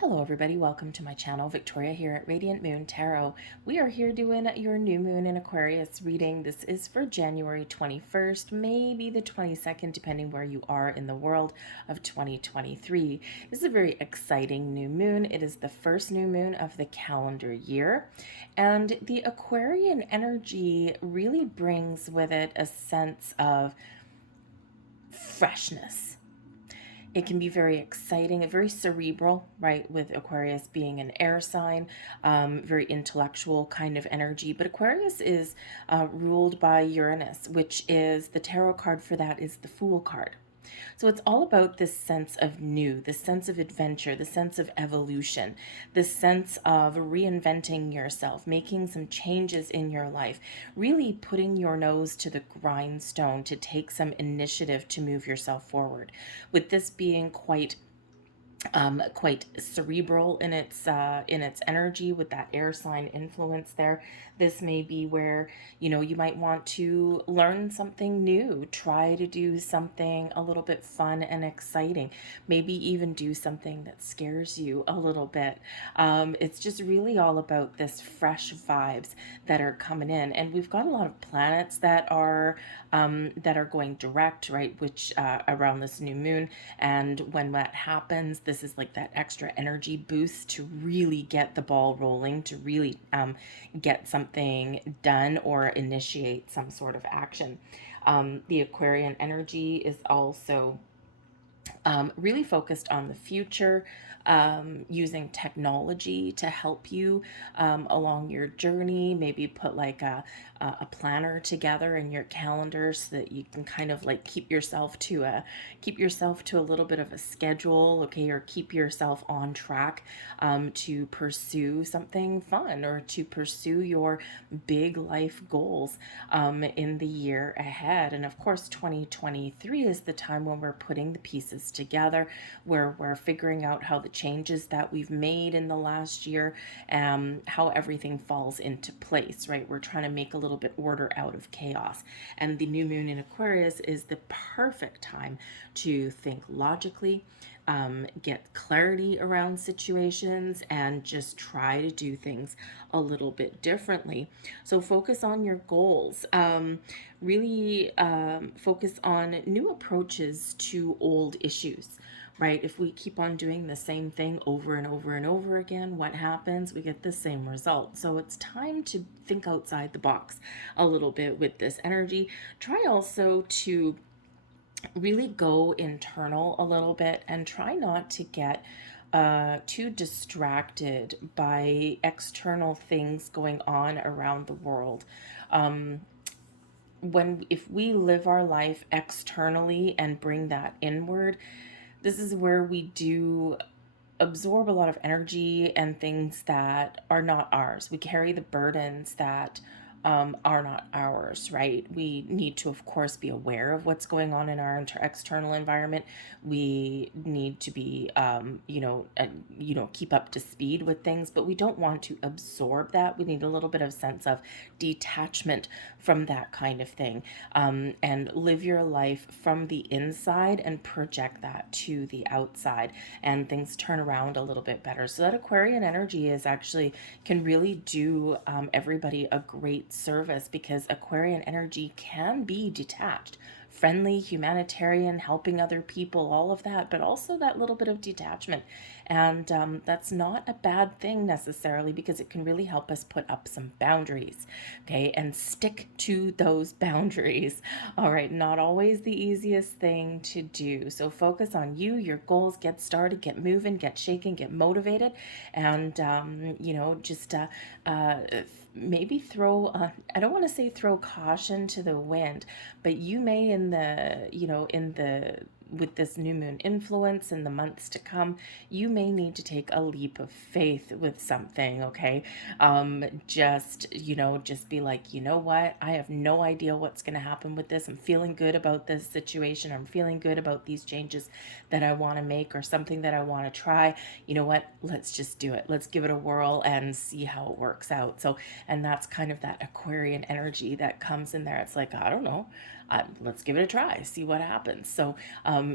Hello everybody, welcome to my channel. Victoria here at Radiant Moon Tarot. We are here doing your new moon in Aquarius reading. This is for January 21st, maybe the 22nd, depending where you are in the world of 2023. This is a very exciting new moon. It is the first new moon of the calendar year, and the Aquarian energy really brings with it a sense of freshness. It can be very exciting, very cerebral, right? With Aquarius being an air sign, very intellectual kind of energy. But Aquarius is ruled by Uranus, which is the tarot card for that is the Fool card. So it's all about this sense of new, this sense of adventure, the sense of evolution, this sense of reinventing yourself, making some changes in your life, really putting your nose to the grindstone to take some initiative to move yourself forward. With this being quite cerebral in its energy with that air sign influence there. This may be where you might want to learn something new, try to do something a little bit fun and exciting, maybe even do something that scares you a little bit. It's just really all about this fresh vibes that are coming in, and we've got a lot of planets that are going direct, right, which around this new moon. And when that happens, this is like that extra energy boost to really get the ball rolling, to really get something done or initiate some sort of action. The Aquarian energy is also really focused on the future, using technology to help you along your journey. Maybe put like a planner together in your calendar so that you can kind of like keep yourself to a little bit of a schedule, okay, or keep yourself on track to pursue something fun or to pursue your big life goals in the year ahead. And of course, 2023 is the time when we're putting the pieces together, where we're figuring out how the changes that we've made in the last year, how everything falls into place, right? We're trying to make a little bit order out of chaos. And the new moon in Aquarius is the perfect time to think logically, get clarity around situations, and just try to do things a little bit differently. So focus on your goals. Really focus on new approaches to old issues, right? If we keep on doing the same thing over and over and over again, what happens? We get the same result. So it's time to think outside the box a little bit with this energy. Try also to really go internal a little bit and try not to get too distracted by external things going on around the world. If we live our life externally and bring that inward, this is where we do absorb a lot of energy and things that are not ours. We carry the burdens that are not ours, right? We need to, of course, be aware of what's going on in our external environment. We need to be, keep up to speed with things, but we don't want to absorb that. We need a little bit of sense of detachment from that kind of thing, and live your life from the inside and project that to the outside, and things turn around a little bit better. So that Aquarian energy is actually can really do everybody a great service, because Aquarian energy can be detached, friendly, humanitarian, helping other people, all of that, but also that little bit of detachment. And that's not a bad thing necessarily, because it can really help us put up some boundaries, okay, and stick to those boundaries. All right, not always the easiest thing to do. So focus on you, your goals, get started, get moving, get shaking, get motivated, and, just maybe throw, I don't want to say throw caution to the wind, but you may with this new moon influence in the months to come, you may need to take a leap of faith with something, okay? Just be like, you know what? I have no idea what's going to happen with this. I'm feeling good about this situation. I'm feeling good about these changes that I want to make, or something that I want to try. You know what? Let's just do it. Let's give it a whirl and see how it works out. So, and that's kind of that Aquarian energy that comes in there. It's like, I don't know. Let's give it a try, see what happens. So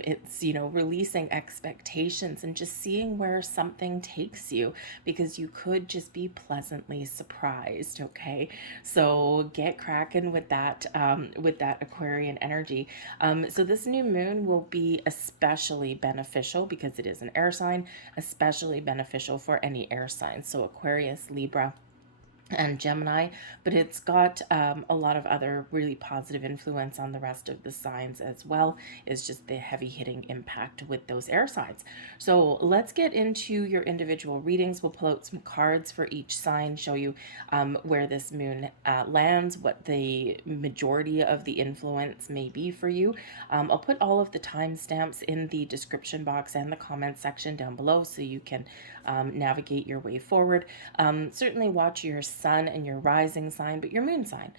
It's, you know, releasing expectations and just seeing where something takes you, because you could just be pleasantly surprised. Okay, so get cracking with that Aquarian energy. So this new moon will be especially beneficial because it is an air sign, especially beneficial for any air signs. So Aquarius, Libra, and Gemini, but it's got a lot of other really positive influence on the rest of the signs as well. It's just the heavy hitting impact with those air signs. So let's get into your individual readings. We'll pull out some cards for each sign, show you where this moon lands, what the majority of the influence may be for you. I'll put all of the timestamps in the description box and the comment section down below so you can navigate your way forward. Certainly watch your sun and your rising sign, but your moon sign,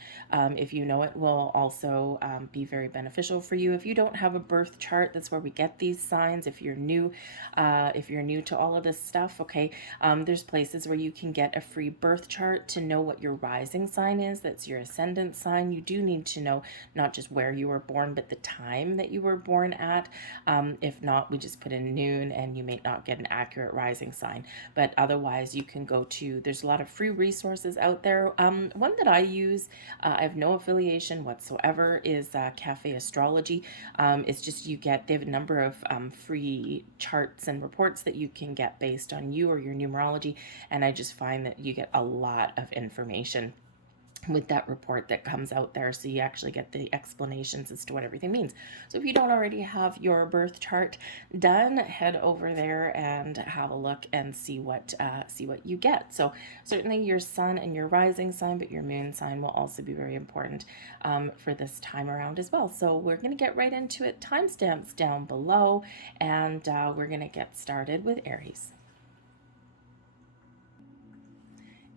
if you know it, will also be very beneficial for you. If you don't have a birth chart, that's where we get these signs. If you're new to all of this stuff, okay, there's places where you can get a free birth chart to know what your rising sign is. That's your ascendant sign. You do need to know not just where you were born, but the time that you were born at. If not, we just put in noon and you may not get an accurate rising sign. But otherwise, you can go to, there's a lot of free resources out there. One that I use, I have no affiliation whatsoever, is Cafe Astrology. It's just they have a number of free charts and reports that you can get based on you or your numerology, and I just find that you get a lot of information with that report that comes out there, so you actually get the explanations as to what everything means. So if you don't already have your birth chart done, head over there and have a look and see what you get. So certainly your sun and your rising sign, but your moon sign will also be very important for this time around as well. So we're going to get right into it. Timestamps down below, and we're going to get started with Aries.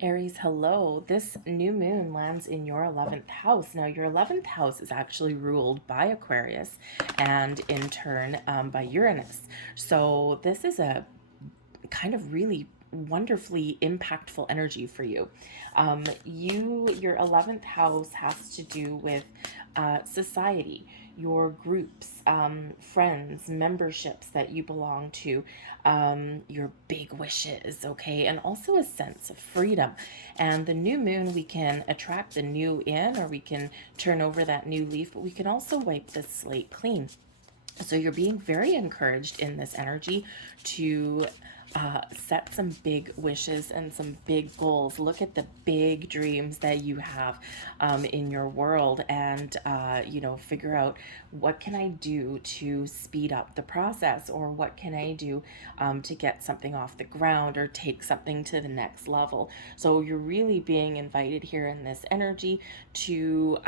Aries, hello. This new moon lands in your 11th house. Now, your 11th house is actually ruled by Aquarius and in turn by Uranus. So this is a kind of really wonderfully impactful energy for you. Your 11th house has to do with society, your groups, friends, memberships that you belong to, your big wishes, okay, and also a sense of freedom. And the new moon, we can attract the new in, or we can turn over that new leaf, but we can also wipe the slate clean. So you're being very encouraged in this energy to set some big wishes and some big goals. Look at the big dreams that you have in your world, and figure out, what can I do to speed up the process, or what can I do to get something off the ground or take something to the next level. So you're really being invited here in this energy to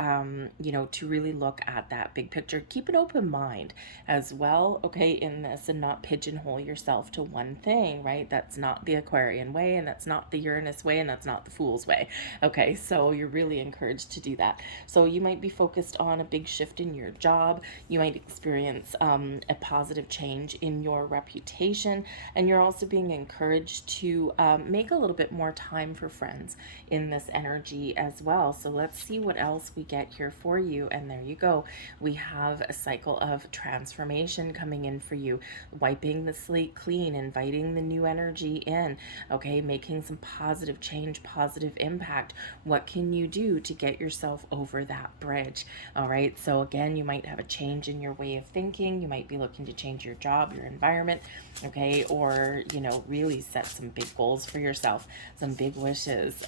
to really look at that big picture. Keep an open mind as well, okay, in this, and not pigeonhole yourself to one thing, right? That's not the Aquarian way, and that's not the Uranus way, and that's not the Fool's way. Okay, so you're really encouraged to do that. So you might be focused on a big shift in your job. You might experience a positive change in your reputation, and you're also being encouraged to make a little bit more time for friends in this energy as well. So let's see what else we get here for you. And there you go. We have a cycle of transformation coming in for you, wiping the slate clean, inviting the new energy in, okay, making some positive change, positive impact. What can you do to get yourself over that bridge? All right, so again, you might have a change in your way of thinking. You might be looking to change your job, your environment, okay, or really set some big goals for yourself, some big wishes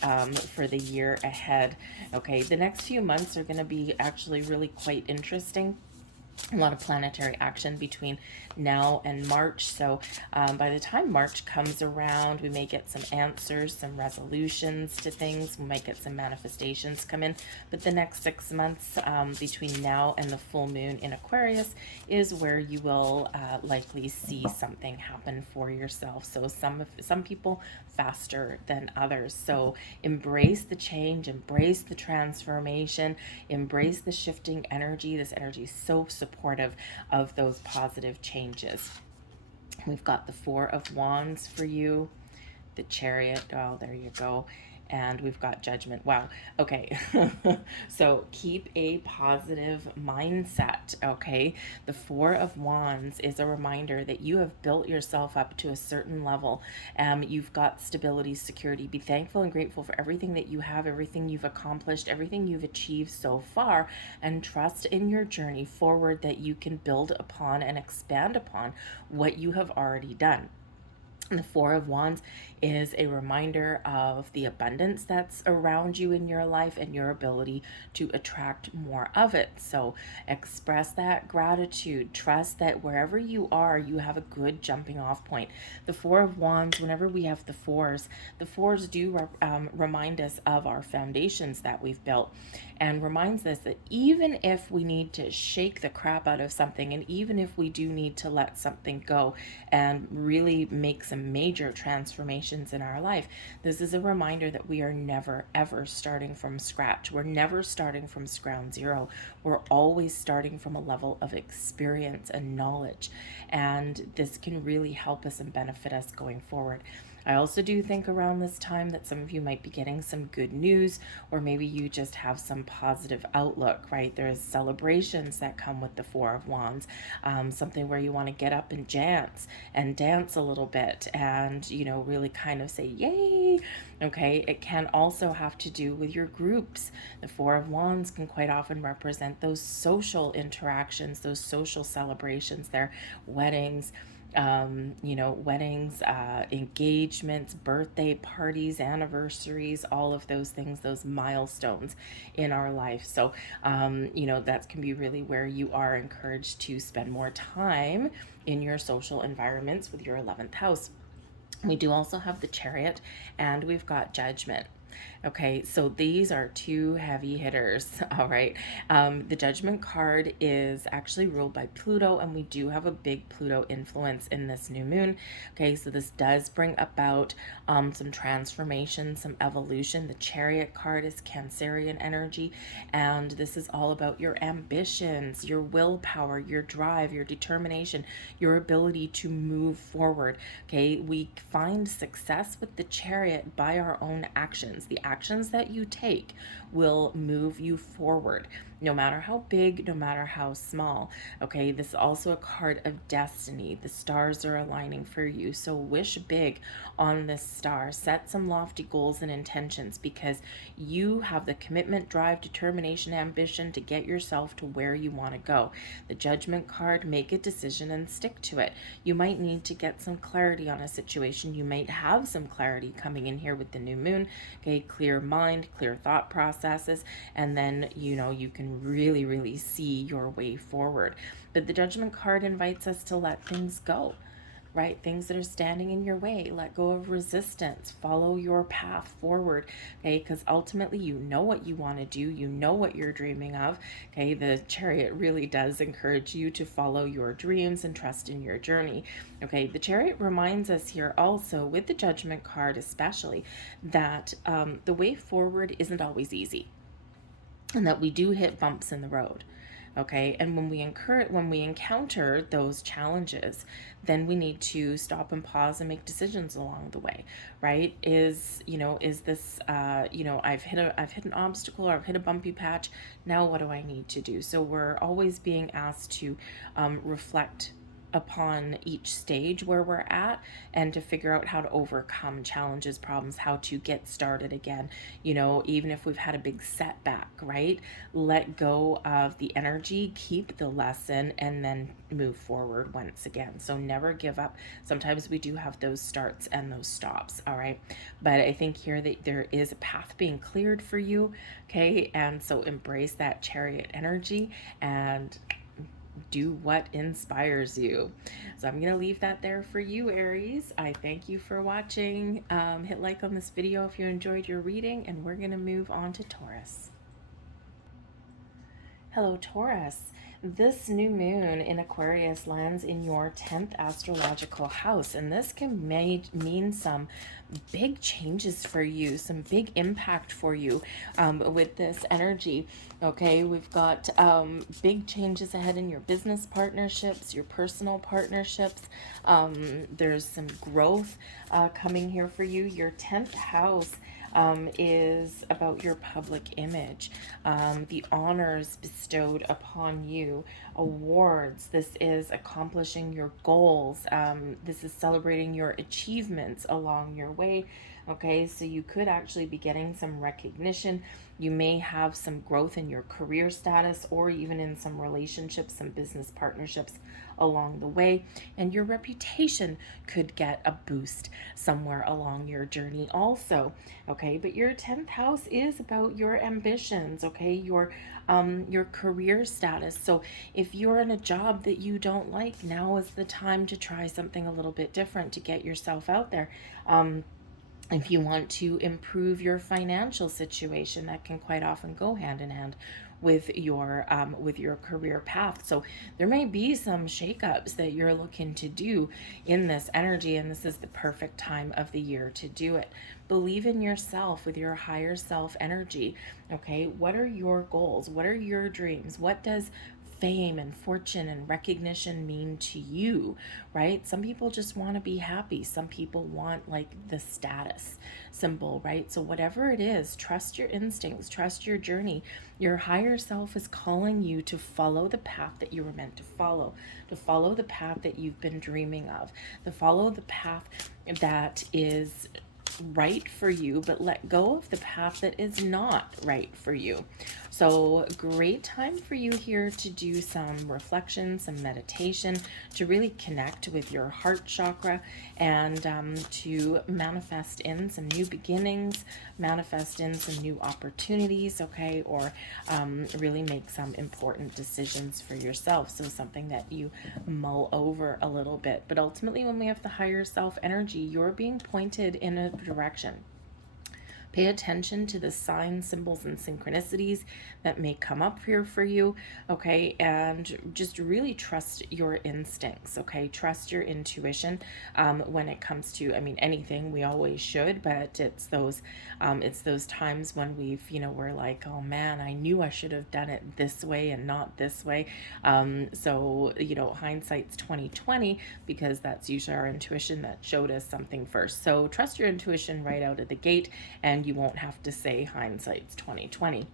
for the year ahead. Okay, the next few months are going to be actually really quite interesting. A lot of planetary action between now and March. So by the time March comes around, we may get some answers, some resolutions to things. We might get some manifestations come in. But the next 6 months between now and the full moon in Aquarius is where you will likely see something happen for yourself. So some people faster than others. So embrace the change, embrace the transformation, embrace the shifting energy. This energy is so supportive of those positive changes. We've got the Four of Wands for you, the Chariot, oh, there you go, and we've got Judgment. Wow. Okay. So keep a positive mindset. Okay. The Four of Wands is a reminder that you have built yourself up to a certain level. You've got stability, security. Be thankful and grateful for everything that you have, everything you've accomplished, everything you've achieved so far, and trust in your journey forward that you can build upon and expand upon what you have already done. The Four of Wands is a reminder of the abundance that's around you in your life and your ability to attract more of it. So express that gratitude. Trust that wherever you are, you have a good jumping off point. The Four of Wands, whenever we have the fours do remind us of our foundations that we've built, and reminds us that even if we need to shake the crap out of something, and even if we do need to let something go and really make some major transformations in our life, this is a reminder that we are never ever starting from scratch. We're never starting from ground zero. We're always starting from a level of experience and knowledge, and this can really help us and benefit us going forward. I also do think around this time that some of you might be getting some good news, or maybe you just have some positive outlook, right? There's celebrations that come with the Four of Wands, something where you want to get up and dance a little bit and, really kind of say, yay. Okay, it can also have to do with your groups. The Four of Wands can quite often represent those social interactions, those social celebrations, their weddings, weddings, engagements, birthday parties, anniversaries, all of those things, those milestones in our life. So, that can be really where you are encouraged to spend more time in your social environments with your 11th house. We do also have the Chariot, and we've got Judgment. Okay, so these are two heavy hitters. All right. The Judgment card is actually ruled by Pluto, and we do have a big Pluto influence in this new moon. Okay, so this does bring about some transformation, some evolution. The Chariot card is Cancerian energy, and this is all about your ambitions, your willpower, your drive, your determination, your ability to move forward. Okay, we find success with the Chariot by our own actions. The actions that you take will move you forward, no matter how big, no matter how small. Okay, this is also a card of destiny. The stars are aligning for you. So wish big on this star. Set some lofty goals and intentions, because you have the commitment, drive, determination, ambition to get yourself to where you want to go. The Judgment card, make a decision and stick to it. You might need to get some clarity on a situation. You might have some clarity coming in here with the new moon. Okay, clear mind, clear thought processes, and then you can really, really see your way forward. But the Judgment card invites us to let things go, right? Things that are standing in your way, let go of resistance, follow your path forward, okay? Because ultimately you know what you want to do, you know what you're dreaming of, okay? The Chariot really does encourage you to follow your dreams and trust in your journey, okay? The Chariot reminds us here also, with the Judgment card especially, that the way forward isn't always easy, and that we do hit bumps in the road. Okay, and when we encounter those challenges, then we need to stop and pause and make decisions along the way, right? Is this I've hit an obstacle, or I've hit a bumpy patch. Now what do I need to do? So we're always being asked to reflect upon each stage where we're at, and to figure out how to overcome challenges, problems, how to get started again. Even if we've had a big setback, right? Let go of the energy, keep the lesson, and then move forward once again. So never give up. Sometimes we do have those starts and those stops, all right? But I think here that there is a path being cleared for you, okay? And so embrace that Chariot energy and do what inspires you. So I'm going to leave that there for you, Aries. I thank you for watching. Hit like on this video if you enjoyed your reading, and we're going to move on to Taurus. Hello, Taurus. This new moon in Aquarius lands in your 10th astrological house, and this can mean some big changes for you, some big impact for you with this energy. Okay, we've got big changes ahead in your business partnerships, your personal partnerships. There's some growth coming here for you. Your 10th house is about your public image, the honors bestowed upon you, awards. This is accomplishing your goals. This is celebrating your achievements along your way. Okay, so you could actually be getting some recognition. You may have some growth in your career status or even in some relationships, some business partnerships along the way. And your reputation could get a boost somewhere along your journey also. Okay, but your 10th house is about your ambitions, okay, your career status. So if you're in a job that you don't like, now is the time to try something a little bit different to get yourself out there. If you want to improve your financial situation, that can quite often go hand in hand with your career path. So there may be some shakeups that you're looking to do in this energy, and this is the perfect time of the year to do it. Believe in yourself with your higher self energy. Okay, what are your goals? What are your dreams? What does fame and fortune and recognition mean to you, right? Some people just want to be happy. Some people want like the status symbol, right? So whatever it is, trust your instincts, trust your journey. Your higher self is calling you to follow the path that you were meant to follow the path that you've been dreaming of, to follow the path that is right for you, but let go of the path that is not right for you. So great time for you here to do some reflection, some meditation, to really connect with your heart chakra, and to manifest in some new beginnings, manifest in some new opportunities, okay, or really make some important decisions for yourself. So something that you mull over a little bit. But ultimately, when we have the higher self energy, you're being pointed in a direction. Pay attention to the signs, symbols, and synchronicities that may come up here for you, okay? And just really trust your instincts, okay? Trust your intuition when it comes to, I mean, anything. We always should, but it's those times when we're like, oh man, I knew I should have done it this way and not this way. So hindsight's 2020, because that's usually our intuition that showed us something first. So trust your intuition right out of the gate, and you won't have to say hindsight's 2020.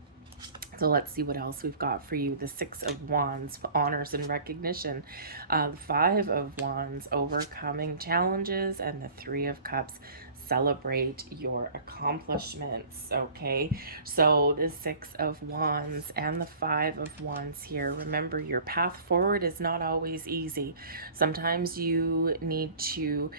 So let's see what else we've got for you. The Six of Wands, honors and recognition. The Five of Wands, overcoming challenges. And the Three of Cups, celebrate your accomplishments. Okay, so the Six of Wands and the Five of Wands here. Remember, your path forward is not always easy. Sometimes you need to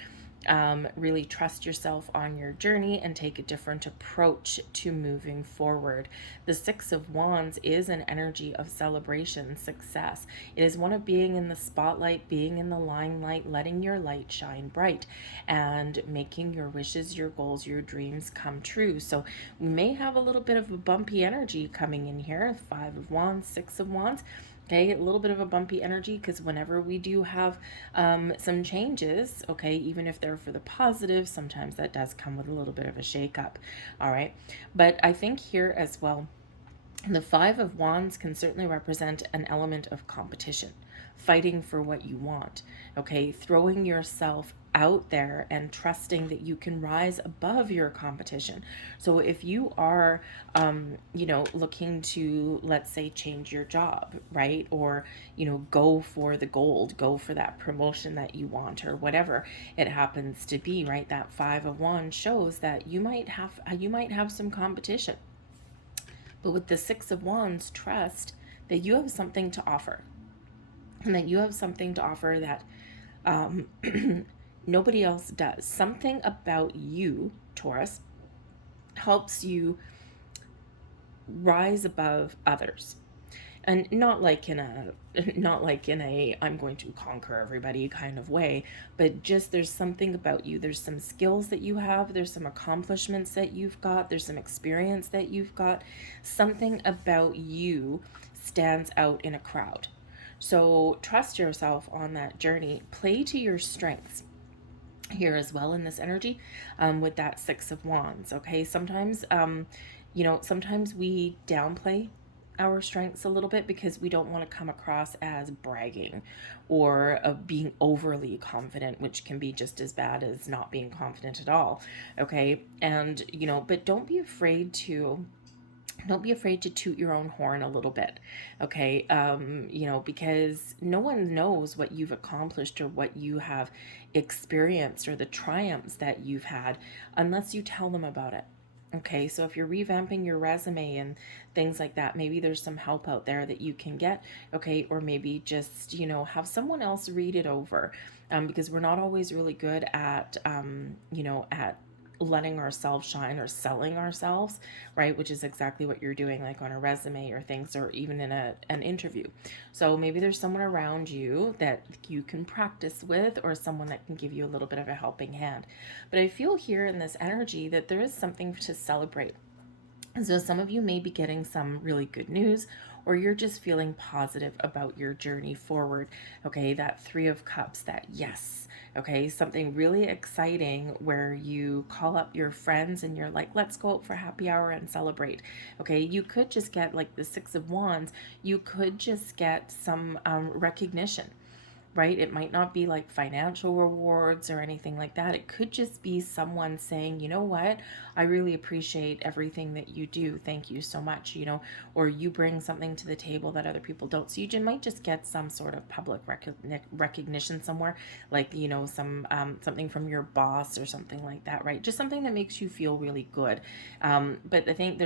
really trust yourself on your journey and take a different approach to moving forward. The Six of Wands is an energy of celebration, success. It is one of being in the spotlight, being in the limelight, letting your light shine bright, and making your wishes, your goals, your dreams come true. So we may have a little bit of a bumpy energy coming in here. Five of Wands, Six of Wands. Okay, a little bit of a bumpy energy, because whenever we do have some changes, okay, even if they're for the positive, sometimes that does come with a little bit of a shake-up. All right, but I think here as well, the Five of Wands can certainly represent an element of competition, fighting for what you want, okay, throwing yourself out there and trusting that you can rise above your competition. So if you are, looking to, let's say, change your job, right? Or, go for the gold, go for that promotion that you want, or whatever it happens to be, right? That Five of Wands shows that you might have some competition. But with the Six of Wands, trust that you have something to offer, and that you have something to offer that nobody else does. Something about you, Taurus, helps you rise above others. And not like in a I'm going to conquer everybody kind of way, but just there's something about you. There's some skills that you have, there's some accomplishments that you've got, there's some experience that you've got. Something about you stands out in a crowd. So trust yourself on that journey. Play to your strengths here as well in this energy, with that Six of Wands. Okay, sometimes sometimes we downplay our strengths a little bit, because we don't want to come across as bragging or of being overly confident, which can be just as bad as not being confident at all. Okay. And, but don't be afraid to toot your own horn a little bit. Okay. Because no one knows what you've accomplished or what you have experienced or the triumphs that you've had unless you tell them about it. Okay, so if you're revamping your resume and things like that, maybe there's some help out there that you can get. Okay, or maybe just, have someone else read it over, because we're not always really good at, at letting ourselves shine or selling ourselves, right? Which is exactly what you're doing, like on a resume or things, or even in an interview. So maybe there's someone around you that you can practice with, or someone that can give you a little bit of a helping hand. But I feel here in this energy that there is something to celebrate. So some of you may be getting some really good news, or you're just feeling positive about your journey forward. Okay, that Three of Cups, that yes. Okay, something really exciting where you call up your friends and you're like, let's go out for happy hour and celebrate. Okay, you could just get like the Six of Wands. You could just get some recognition, right? It might not be like financial rewards or anything like that. It could just be someone saying, you know what, I really appreciate everything that you do. Thank you so much, or you bring something to the table that other people don't. So you might just get some sort of public recognition somewhere, like, something from your boss or something like that, right? Just something that makes you feel really good. But I think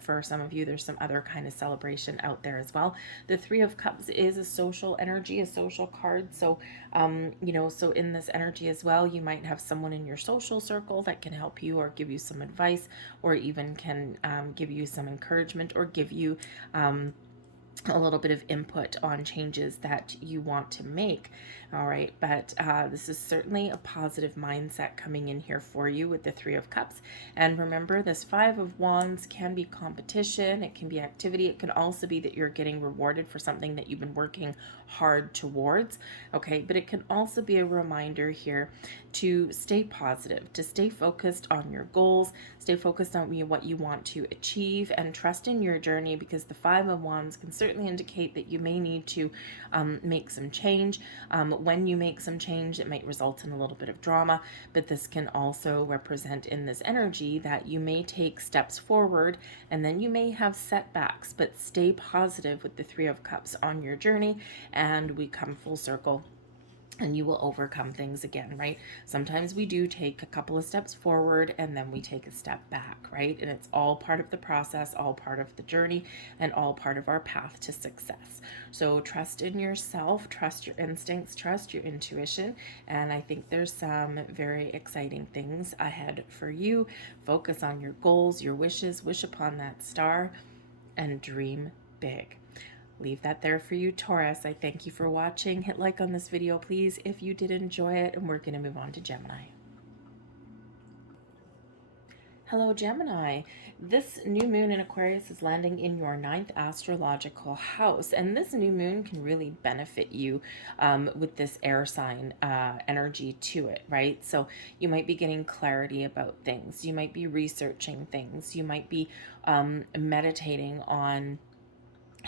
for some of you, there's some other kind of celebration out there as well. The Three of Cups is a social energy, a social card. So, so in this energy as well, you might have someone in your social circle that can help you or give you some advice, or even can give you some encouragement, or give you a little bit of input on changes that you want to make. All right, but this is certainly a positive mindset coming in here for you with the Three of Cups. And remember, this Five of Wands can be competition, it can be activity, it can also be that you're getting rewarded for something that you've been working hard towards. Okay, but it can also be a reminder here to stay positive, to stay focused on your goals, stay focused on what you want to achieve, and trust in your journey, because the Five of Wands can certainly indicate that you may need to make some change. When you make some change, it might result in a little bit of drama, but this can also represent in this energy that you may take steps forward and then you may have setbacks, but stay positive with the Three of Cups on your journey, and we come full circle and you will overcome things again, right? Sometimes we do take a couple of steps forward and then we take a step back, right? And it's all part of the process, all part of the journey, and all part of our path to success. So trust in yourself, trust your instincts, trust your intuition. And I think there's some very exciting things ahead for you. Focus on your goals, your wishes, wish upon that star, and dream big. Leave that there for you, Taurus. I thank you for watching. Hit like on this video, please, if you did enjoy it, and we're going to move on to Gemini. Hello, Gemini. This new moon in Aquarius is landing in your 9th astrological house, and this new moon can really benefit you with this air sign energy to it, right? So you might be getting clarity about things. You might be researching things. You might be meditating on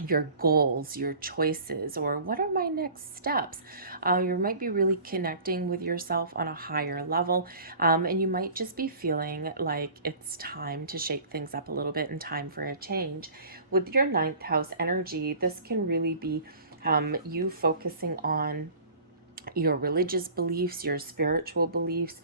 your goals, your choices, or what are my next steps. You might be really connecting with yourself on a higher level, and you might just be feeling like it's time to shake things up a little bit and time for a change. With your 9th house energy, this can really be you focusing on your religious beliefs, your spiritual beliefs,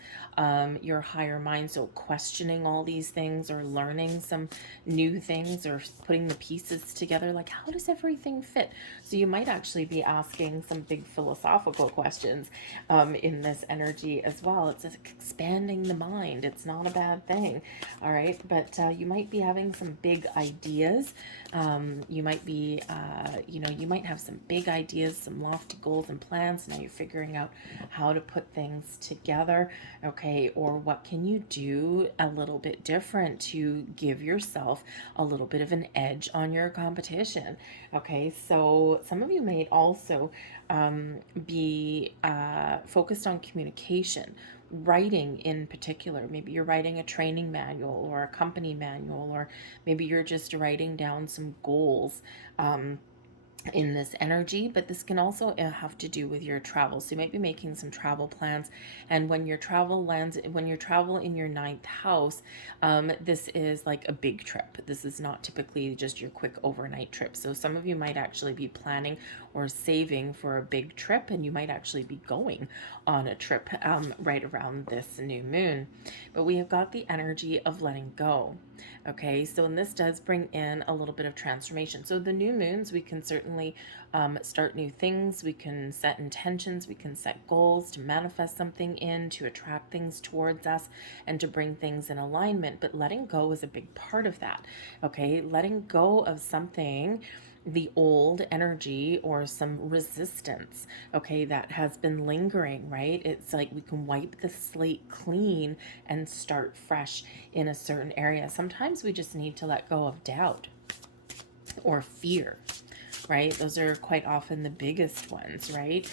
your higher mind. So questioning all these things, or learning some new things, or putting the pieces together, like how does everything fit? So you might actually be asking some big philosophical questions in this energy as well. It's expanding the mind. It's not a bad thing. All right. But you might be having some big ideas. You might be, you might have some big ideas, some lofty goals and plans. Now you're figuring figuring out how to put things together, okay, or what can you do a little bit different to give yourself a little bit of an edge on your competition, okay. So some of you may also be focused on communication, writing in particular. Maybe you're writing a training manual or a company manual, or maybe you're just writing down some goals in this energy. But this can also have to do with your travel. So you might be making some travel plans, and when your travel in your ninth house, this is like a big trip. This is not typically just your quick overnight trip. So some of you might actually be planning or saving for a big trip, and you might actually be going on a trip right around this new moon. But we have got the energy of letting go. Okay, so and this does bring in a little bit of transformation. So the new moons, we can certainly start new things. We can set intentions. We can set goals to manifest something in, to attract things towards us, and to bring things in alignment. But letting go is a big part of that. Okay, letting go of something, the old energy or some resistance, okay, that has been lingering, right? It's like we can wipe the slate clean and start fresh in a certain area. Sometimes we just need to let go of doubt or fear, right? Those are quite often the biggest ones, right?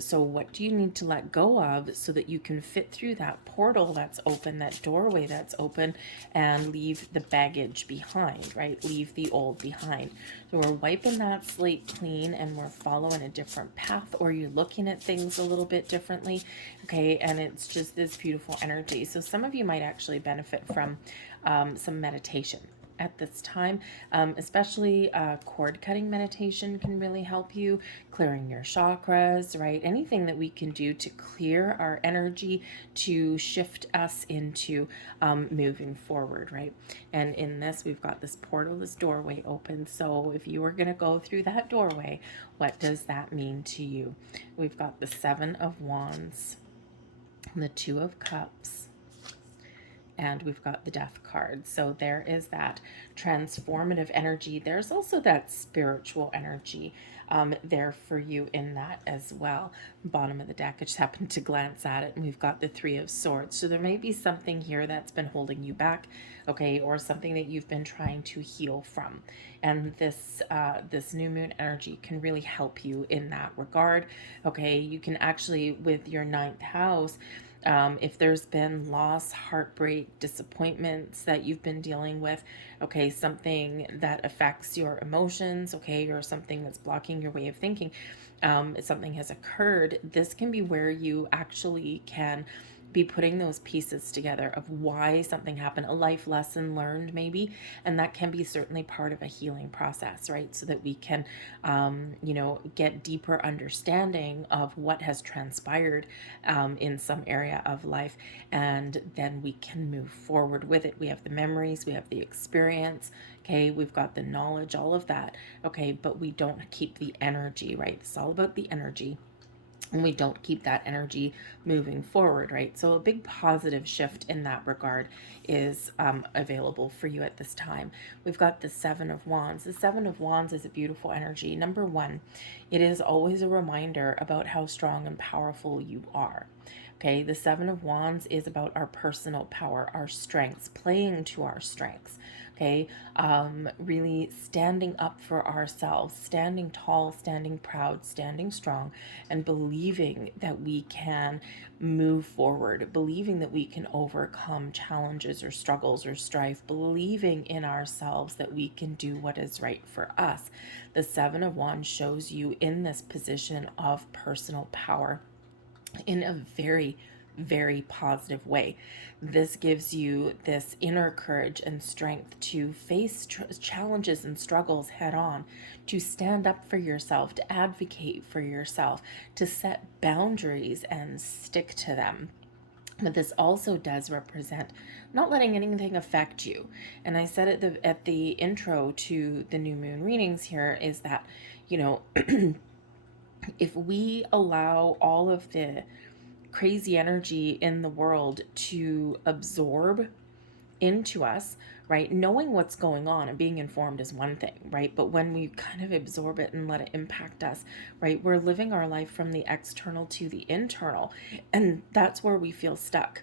So what do you need to let go of so that you can fit through that portal that's open, that doorway that's open, and leave the baggage behind, right? Leave the old behind. So we're wiping that slate clean, and we're following a different path, or you're looking at things a little bit differently, okay? And it's just this beautiful energy. So some of you might actually benefit from some meditation at this time, especially cord cutting meditation can really help you, clearing your chakras, right? Anything that we can do to clear our energy, to shift us into moving forward, right? And in this, we've got this portal, this doorway open. So if you were going to go through that doorway, what does that mean to you? We've got the Seven of Wands, the Two of Cups, and we've got the Death card. So there is that transformative energy. There's also that spiritual energy there for you in that as well. Bottom of the deck, I just happened to glance at it, and we've got the Three of Swords. So there may be something here that's been holding you back, okay, or something that you've been trying to heal from. And this new moon energy can really help you in that regard, okay. You can actually, with your ninth house, if there's been loss, heartbreak, disappointments that you've been dealing with, okay, something that affects your emotions, okay, or something that's blocking your way of thinking, if something has occurred, this can be where you actually can be putting those pieces together of why something happened, a life lesson learned maybe, and that can be certainly part of a healing process, right? So that we can, get deeper understanding of what has transpired in some area of life, and then we can move forward with it. We have the memories, we have the experience, okay, we've got the knowledge, all of that, okay, but we don't keep the energy, right? It's all about the energy, and we don't keep that energy moving forward, right? So a big positive shift in that regard is available for you at this time. We've got the Seven of Wands. The Seven of Wands is a beautiful energy. Number one, it is always a reminder about how strong and powerful you are. Okay, the Seven of Wands is about our personal power, our strengths, playing to our strengths. Okay, really standing up for ourselves, standing tall, standing proud, standing strong, and believing that we can move forward, believing that we can overcome challenges or struggles or strife, believing in ourselves that we can do what is right for us. The Seven of Wands shows you in this position of personal power in a very, very positive way. This gives you this inner courage and strength to face challenges and struggles head on, to stand up for yourself, to advocate for yourself, to set boundaries and stick to them. But this also does represent not letting anything affect you. And I said at the intro to the new moon readings here is that, if we allow all of the crazy energy in the world to absorb into us, right? Knowing what's going on and being informed is one thing, right? But when we kind of absorb it and let it impact us, right, we're living our life from the external to the internal. And that's where we feel stuck.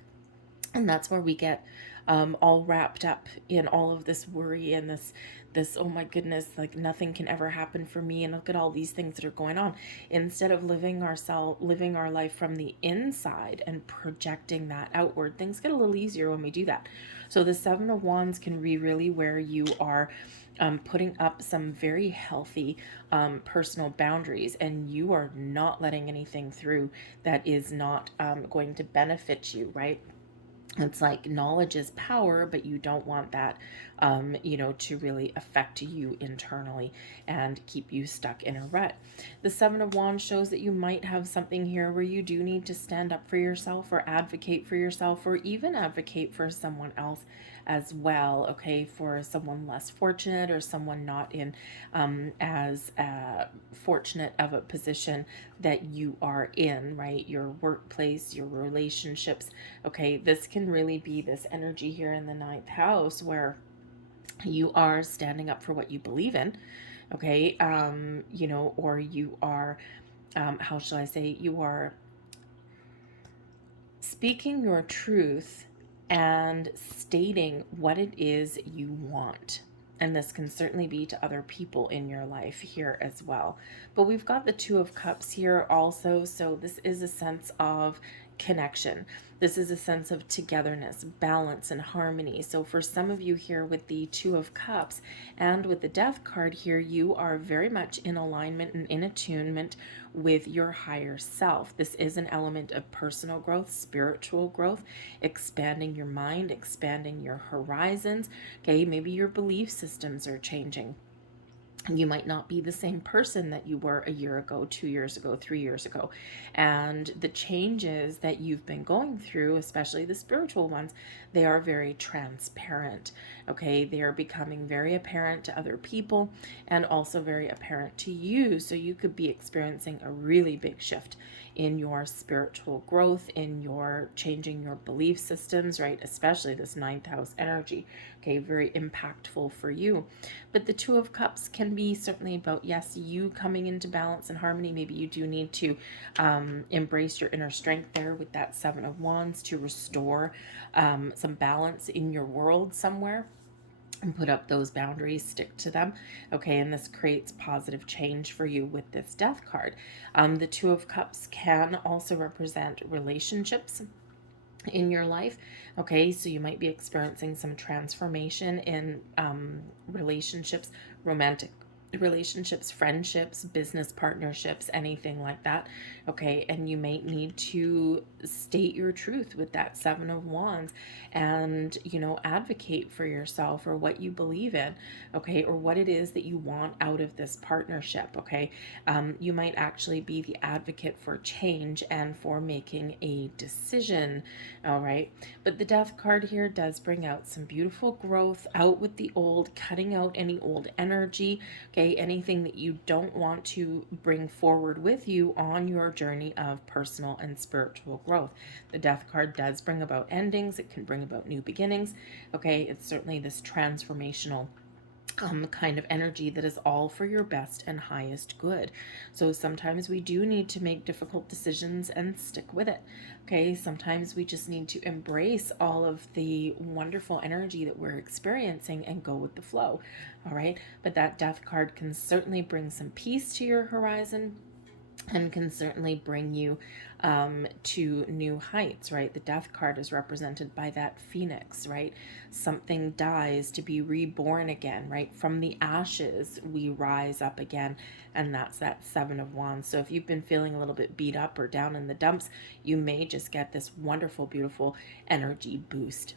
And that's where we get all wrapped up in all of this worry and this, oh my goodness, like nothing can ever happen for me, and look at all these things that are going on, instead of living our life from the inside and projecting that outward. Things get a little easier when we do that. So the Seven of Wands can be really where you are putting up some very healthy personal boundaries, and you are not letting anything through that is not going to benefit you, right? It's like knowledge is power, but you don't want that, to really affect you internally and keep you stuck in a rut. The Seven of Wands shows that you might have something here where you do need to stand up for yourself or advocate for yourself, or even advocate for someone else as well, okay, for someone less fortunate or someone not in as fortunate of a position that you are in, right? Your workplace, your relationships, okay? This can really be this energy here in the ninth house where you are standing up for what you believe in, okay? Or you are, how shall I say, you are speaking your truth and stating what it is you want. And this can certainly be to other people in your life here as well. But we've got the Two of Cups here also. So this is a sense of connection. This is a sense of togetherness, balance, and harmony. So for some of you here with the Two of Cups and with the Death card here, you are very much in alignment and in attunement with your higher self. This is an element of personal growth, spiritual growth, expanding your mind, expanding your horizons. Okay, maybe your belief systems are changing. You might not be the same person that you were a year ago, 2 years ago, 3 years ago. And the changes that you've been going through, especially the spiritual ones, they are very transparent. Okay, they are becoming very apparent to other people and also very apparent to you. So you could be experiencing a really big shift in your spiritual growth, in your changing your belief systems, right? Especially this ninth house energy. Okay, very impactful for you. But the Two of Cups can be certainly about, yes, you coming into balance and harmony. Maybe you do need to embrace your inner strength there with that Seven of Wands to restore some balance in your world somewhere, and put up those boundaries, stick to them. Okay, and this creates positive change for you with this Death card. The Two of Cups can also represent relationships in your life. Okay, so you might be experiencing some transformation in relationships, romantic relationships, friendships, business partnerships, anything like that. Okay, and you may need to state your truth with that Seven of Wands and, advocate for yourself or what you believe in, okay, or what it is that you want out of this partnership. Okay, you might actually be the advocate for change and for making a decision. All right, but the Death card here does bring out some beautiful growth, out with the old, cutting out any old energy. Okay, anything that you don't want to bring forward with you on your journey of personal and spiritual growth. The Death card does bring about endings. It can bring about new beginnings. Okay, it's certainly this transformational kind of energy that is all for your best and highest good. So sometimes we do need to make difficult decisions and stick with it. Okay, sometimes we just need to embrace all of the wonderful energy that we're experiencing and go with the flow. All right, but that Death card can certainly bring some peace to your horizon and can certainly bring you to new heights, right? The Death card is represented by that phoenix, right? Something dies to be reborn again, right? From the ashes, we rise up again, and that's that Seven of Wands. So if you've been feeling a little bit beat up or down in the dumps, you may just get this wonderful, beautiful energy boost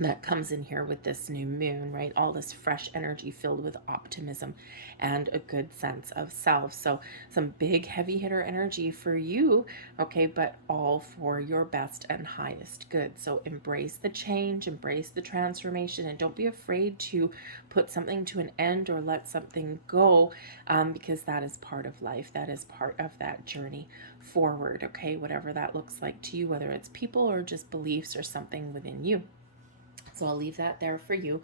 that comes in here with this new moon, right? All this fresh energy filled with optimism and a good sense of self. So some big heavy hitter energy for you, okay, but all for your best and highest good. So embrace the change, embrace the transformation, and don't be afraid to put something to an end or let something go, because that is part of life. That is part of that journey forward, okay? Whatever that looks like to you, whether it's people or just beliefs or something within you. So I'll leave that there for you.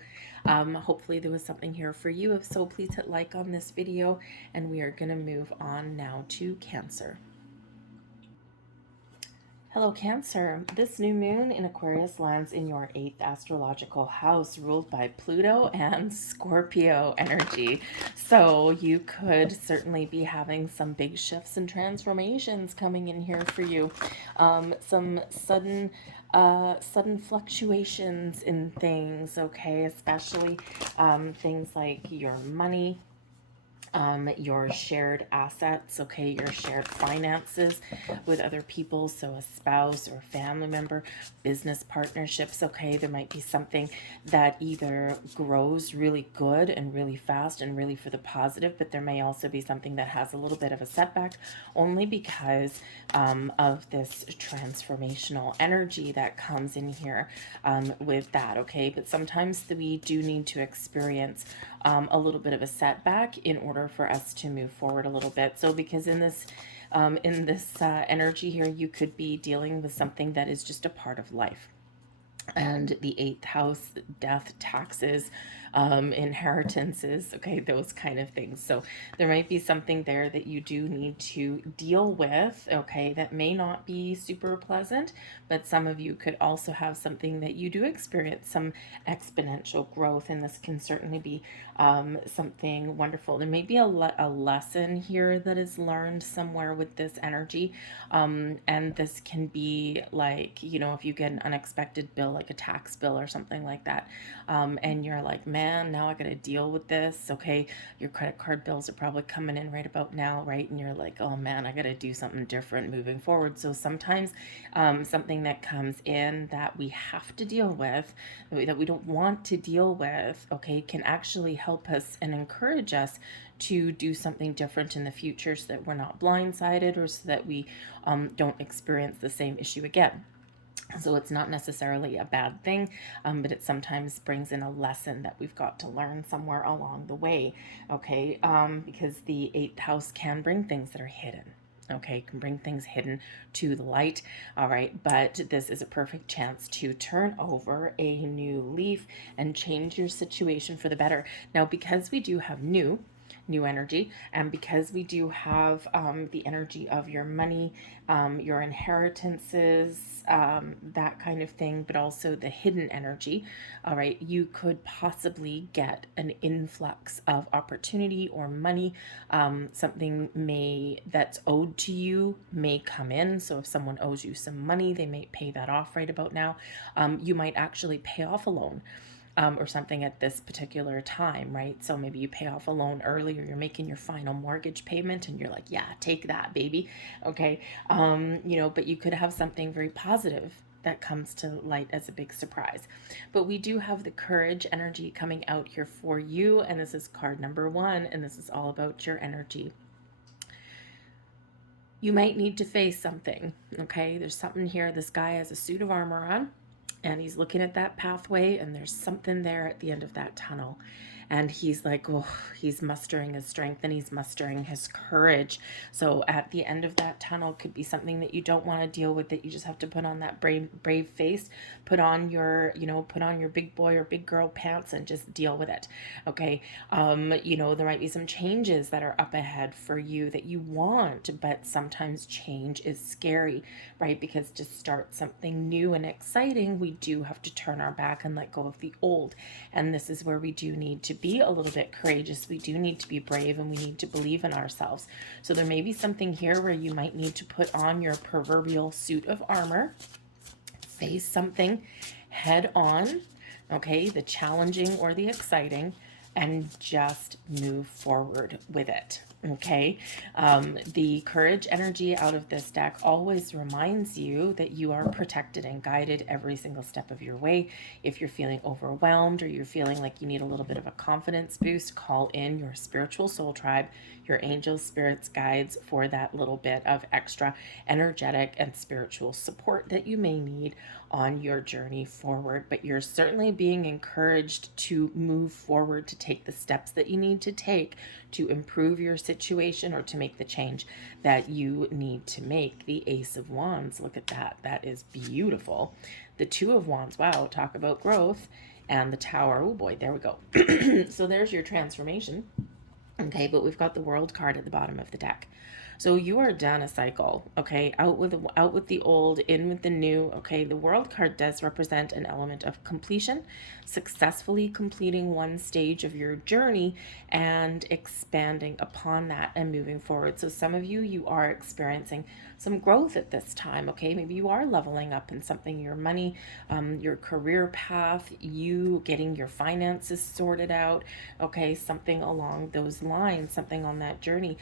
Hopefully there was something here for you. If so, please hit like on this video, and we are going to move on now to Cancer. Hello, Cancer. This new moon in Aquarius lands in your 8th astrological house, ruled by Pluto and Scorpio energy. So you could certainly be having some big shifts and transformations coming in here for you. Some sudden fluctuations in things, okay? Especially things like your money, your shared assets, okay, your shared finances with other people, so a spouse or family member, business partnerships, okay, there might be something that either grows really good and really fast and really for the positive, but there may also be something that has a little bit of a setback only because of this transformational energy that comes in here with that, okay, but sometimes we do need to experience a little bit of a setback in order for us to move forward a little bit. So because in this energy here, you could be dealing with something that is just a part of life. And the 8th house, death, taxes, inheritances, okay, those kind of things. So there might be something there that you do need to deal with, okay, that may not be super pleasant, but some of you could also have something that you do experience some exponential growth, and this can certainly be something wonderful. There may be a lesson here that is learned somewhere with this energy, and this can be like, you know, if you get an unexpected bill, like a tax bill or something like that, and you're like, man, now I gotta deal with this, okay, your credit card bills are probably coming in right about now, right, and you're like, oh man, I gotta do something different moving forward. So sometimes something that comes in that we have to deal with, that we don't want to deal with, okay, can actually help us and encourage us to do something different in the future, so that we're not blindsided, or so that we don't experience the same issue again. So it's not necessarily a bad thing, but it sometimes brings in a lesson that we've got to learn somewhere along the way, okay? Because the 8th house can bring things that are hidden. Okay, can bring things hidden to the light, all right, but this is a perfect chance to turn over a new leaf and change your situation for the better. Now, because we do have new energy, and because we do have the energy of your money, your inheritances, that kind of thing, but also the hidden energy, all right, you could possibly get an influx of opportunity or money. Something that's owed to you may come in. So if someone owes you some money, they may pay that off right about now. You might actually pay off a loan. Or something at this particular time, right? So maybe you pay off a loan early, or you're making your final mortgage payment and you're like, yeah, take that, baby. Okay. You know, but you could have something very positive that comes to light as a big surprise. But we do have the courage energy coming out here for you. And this is card number 1. And this is all about your energy. You might need to face something. Okay. There's something here. This guy has a suit of armor on, and he's looking at that pathway, and there's something there at the end of that tunnel. And he's like, oh, he's mustering his strength and he's mustering his courage. So at the end of that tunnel could be something that you don't want to deal with, that you just have to put on that brave face, put on your, put on your big boy or big girl pants and just deal with it. Okay. There might be some changes that are up ahead for you that you want, but sometimes change is scary, right? Because to start something new and exciting, we do have to turn our back and let go of the old. And this is where we do need to be a little bit courageous. We do need to be brave, and we need to believe in ourselves. So there may be something here where you might need to put on your proverbial suit of armor, face something head on, okay, the challenging or the exciting, and just move forward with it. Okay, the courage energy out of this deck always reminds you that you are protected and guided every single step of your way. If you're feeling overwhelmed, or you're feeling like you need a little bit of a confidence boost, call in your spiritual soul tribe, your angels, spirits, guides for that little bit of extra energetic and spiritual support that you may need on your journey forward. But you're certainly being encouraged to move forward, to take the steps that you need to take to improve your situation or to make the change that you need to make. The Ace of Wands, look at that. That is beautiful. The Two of Wands, wow, talk about growth. And the Tower, oh boy, there we go. So there's your transformation. Okay, but we've got the World card at the bottom of the deck. So you are done a cycle, okay? Out with the old, in with the new, okay? The World card does represent an element of completion, successfully completing one stage of your journey and expanding upon that and moving forward. So some of you, you are experiencing some growth at this time, okay? Maybe you are leveling up in something, your money, your career path, you getting your finances sorted out, okay? Something along those lines, something on that journey.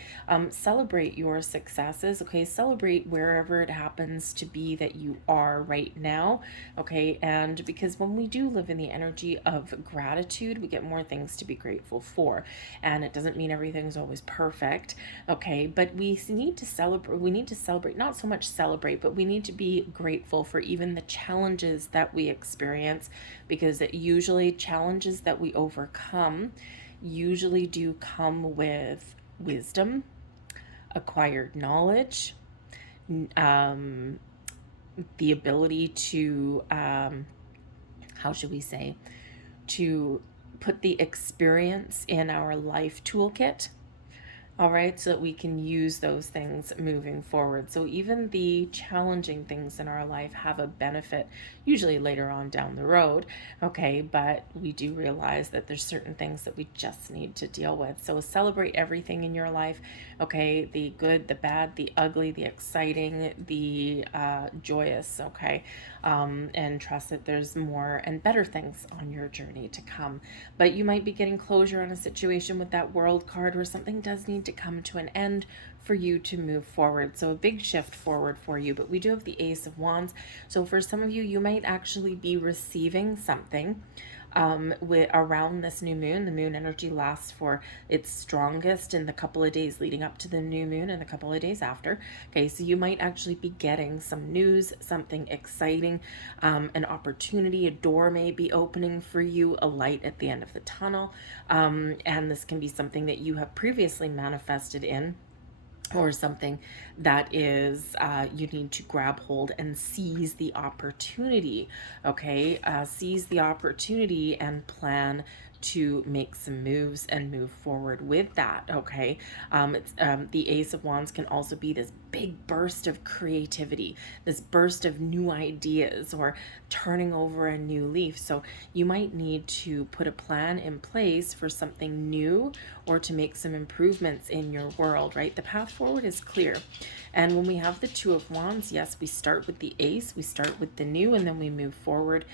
Celebrate your successes, okay? Celebrate wherever it happens to be that you are right now, okay? And because when we do live in the energy of gratitude, we get more things to be grateful for. And it doesn't mean everything's always perfect, okay? But we need to celebrate, not so much celebrate, but we need to be grateful for even the challenges that we experience, because it usually challenges that we overcome usually do come with wisdom, acquired knowledge, the ability to, how should we say, to put the experience in our life toolkit. All right, so that we can use those things moving forward. So even the challenging things in our life have a benefit, usually later on down the road, okay? But we do realize that there's certain things that we just need to deal with. So celebrate everything in your life, okay? The good, the bad, the ugly, the exciting, the joyous, okay? And trust that there's more and better things on your journey to come. But you might be getting closure on a situation with that World card where something does need to come to an end for you to move forward. So a big shift forward for you. But we do have the Ace of Wands. So for some of you, you might actually be receiving something around this new moon. The moon energy lasts for its strongest in the couple of days leading up to the new moon and a couple of days after. Okay, so you might actually be getting some news, something exciting, an opportunity, a door may be opening for you, a light at the end of the tunnel, and this can be something that you have previously manifested in, or something that is you need to grab hold and seize the opportunity, okay? Seize the opportunity and plan to make some moves and move forward with that, okay? The Ace of Wands can also be this big burst of creativity, this burst of new ideas, or turning over a new leaf. So you might need to put a plan in place for something new or to make some improvements in your world, right? The path forward is clear. And when we have the Two of Wands, yes, we start with the Ace, we start with the new, and then we move forward,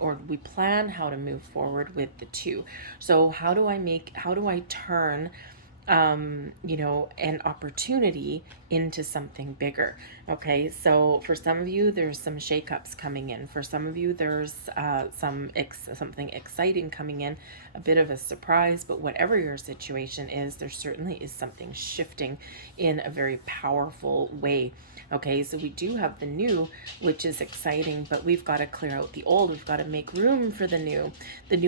or we plan how to move forward with the two. So how do I turn an opportunity into something bigger? Okay, so for some of you, there's some shakeups coming in. For some of you, there's something exciting coming in, a bit of a surprise. But whatever your situation is, there certainly is something shifting in a very powerful way. Okay, so we do have the new, which is exciting, but we've got to clear out the old. We've got to make room for the new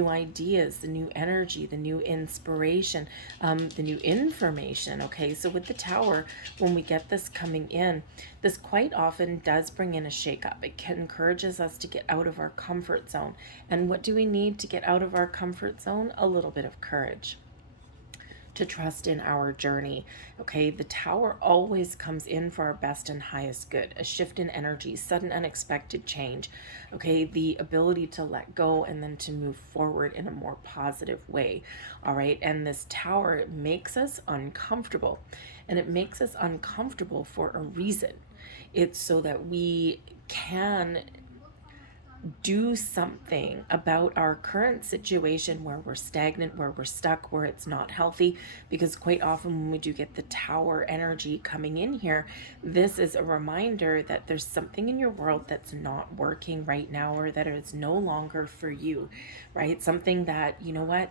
ideas, the new energy, the new inspiration, the new information. Okay, so with the Tower, when we get this coming in, this quite often does bring in a shakeup. It encourages us to get out of our comfort zone. And what do we need to get out of our comfort zone? A little bit of courage, to trust in our journey. Okay, the Tower always comes in for our best and highest good. A shift in energy, sudden unexpected change. Okay, the ability to let go and then to move forward in a more positive way. All right, and this Tower, it makes us uncomfortable. And it makes us uncomfortable for a reason. It's so that we can do something about our current situation where we're stagnant, where we're stuck, where it's not healthy. Because quite often when we do get the Tower energy coming in here, this is a reminder that there's something in your world that's not working right now, or that it's no longer for you, right? Something that, you know what,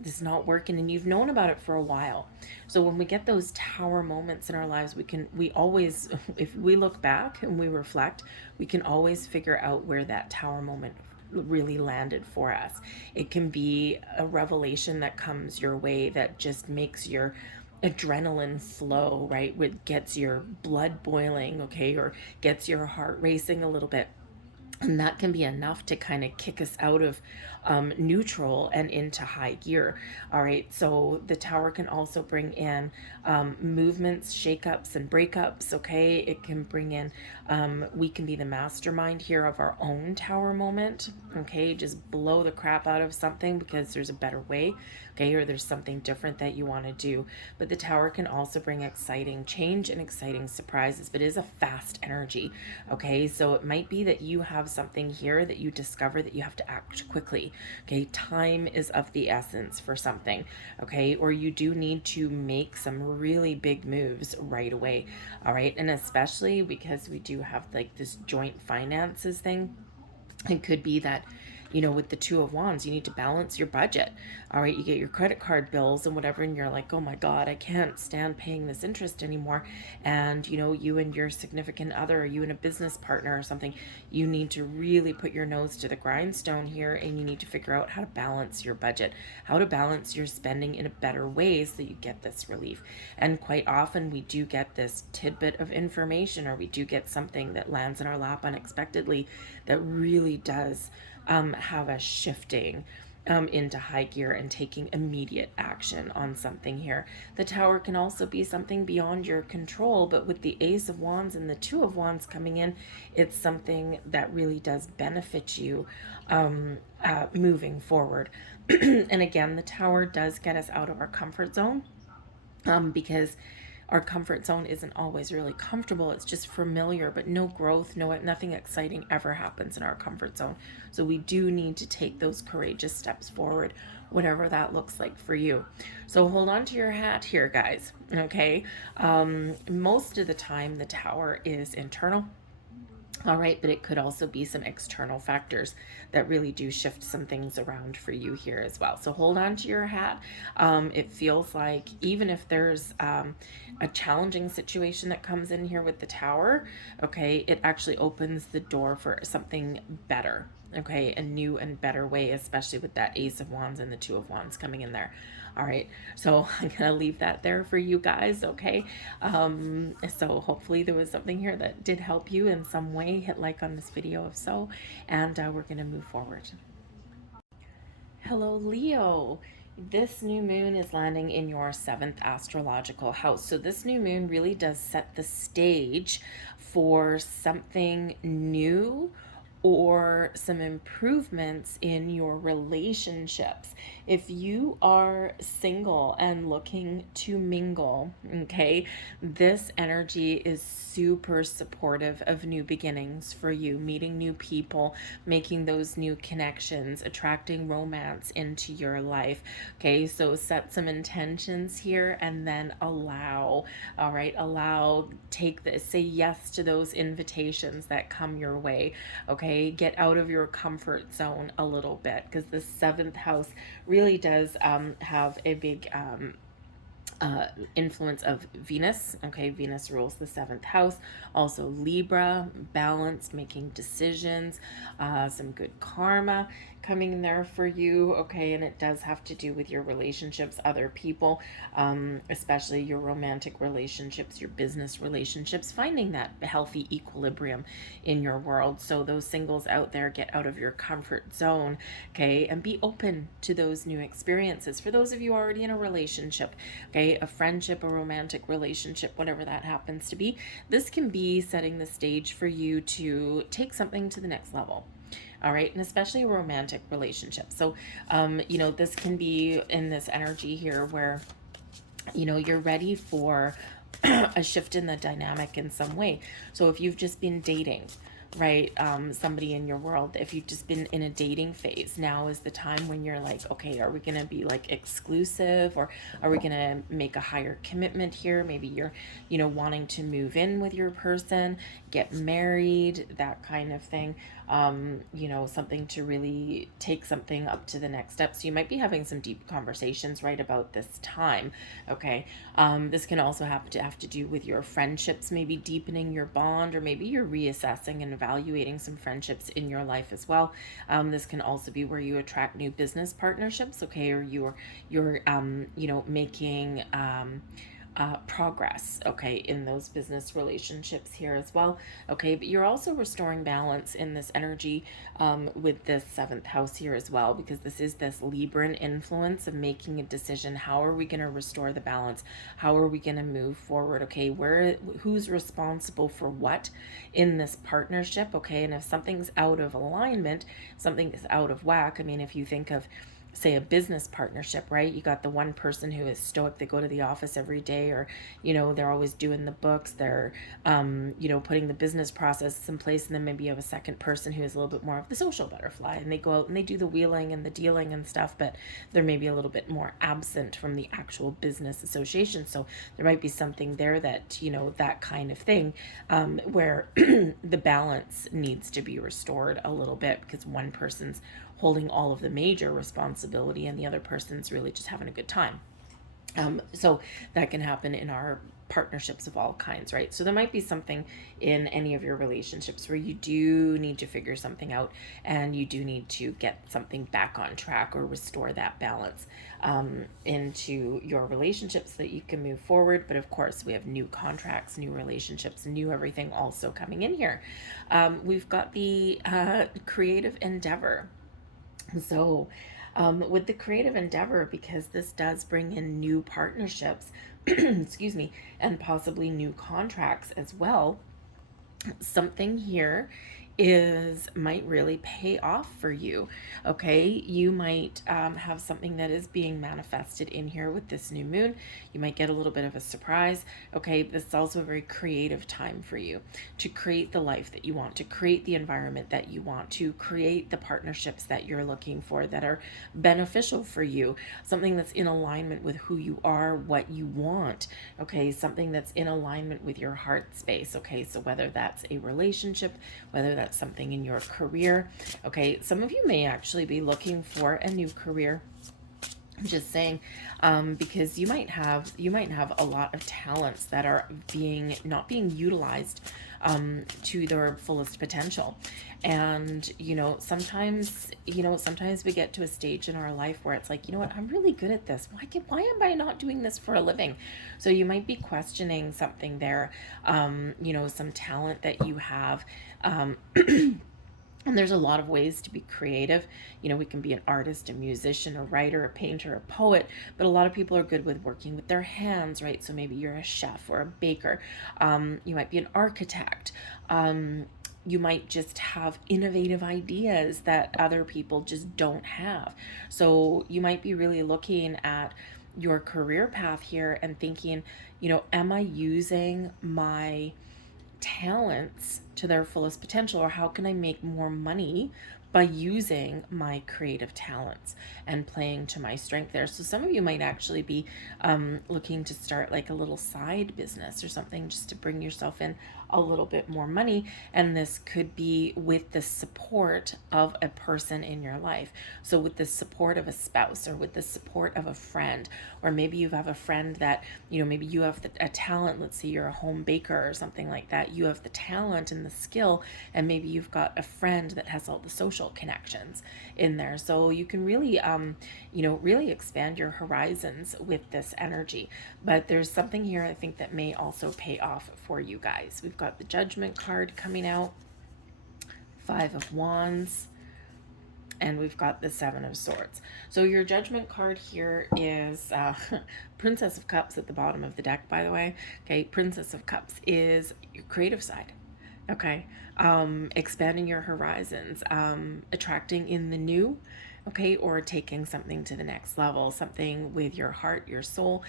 this is not working, and you've known about it for a while. So when we get those tower moments in our lives, we always, if we look back and we reflect, we can always figure out where that tower moment really landed for us. It can be a revelation that comes your way that just makes your adrenaline flow, right? It gets your blood boiling, okay, or gets your heart racing a little bit. And that can be enough to kind of kick us out of neutral and into high gear. All right, so the tower can also bring in movements, shakeups, and breakups. Okay, it can bring in, we can be the mastermind here of our own tower moment. Okay, just blow the crap out of something because there's a better way. Okay, or there's something different that you want to do. But the tower can also bring exciting change and exciting surprises, but it is a fast energy. Okay, so it might be that you have something here that you discover that you have to act quickly. Okay, time is of the essence for something. Okay, or you do need to make some really big moves right away. All right, and especially because we do have like this joint finances thing, it could be that, you know, with the Two of Wands, you need to balance your budget. All right, you get your credit card bills and whatever, and you're like, oh my God, I can't stand paying this interest anymore. And, you know, you and your significant other, or you and a business partner or something, you need to really put your nose to the grindstone here, and you need to figure out how to balance your budget, how to balance your spending in a better way so you get this relief. And quite often we do get this tidbit of information, or we do get something that lands in our lap unexpectedly that really does have us shifting into high gear and taking immediate action on something here. The tower can also be something beyond your control, but with the Ace of Wands and the Two of Wands coming in, it's something that really does benefit you moving forward. And again, the tower does get us out of our comfort zone, because our comfort zone isn't always really comfortable. It's just familiar, but no growth, nothing exciting ever happens in our comfort zone. So we do need to take those courageous steps forward, whatever that looks like for you. So hold on to your hat here, guys. Okay. Most of the time, the tower is internal. All right, but it could also be some external factors that really do shift some things around for you here as well. So hold on to your hat. It feels like even if there's a challenging situation that comes in here with the tower, okay, it actually opens the door for something better. Okay, a new and better way, especially with that Ace of Wands and the Two of Wands coming in there. All right, so I'm gonna leave that there for you guys. Okay, so hopefully there was something here that did help you in some way. Hit like on this video if so, and we're gonna move forward. Hello, Leo. This new moon is landing in your 7th astrological house. So this new moon really does set the stage for something new or some improvements in your relationships. If you are single and looking to mingle, okay, this energy is super supportive of new beginnings for you, meeting new people, making those new connections, attracting romance into your life. Okay, so set some intentions here and then allow, all right, take this, say yes to those invitations that come your way. Okay, get out of your comfort zone a little bit, because the 7th house really does have a big influence of Venus. Okay, Venus rules the 7th house. Also Libra, balanced, making decisions, some good karma coming in there for you. Okay, and it does have to do with your relationships, other people, especially your romantic relationships, your business relationships, finding that healthy equilibrium in your world. So those singles out there, get out of your comfort zone, okay, and be open to those new experiences. For those of you already in a relationship, okay, a friendship, a romantic relationship, whatever that happens to be, this can be setting the stage for you to take something to the next level. All right, and especially a romantic relationship. So, you know, this can be in this energy here where, you know, you're ready for a shift in the dynamic in some way. So if you've just been dating, right? Somebody in your world. If you've just been in a dating phase, now is the time when you're like, okay, are we going to be like exclusive, or are we going to make a higher commitment here? Maybe you're, wanting to move in with your person, get married, that kind of thing. Something to really take something up to the next step. So you might be having some deep conversations right about this time. Okay. This can also have to do with your friendships, maybe deepening your bond, or maybe you're reassessing and evaluating some friendships in your life as well. This can also be where you attract new business partnerships, okay, or you're making progress, okay, in those business relationships here as well, okay. But you're also restoring balance in this energy with this seventh house here as well, because this is this Libran influence of making a decision. How are we going to restore the balance? How are we going to move forward? Okay, who's responsible for what in this partnership? Okay, and if something's out of alignment, something is out of whack. I mean, if you think of, say, a business partnership, right? You got the one person who is stoic, they go to the office every day, or they're always doing the books, they're putting the business process in place. And then maybe you have a second person who is a little bit more of the social butterfly, and they go out and they do the wheeling and the dealing and stuff, but they're maybe a little bit more absent from the actual business association. So there might be something there that that kind of thing, where the balance needs to be restored a little bit, because one person's holding all of the major responsibility and the other person's really just having a good time. So that can happen in our partnerships of all kinds, right? So there might be something in any of your relationships where you do need to figure something out, and you do need to get something back on track or restore that balance into your relationships so that you can move forward. But of course, we have new contracts, new relationships, new everything also coming in here. We've got the creative endeavor. So, with the creative endeavor, because this does bring in new partnerships, excuse me, and possibly new contracts as well, something here might really pay off for you. Okay, you might have something that is being manifested in here with this new moon. You might get a little bit of a surprise. Okay, this is also a very creative time for you to create the life that you want, to create the environment that you want, to create the partnerships that you're looking for that are beneficial for you, something that's in alignment with who you are, what you want. Okay, something that's in alignment with your heart space. Okay, so whether that's a relationship, whether that's something in your career. Okay, some of you may actually be looking for a new career. I'm just saying, because you might have a lot of talents that are not being utilized to their fullest potential. And sometimes we get to a stage in our life where it's like, what, I'm really good at this. Why am I not doing this for a living? So you might be questioning something there, some talent that you have. And there's a lot of ways to be creative. We can be an artist, a musician, a writer, a painter, a poet, but a lot of people are good with working with their hands, right? So maybe you're a chef or a baker. You might be an architect. You might just have innovative ideas that other people just don't have. So you might be really looking at your career path here and thinking, am I using my talents to their fullest potential, or how can I make more money by using my creative talents and playing to my strength there? So some of you might actually be looking to start like a little side business or something just to bring yourself in a little bit more money, and this could be with the support of a person in your life. So with the support of a spouse, or with the support of a friend, or maybe you have a friend that maybe you have a talent. Let's say you're a home baker or something like that. You have the talent and the skill, and maybe you've got a friend that has all the social connections in there. So you can really really expand your horizons with this energy. But there's something here I think that may also pay off for you guys. We've got the Judgment card coming out, 5 of Wands, and we've got the 7 of Swords. So your Judgment card here is Princess of Cups at the bottom of the deck, by the way. Okay, Princess of Cups is your creative side. Okay, expanding your horizons, attracting in the new, okay, or taking something to the next level, something with your heart, your soul,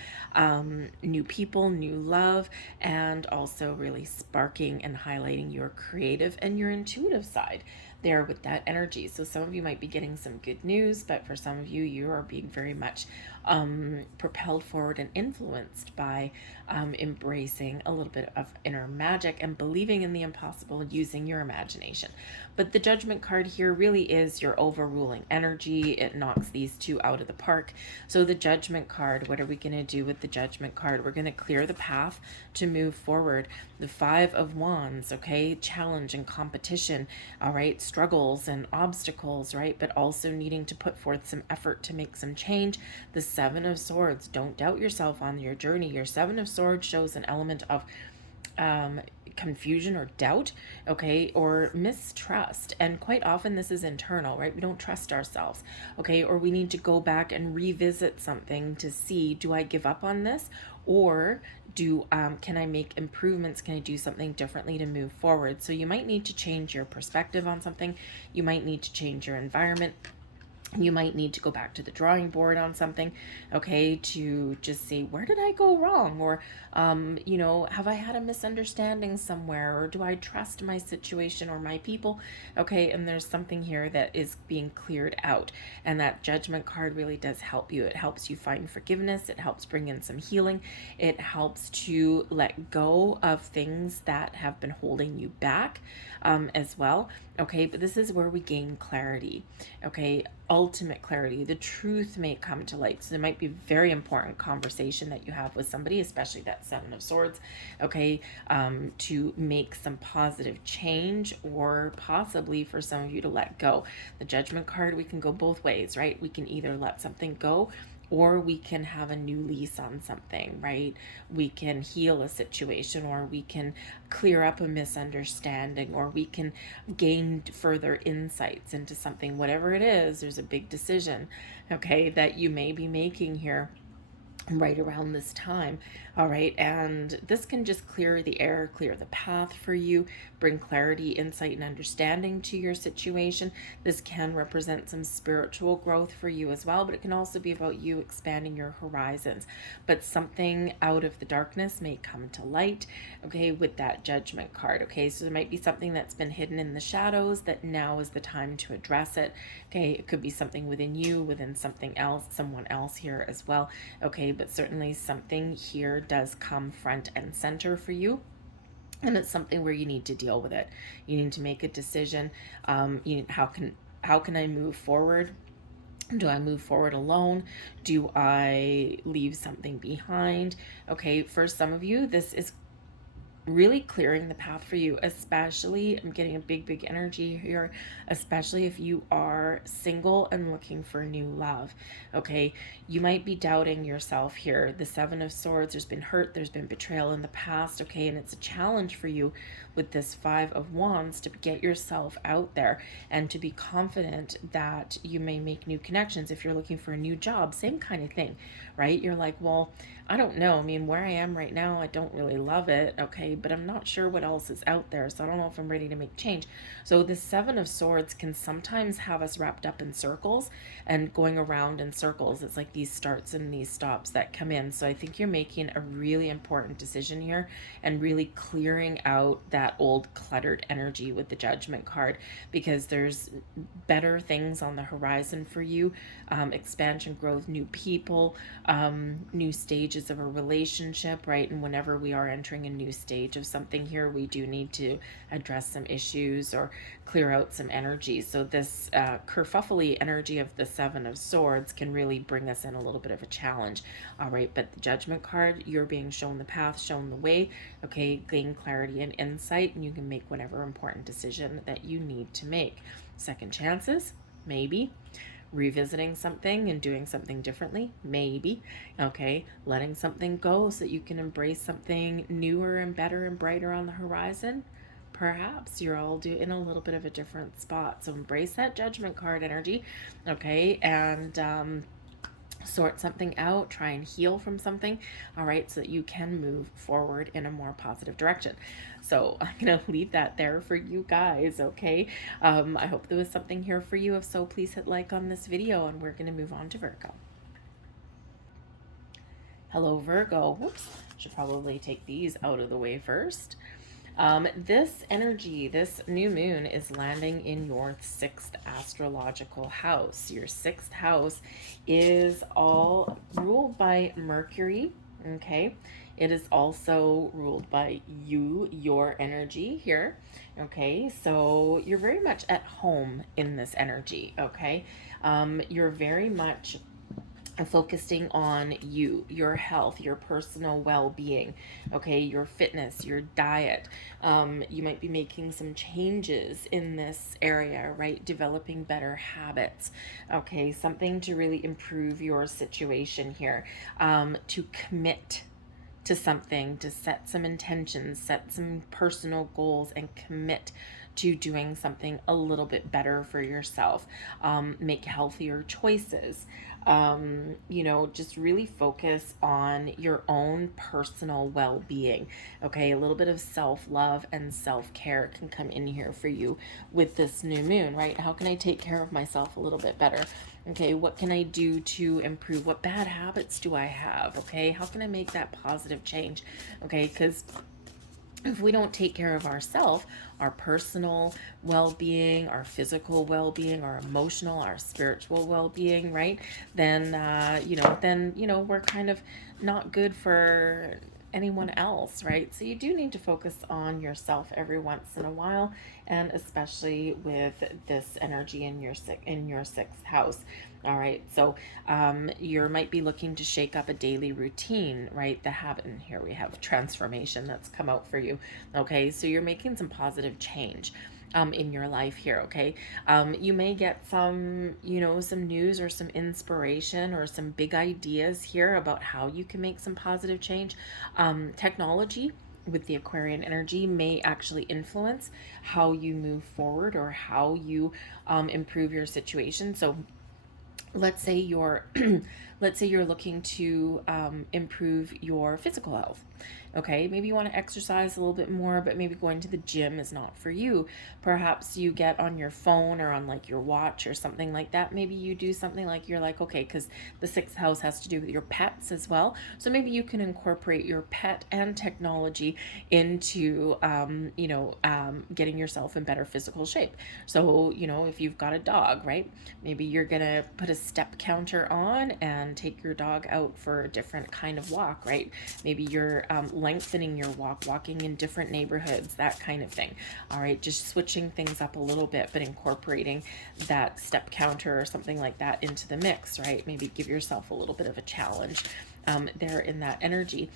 new people, new love, and also really sparking and highlighting your creative and your intuitive side there with that energy. So some of you might be getting some good news, but for some of you, you are being very much propelled forward and influenced by embracing a little bit of inner magic and believing in the impossible, using your imagination. But the Judgment card here really is your overruling energy. It knocks these two out of the park. So the Judgment card, what are we going to do with the Judgment card? We're going to clear the path to move forward. The Five of Wands, okay, challenge and competition, all right, struggles and obstacles, right, but also needing to put forth some effort to make some change. The Seven of Swords, don't doubt yourself on your journey. Your Seven of Swords shows an element of confusion or doubt, okay, or mistrust. And quite often this is internal, right? We don't trust ourselves, okay, or we need to go back and revisit something to see, do I give up on this? Or can I make improvements? Can I do something differently to move forward? So you might need to change your perspective on something. You might need to change your environment. You might need to go back to the drawing board on something, okay, to just say, where did I go wrong? Or, have I had a misunderstanding somewhere? Or do I trust my situation or my people? Okay, and there's something here that is being cleared out. And that Judgment card really does help you. It helps you find forgiveness. It helps bring in some healing. It helps to let go of things that have been holding you back as well. Okay, but this is where we gain clarity. Okay, ultimate clarity. The truth may come to light. So there might be a very important conversation that you have with somebody, especially that Seven of Swords, okay, to make some positive change, or possibly for some of you to let go. The Judgment card, we can go both ways, right? We can either let something go, or we can have a new lease on something, right? We can heal a situation, or we can clear up a misunderstanding, or we can gain further insights into something. Whatever it is, there's a big decision, okay, that you may be making here right around this time. All right, and this can just clear the air, clear the path for you, bring clarity, insight, and understanding to your situation. This can represent some spiritual growth for you as well, but it can also be about you expanding your horizons. But something out of the darkness may come to light, okay, with that Judgment card. Okay, so there might be something that's been hidden in the shadows that now is the time to address it. Okay, it could be something within you, within something else, someone else here as well. Okay, but certainly something here does come front and center for you. And it's something where you need to deal with it. You need to make a decision. How can I move forward? Do I move forward alone? Do I leave something behind? Okay, for some of you, this is really clearing the path for you, especially, I'm getting a big energy here, especially if you are single and looking for new love. Okay, you might be doubting yourself here. The Seven of Swords, there's been hurt, there's been betrayal in the past, okay, and it's a challenge for you with this Five of Wands to get yourself out there and to be confident that you may make new connections. If you're looking for a new job, same kind of thing, right? You're like, well, I don't know. I mean, where I am right now, I don't really love it, okay, but I'm not sure what else is out there, so I don't know if I'm ready to make change. So the Seven of Swords can sometimes have us wrapped up in circles and going around in circles. It's like these starts and these stops that come in. So I think you're making a really important decision here and really clearing out that old cluttered energy with the Judgment card, because there's better things on the horizon for you. Expansion, growth, new people, new stages of a relationship, right? And whenever we are entering a new stage of something here, we do need to address some issues or clear out some energy. So this kerfuffly energy of the Seven of Swords can really bring us in a little bit of a challenge. All right, but the Judgment card, you're being shown the path, shown the way, okay, gain clarity and insight, and you can make whatever important decision that you need to make. Second chances, maybe. Revisiting something and doing something differently, maybe. Okay, letting something go so that you can embrace something newer and better and brighter on the horizon. Perhaps you're all in a little bit of a different spot. So embrace that Judgment card energy, okay, and sort something out, try and heal from something, all right, so that you can move forward in a more positive direction. So I'm going to leave that there for you guys, okay? I hope there was something here for you. If so, please hit like on this video, and we're going to move on to Virgo. Hello, Virgo. Whoops, should probably take these out of the way first. This energy, this new moon is landing in your 6th astrological house. Your 6th house is all ruled by Mercury, okay? It is also ruled by you, your energy here, okay? So you're very much at home in this energy, okay? You're very much focusing on you, your health, your personal well-being, okay, your fitness, your diet. You might be making some changes in this area, right? Developing better habits, okay, something to really improve your situation here, to commit to something, to set some intentions, set some personal goals, and commit to doing something a little bit better for yourself. Make healthier choices. Just really focus on your own personal well-being. Okay, a little bit of self-love and self-care can come in here for you with this new moon, right? How can I take care of myself a little bit better? Okay, what can I do to improve? What bad habits do I have? Okay, how can I make that positive change? Okay, because if we don't take care of ourselves, our personal well-being, our physical well-being, our emotional, our spiritual well-being, right? Then, we're kind of not good for anyone else, right? So you do need to focus on yourself every once in a while, and especially with this energy in your 6th house. All right, so you might be looking to shake up a daily routine, right? The habit, and here we have transformation that's come out for you. Okay, so you're making some positive change in your life here, okay? You may get some, some news or some inspiration or some big ideas here about how you can make some positive change. Technology with the Aquarian energy may actually influence how you move forward or how you improve your situation. So let's say you're let's say you're looking to improve your physical health. Okay, maybe you want to exercise a little bit more, but maybe going to the gym is not for you. Perhaps you get on your phone or on like your watch or something like that. Maybe you do something like, you're like, okay, because the 6th house has to do with your pets as well. So maybe you can incorporate your pet and technology into, getting yourself in better physical shape. So, if you've got a dog, right? Maybe you're going to put a step counter on and take your dog out for a different kind of walk, right? Maybe you're lengthening your walk, walking in different neighborhoods, that kind of thing. All right, just switching things up a little bit, but incorporating that step counter or something like that into the mix, right? Maybe give yourself a little bit of a challenge there in that energy.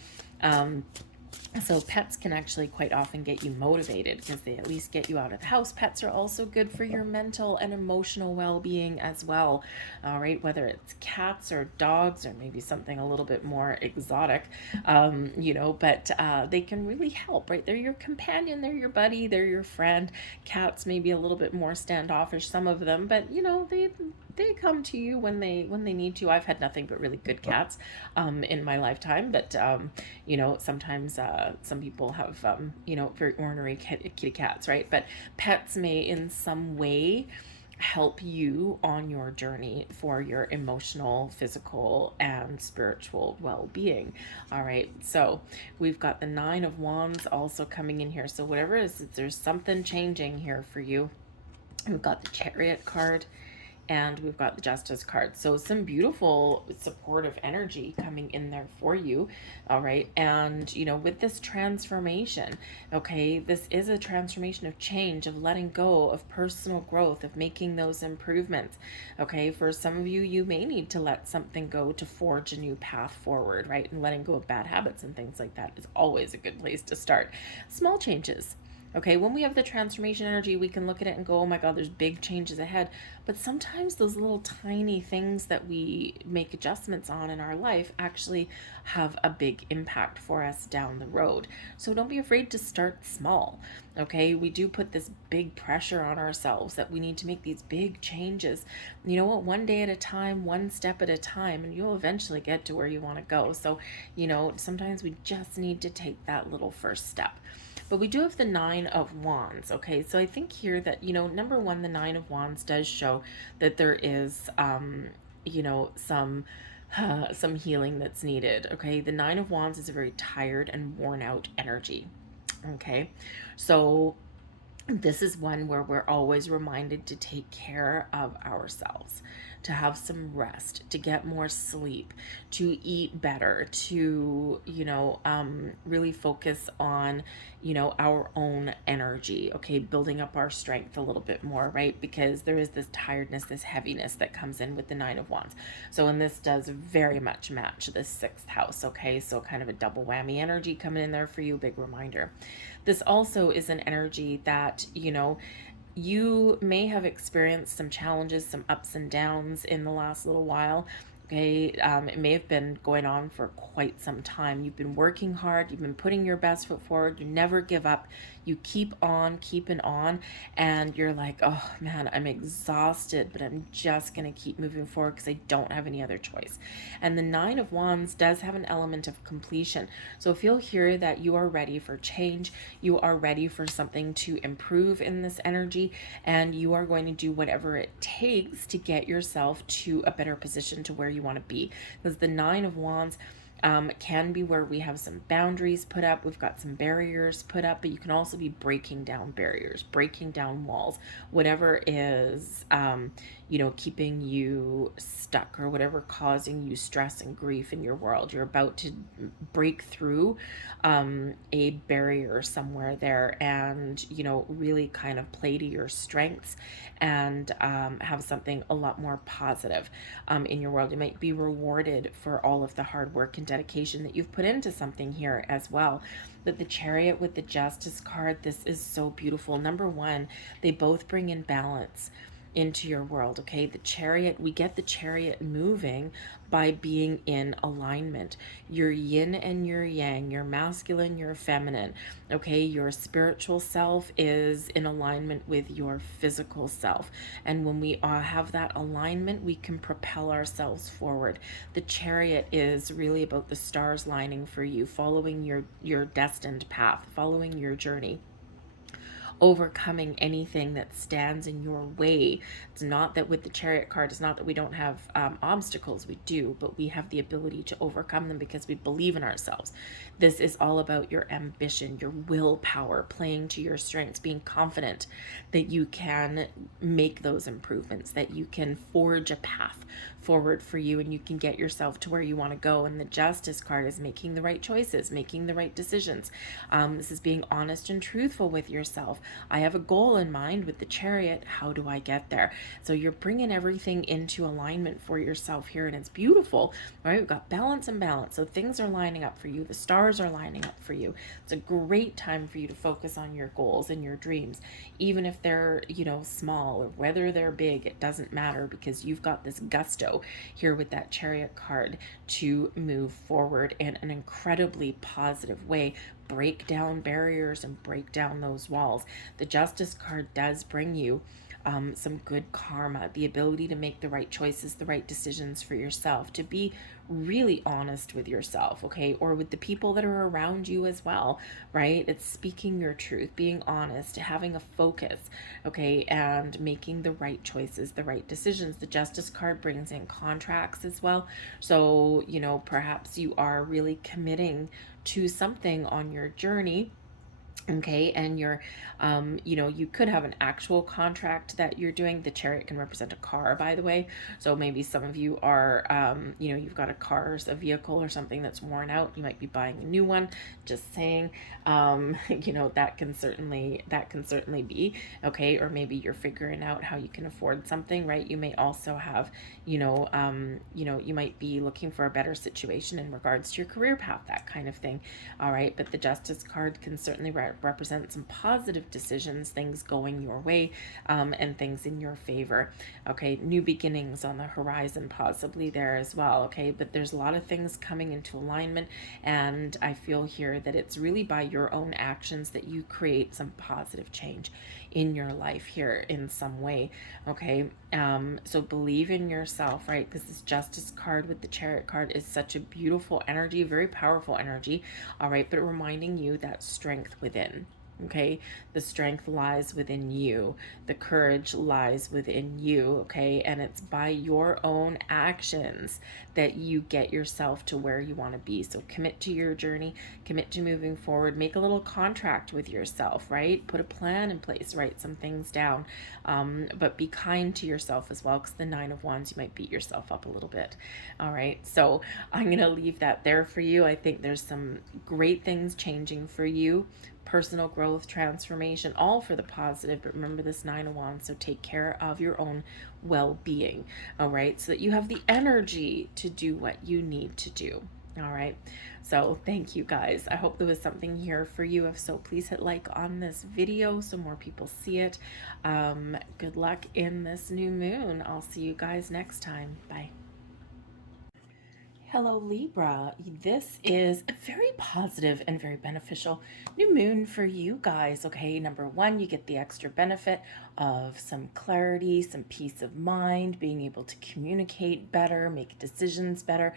So pets can actually quite often get you motivated because they at least get you out of the house. Pets are also good for your mental and emotional well-being as well. All right, whether it's cats or dogs or maybe something a little bit more exotic, but they can really help, right? They're your companion, they're your buddy, they're your friend. Cats may be a little bit more standoffish, some of them, but they come to you when they need to. I've had nothing but really good cats in my lifetime, but sometimes some people have very ornery kitty cats, right? But pets may in some way help you on your journey for your emotional, physical, and spiritual well-being. All right, so we've got the 9 of Wands also coming in here. So whatever it is, there's something changing here for you. We've got the Chariot card, and we've got the Justice card. So some beautiful supportive energy coming in there for you. All right, and with this transformation, okay, this is a transformation of change, of letting go, of personal growth, of making those improvements. Okay, for some of you, you may need to let something go to forge a new path forward, right? And letting go of bad habits and things like that is always a good place to start. Small changes, Okay, when we have the transformation energy, we can look at it and go, oh my God, there's big changes ahead. But sometimes those little tiny things that we make adjustments on in our life actually have a big impact for us down the road. So don't be afraid to start small. Okay, we do put this big pressure on ourselves that we need to make these big changes. You know what? One day at a time, one step at a time, and you'll eventually get to where you want to go. So, sometimes we just need to take that little first step. But we do have the Nine of Wands. Okay, so I think here that, number one, the Nine of Wands does show that there is, some healing that's needed. Okay, the Nine of Wands is a very tired and worn out energy. Okay, so this is one where we're always reminded to take care of ourselves, to have some rest, to get more sleep, to eat better, to, really focus on, our own energy, okay, building up our strength a little bit more, right? Because there is this tiredness, this heaviness that comes in with the Nine of Wands. So, and this does very much match the sixth house, okay? So, kind of a double whammy energy coming in there for you, big reminder. This also is an energy that, you may have experienced some challenges, some ups and downs in the last little while. Okay, it may have been going on for quite some time. You've been working hard, you've been putting your best foot forward, you never give up, you keep on keeping on, and you're like, oh man, I'm exhausted, but I'm just gonna keep moving forward because I don't have any other choice. And the Nine of Wands does have an element of completion. So if you'll hear that you are ready for change, you are ready for something to improve in this energy, and you are going to do whatever it takes to get yourself to a better position to where you want to be. Because the Nine of Wands can be where we have some boundaries put up, we've got some barriers put up, but you can also be breaking down barriers, breaking down walls, whatever is, keeping you stuck, or whatever causing you stress and grief in your world. You're about to break through a barrier somewhere there, and, really kind of play to your strengths, and have something a lot more positive in your world. You might be rewarded for all of the hard work and dedication that you've put into something here as well. But the Chariot with the Justice card, this is so beautiful. Number one, they both bring in balance into your world. Okay, the Chariot, we get the Chariot moving by being in alignment. Your yin and your yang, your masculine, your feminine. Okay, your spiritual self is in alignment with your physical self, and when we have that alignment, we can propel ourselves forward. The Chariot is really about the stars lining for you, following your destined path, following your journey, overcoming anything that stands in your way. It's not that with the Chariot card, it's not that we don't have obstacles. We do, but we have the ability to overcome them because we believe in ourselves. This is all about your ambition, your willpower, playing to your strengths, being confident that you can make those improvements, that you can forge a path forward for you, and you can get yourself to where you want to go. And the Justice card is making the right choices, making the right decisions. This is being honest and truthful with yourself. I have a goal in mind with the Chariot. How do I get there? So you're bringing everything into alignment for yourself here, and it's beautiful, right? We've got balance and balance. So things are lining up for you. The stars are lining up for you. It's a great time for you to focus on your goals and your dreams, even if they're, small, or whether they're big, it doesn't matter, because you've got this gusto here with that Chariot card to move forward in an incredibly positive way, break down barriers and break down those walls. The Justice card does bring you some good karma, the ability to make the right choices, the right decisions for yourself, to be really honest with yourself, okay, or with the people that are around you as well, right? It's speaking your truth, being honest, having a focus, okay, and making the right choices, the right decisions. The Justice card brings in contracts as well. So, perhaps you are really committing to something on your journey, okay, and you're you could have an actual contract that you're doing. The Chariot can represent a car, by the way, so maybe some of you are you've got a vehicle or something that's worn out, you might be buying a new one, just saying. That can certainly be okay. Or maybe you're figuring out how you can afford something, right? You may also have you might be looking for a better situation in regards to your career path, that kind of thing. All right, but the Justice card can certainly represent some positive decisions, things going your way, and things in your favor. Okay, new beginnings on the horizon possibly there as well. Okay, but there's a lot of things coming into alignment, and I feel here that it's really by your own actions that you create some positive change in your life here in some way. Okay, so believe in yourself, right? Because this Justice card with the Chariot card is such a beautiful energy, very powerful energy. All right, but reminding you that strength within. Okay, the strength lies within you, the courage lies within you. Okay, and it's by your own actions that you get yourself to where you want to be. So commit to your journey, commit to moving forward, make a little contract with yourself, right? Put a plan in place, write some things down, but be kind to yourself as well, because the Nine of Wands, you might beat yourself up a little bit. All right, so I'm going to leave that there for you. I think there's some great things changing for you, personal growth, transformation, all for the positive. But remember this Nine of Wands, so take care of your own well-being, all right, so that you have the energy to do what you need to do. All right, so thank you guys. I hope there was something here for you. If so, please hit like on this video so more people see it. Good luck in this new moon. I'll see you guys next time. Bye. Hello Libra, this is a very positive and very beneficial new moon for you guys. Okay, number one, you get the extra benefit of some clarity, some peace of mind, being able to communicate better, make decisions better,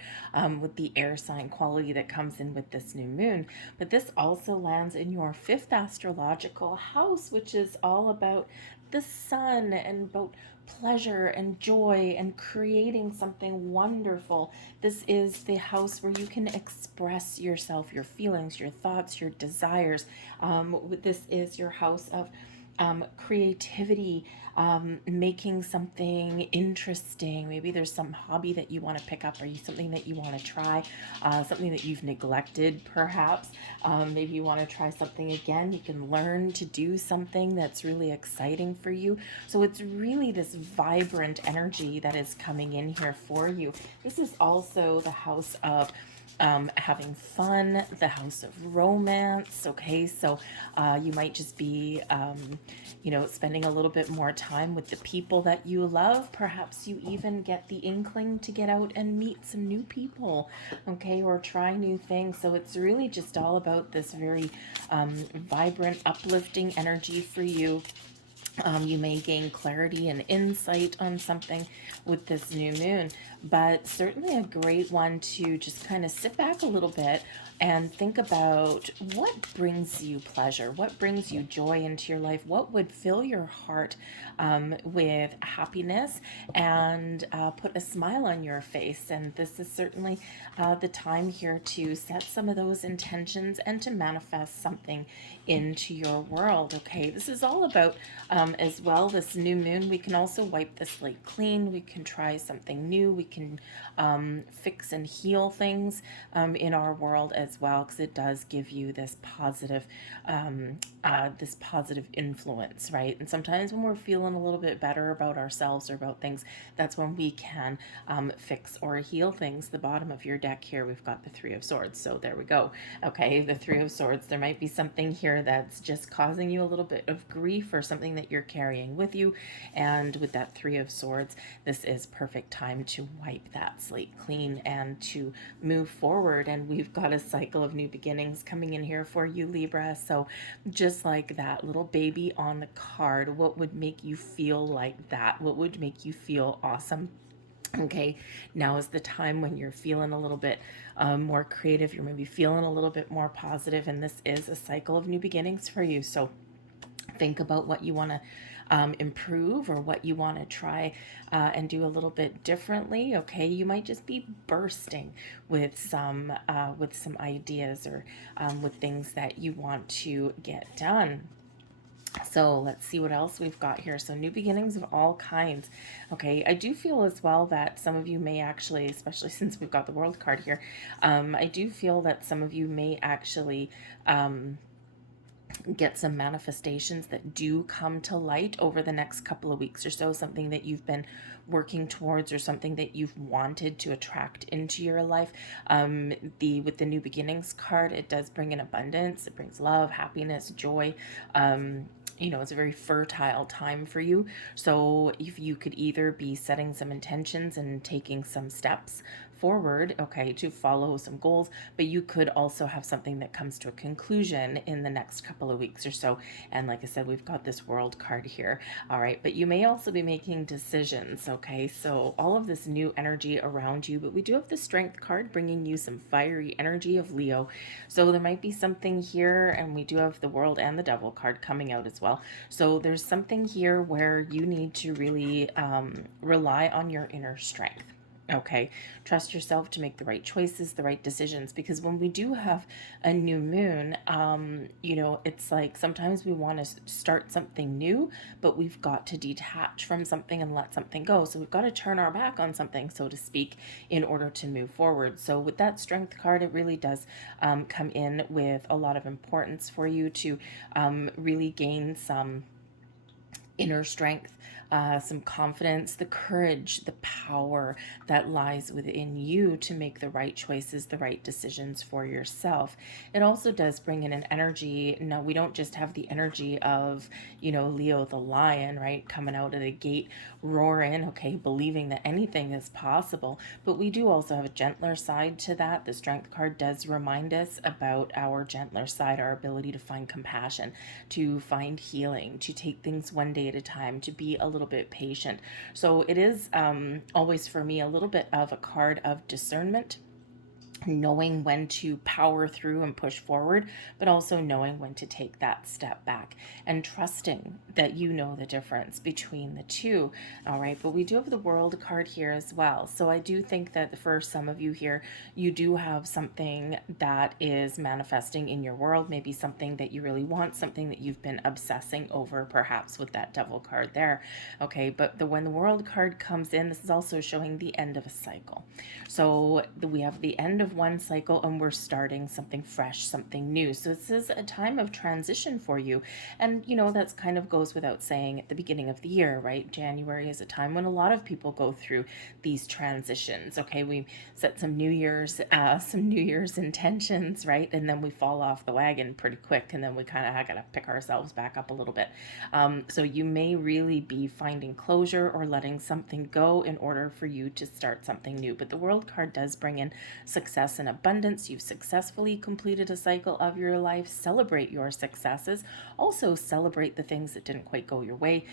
with the air sign quality that comes in with this new moon. But this also lands in your fifth astrological house, which is all about the sun and about pleasure and joy and creating something wonderful. This is the house where you can express yourself, your feelings, your thoughts, your desires. This is your house of creativity, making something interesting. Maybe there's some hobby that you want to pick up, or something that you want to try, something that you've neglected perhaps. Maybe you want to try something again. You can learn to do something that's really exciting for you. So it's really this vibrant energy that is coming in here for you. This is also the house of having fun, the house of romance. Okay, so you might just be spending a little bit more time with the people that you love. Perhaps you even get the inkling to get out and meet some new people, okay, or try new things. So it's really just all about this very vibrant, uplifting energy for you. You may gain clarity and insight on something with this new moon, but certainly a great one to just kind of sit back a little bit and think about what brings you pleasure, what brings you joy into your life, what would fill your heart with happiness and put a smile on your face. And this is certainly the time here to set some of those intentions and to manifest something into your world. Okay, this is all about as well, this new moon. We can also wipe the slate clean. We can try something new. We can fix and heal things in our world as well, because it does give you this positive influence, right? And sometimes when we're feeling a little bit better about ourselves or about things, that's when we can fix or heal things. The bottom of your deck here, we've got the Three of Swords. So there we go. Okay, the Three of Swords. There might be something here that's just causing you a little bit of grief, or something that you're carrying with you. And with that Three of Swords, this is perfect time to wipe that slate clean and to move forward. And we've got a cycle of new beginnings coming in here for you, Libra. So just like that little baby on the card, what would make you feel like that? What would make you feel awesome? Okay, now is the time when you're feeling a little bit more creative. You're maybe feeling a little bit more positive, and this is a cycle of new beginnings for you. So think about what you want to improve, or what you want to try and do a little bit differently. Okay, you might just be bursting with some ideas, or with things that you want to get done. So let's see what else we've got here. So new beginnings of all kinds. Okay, I do feel as well that some of you may actually, especially since we've got the World card here, I do feel that some of you may actually get some manifestations that do come to light over the next couple of weeks or so, something that you've been working towards or something that you've wanted to attract into your life. With the new beginnings card, it does bring in abundance. It brings love, happiness, joy. It's a very fertile time for you. So if you could either be setting some intentions and taking some steps forward, okay, to follow some goals, but you could also have something that comes to a conclusion in the next couple of weeks or so. And like I said, we've got this world card here. All right, but you may also be making decisions, okay? So all of this new energy around you, but we do have the strength card bringing you some fiery energy of Leo. So there might be something here, and we do have the world and the devil card coming out as well. So there's something here where you need to really rely on your inner strength. Okay, trust yourself to make the right choices, the right decisions, because when we do have a new moon, it's like sometimes we want to start something new, but we've got to detach from something and let something go. So we've got to turn our back on something, so to speak, in order to move forward. So with that strength card, it really does come in with a lot of importance for you to really gain some inner strength, some confidence, the courage, the power that lies within you to make the right choices, the right decisions for yourself. It also does bring in an energy. Now, we don't just have the energy of, Leo the lion, right, coming out of the gate roaring, okay, believing that anything is possible, but we do also have a gentler side to that. The strength card does remind us about our gentler side, our ability to find compassion, to find healing, to take things one day at a time, to be a little bit patient. So it is always for me a little bit of a card of discernment, knowing when to power through and push forward, but also knowing when to take that step back and trusting that you know the difference between the two. All right, but we do have the world card here as well. So I do think that for some of you here, you do have something that is manifesting in your world, maybe something that you really want, something that you've been obsessing over, perhaps with that devil card there. Okay, but when the world card comes in, this is also showing the end of a cycle. So we have the end of one cycle and we're starting something fresh, something new. So this is a time of transition for you. And that's kind of goes without saying at the beginning of the year, right? January is a time when a lot of people go through these transitions. Okay, we set some New Year's intentions, right? And then we fall off the wagon pretty quick, and then we kind of got to pick ourselves back up a little bit. So you may really be finding closure or letting something go in order for you to start something new. But the world card does bring in success and abundance. You've successfully completed a cycle of your life. Celebrate your successes. Also celebrate the things that didn't quite go your way.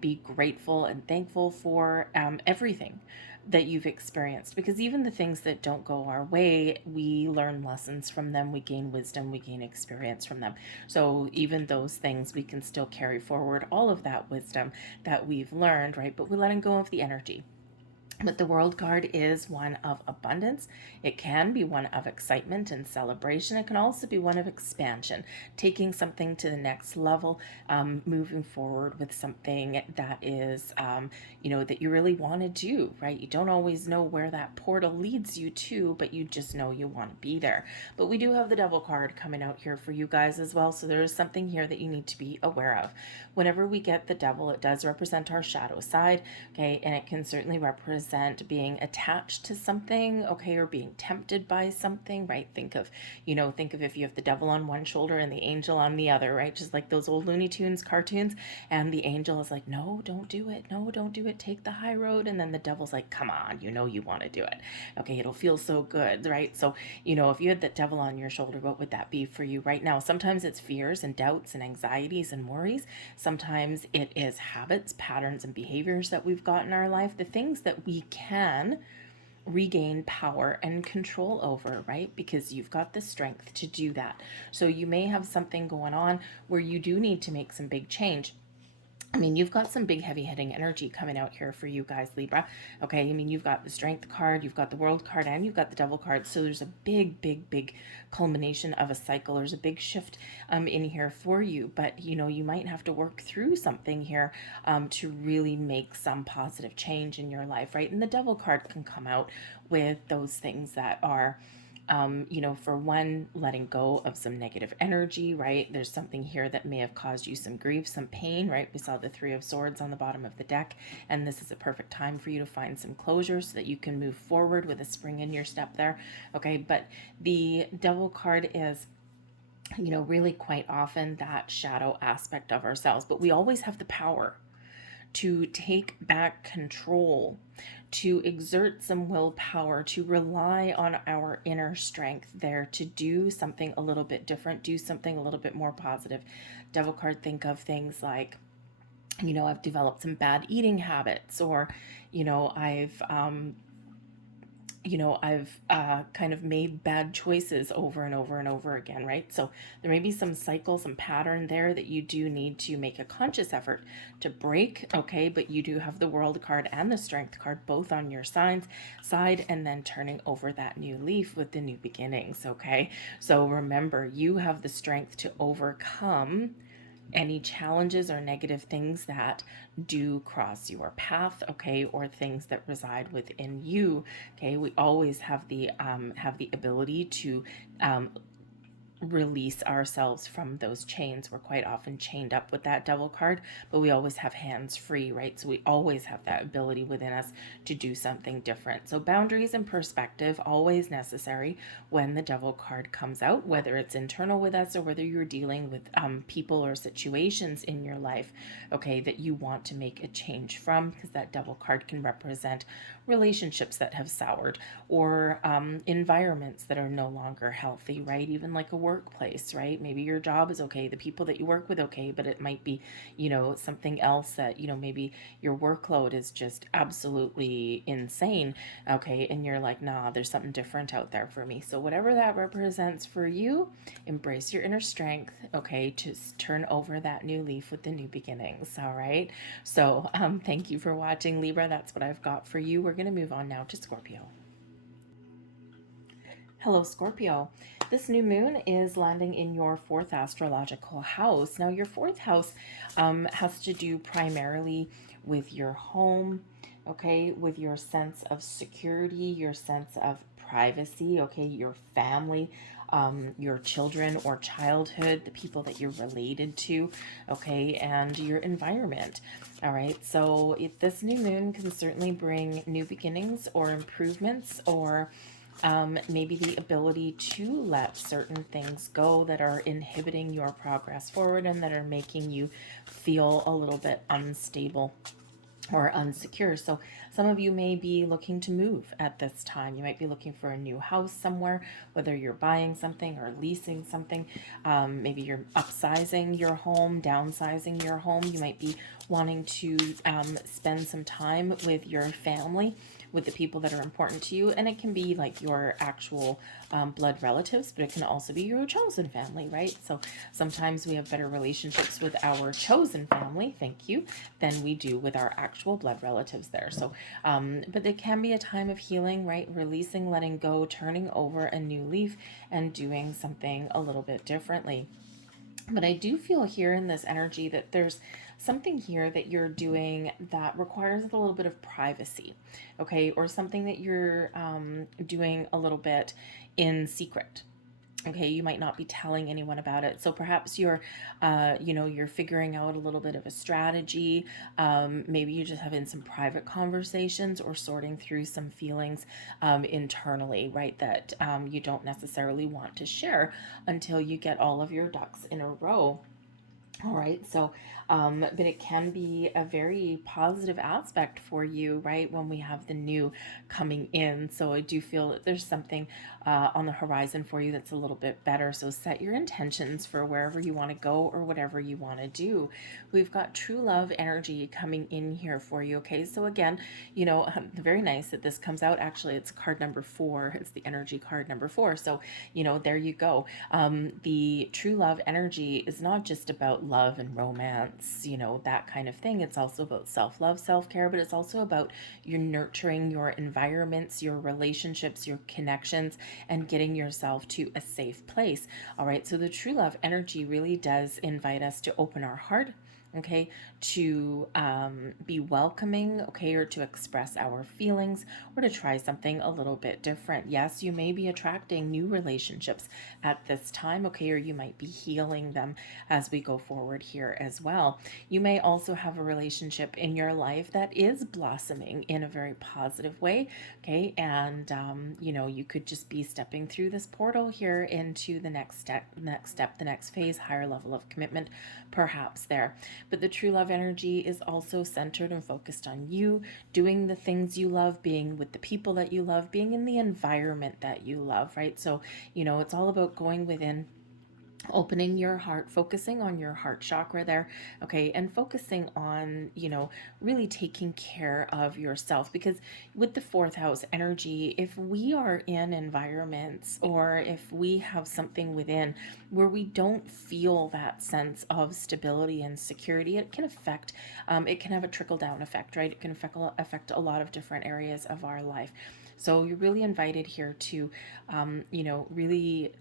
Be grateful and thankful for everything that you've experienced, because even the things that don't go our way, we learn lessons from them, we gain wisdom, we gain experience from them. So even those things, we can still carry forward all of that wisdom that we've learned, right? But we're letting go of the energy. But the world card is one of abundance. It can be one of excitement and celebration. It can also be one of expansion, taking something to the next level, moving forward with something that is, that you really want to do, right? You don't always know where that portal leads you to, but you just know you want to be there. But we do have the devil card coming out here for you guys as well. So there is something here that you need to be aware of. Whenever we get the devil, it does represent our shadow side, okay? And it can certainly represent being attached to something, okay, or being tempted by something, right? Think of if you have the devil on one shoulder and the angel on the other, right? Just like those old Looney Tunes cartoons, and the angel is like, no, don't do it, no, don't do it, take the high road, and then the devil's like, come on, you want to do it, okay, it'll feel so good, right? So if you had that devil on your shoulder, what would that be for you right now? Sometimes it's fears and doubts and anxieties and worries. Sometimes it is habits, patterns, and behaviors that we've got in our life, the things that we can regain power and control over, right? Because you've got the strength to do that. So you may have something going on where you do need to make some big change. You've got some big heavy hitting energy coming out here for you guys, Libra. Okay, you've got the strength card, you've got the world card, and you've got the devil card. So there's a big culmination of a cycle. There's a big shift in here for you. But, you might have to work through something here to really make some positive change in your life, right? And the devil card can come out with those things that are you know, for one, letting go of some negative energy, right? There's something here that may have caused you some grief, some pain, right? We saw the Three of Swords on the bottom of the deck, and this is a perfect time for you to find some closure so that you can move forward with a spring in your step there, okay? But the Devil card is, you know, really quite often that shadow aspect of ourselves, but we always have the power to take back control, to exert some willpower, to rely on our inner strength there to do something a little bit different, do something a little bit more positive. Devil card, think of things like, you know, I've developed some bad eating habits, or, you know, I've kind of made bad choices over and over and over again, right? So there may be some cycle, some pattern there that you do need to make a conscious effort to break, okay? But you do have the World card and the Strength card both on your side, and then turning over that new leaf with the new beginnings, okay? So remember, you have the strength to overcome any challenges or negative things that do cross your path, okay, or things that reside within you, okay. We always have the ability to release ourselves from those chains. We're quite often chained up with that Devil card, but we always have hands free, right? So we always have that ability within us to do something different. So boundaries and perspective always necessary when the Devil card comes out, whether it's internal with us or whether you're dealing with people or situations in your life, okay, that you want to make a change from, because that Devil card can represent relationships that have soured, or environments that are no longer healthy, right? Even like a workplace, right? Maybe your job is okay, the people that you work with okay, but it might be, you know, something else that, you know, maybe your workload is just absolutely insane, okay, and you're like, nah, there's something different out there for me. So whatever that represents for you, embrace your inner strength, okay, to turn over that new leaf with the new beginnings. All right, so thank you for watching, Libra. That's what I've got for you. We're going to move on now to Scorpio. Hello, Scorpio. This new moon is landing in your fourth astrological house. Now, your fourth house has to do primarily with your home, okay, with your sense of security, your sense of privacy, okay, your family, your children or childhood, the people that you're related to, okay, and your environment. All right, so this new moon can certainly bring new beginnings or improvements, or maybe the ability to let certain things go that are inhibiting your progress forward and that are making you feel a little bit unstable or unsecure. So some of you may be looking to move at this time. You might be looking for a new house somewhere, whether you're buying something or leasing something. Maybe you're upsizing your home, downsizing your home. You might be wanting to spend some time with your family, with the people that are important to you. And it can be like your actual blood relatives, but it can also be your chosen family, right? So sometimes we have better relationships with our chosen family, thank you, than we do with our actual blood relatives there. So, but it can be a time of healing, right? Releasing, letting go, turning over a new leaf, and doing something a little bit differently. But I do feel here in this energy that there's something here that you're doing that requires a little bit of privacy, okay? Or something that you're doing a little bit in secret. Okay, you might not be telling anyone about it. So perhaps you're, you're figuring out a little bit of a strategy. Maybe you're just having some private conversations or sorting through some feelings internally, right? That you don't necessarily want to share until you get all of your ducks in a row. All right, so, but it can be a very positive aspect for you, right, when we have the new coming in. So I do feel that there's something on the horizon for you that's a little bit better. So set your intentions for wherever you want to go or whatever you want to do. We've got true love energy coming in here for you, okay? So again, very nice that this comes out. Actually, it's card number 4. It's the energy card number 4. So, there you go. The true love energy is not just about love and romance, you know, that kind of thing. It's also about self-love, self-care, but it's also about you nurturing your environments, your relationships, your connections, and getting yourself to a safe place. All right. So the true love energy really does invite us to open our heart, okay, to be welcoming, okay, or to express our feelings, or to try something a little bit different. Yes, you may be attracting new relationships at this time, okay, or you might be healing them as we go forward here as well. You may also have a relationship in your life that is blossoming in a very positive way, okay, and you know, you could just be stepping through this portal here into the next step, the next phase, higher level of commitment, perhaps there. But the true love energy is also centered and focused on you, doing the things you love, being with the people that you love, being in the environment that you love, right? So, you know, it's all about going within, opening your heart, focusing on your heart chakra there, okay, and focusing on, you know, really taking care of yourself. Because with the fourth house energy, if we are in environments or if we have something within where we don't feel that sense of stability and security, it can affect, it can have a trickle down effect, right? It can affect a lot of different areas of our life. So you're really invited here to, you know, really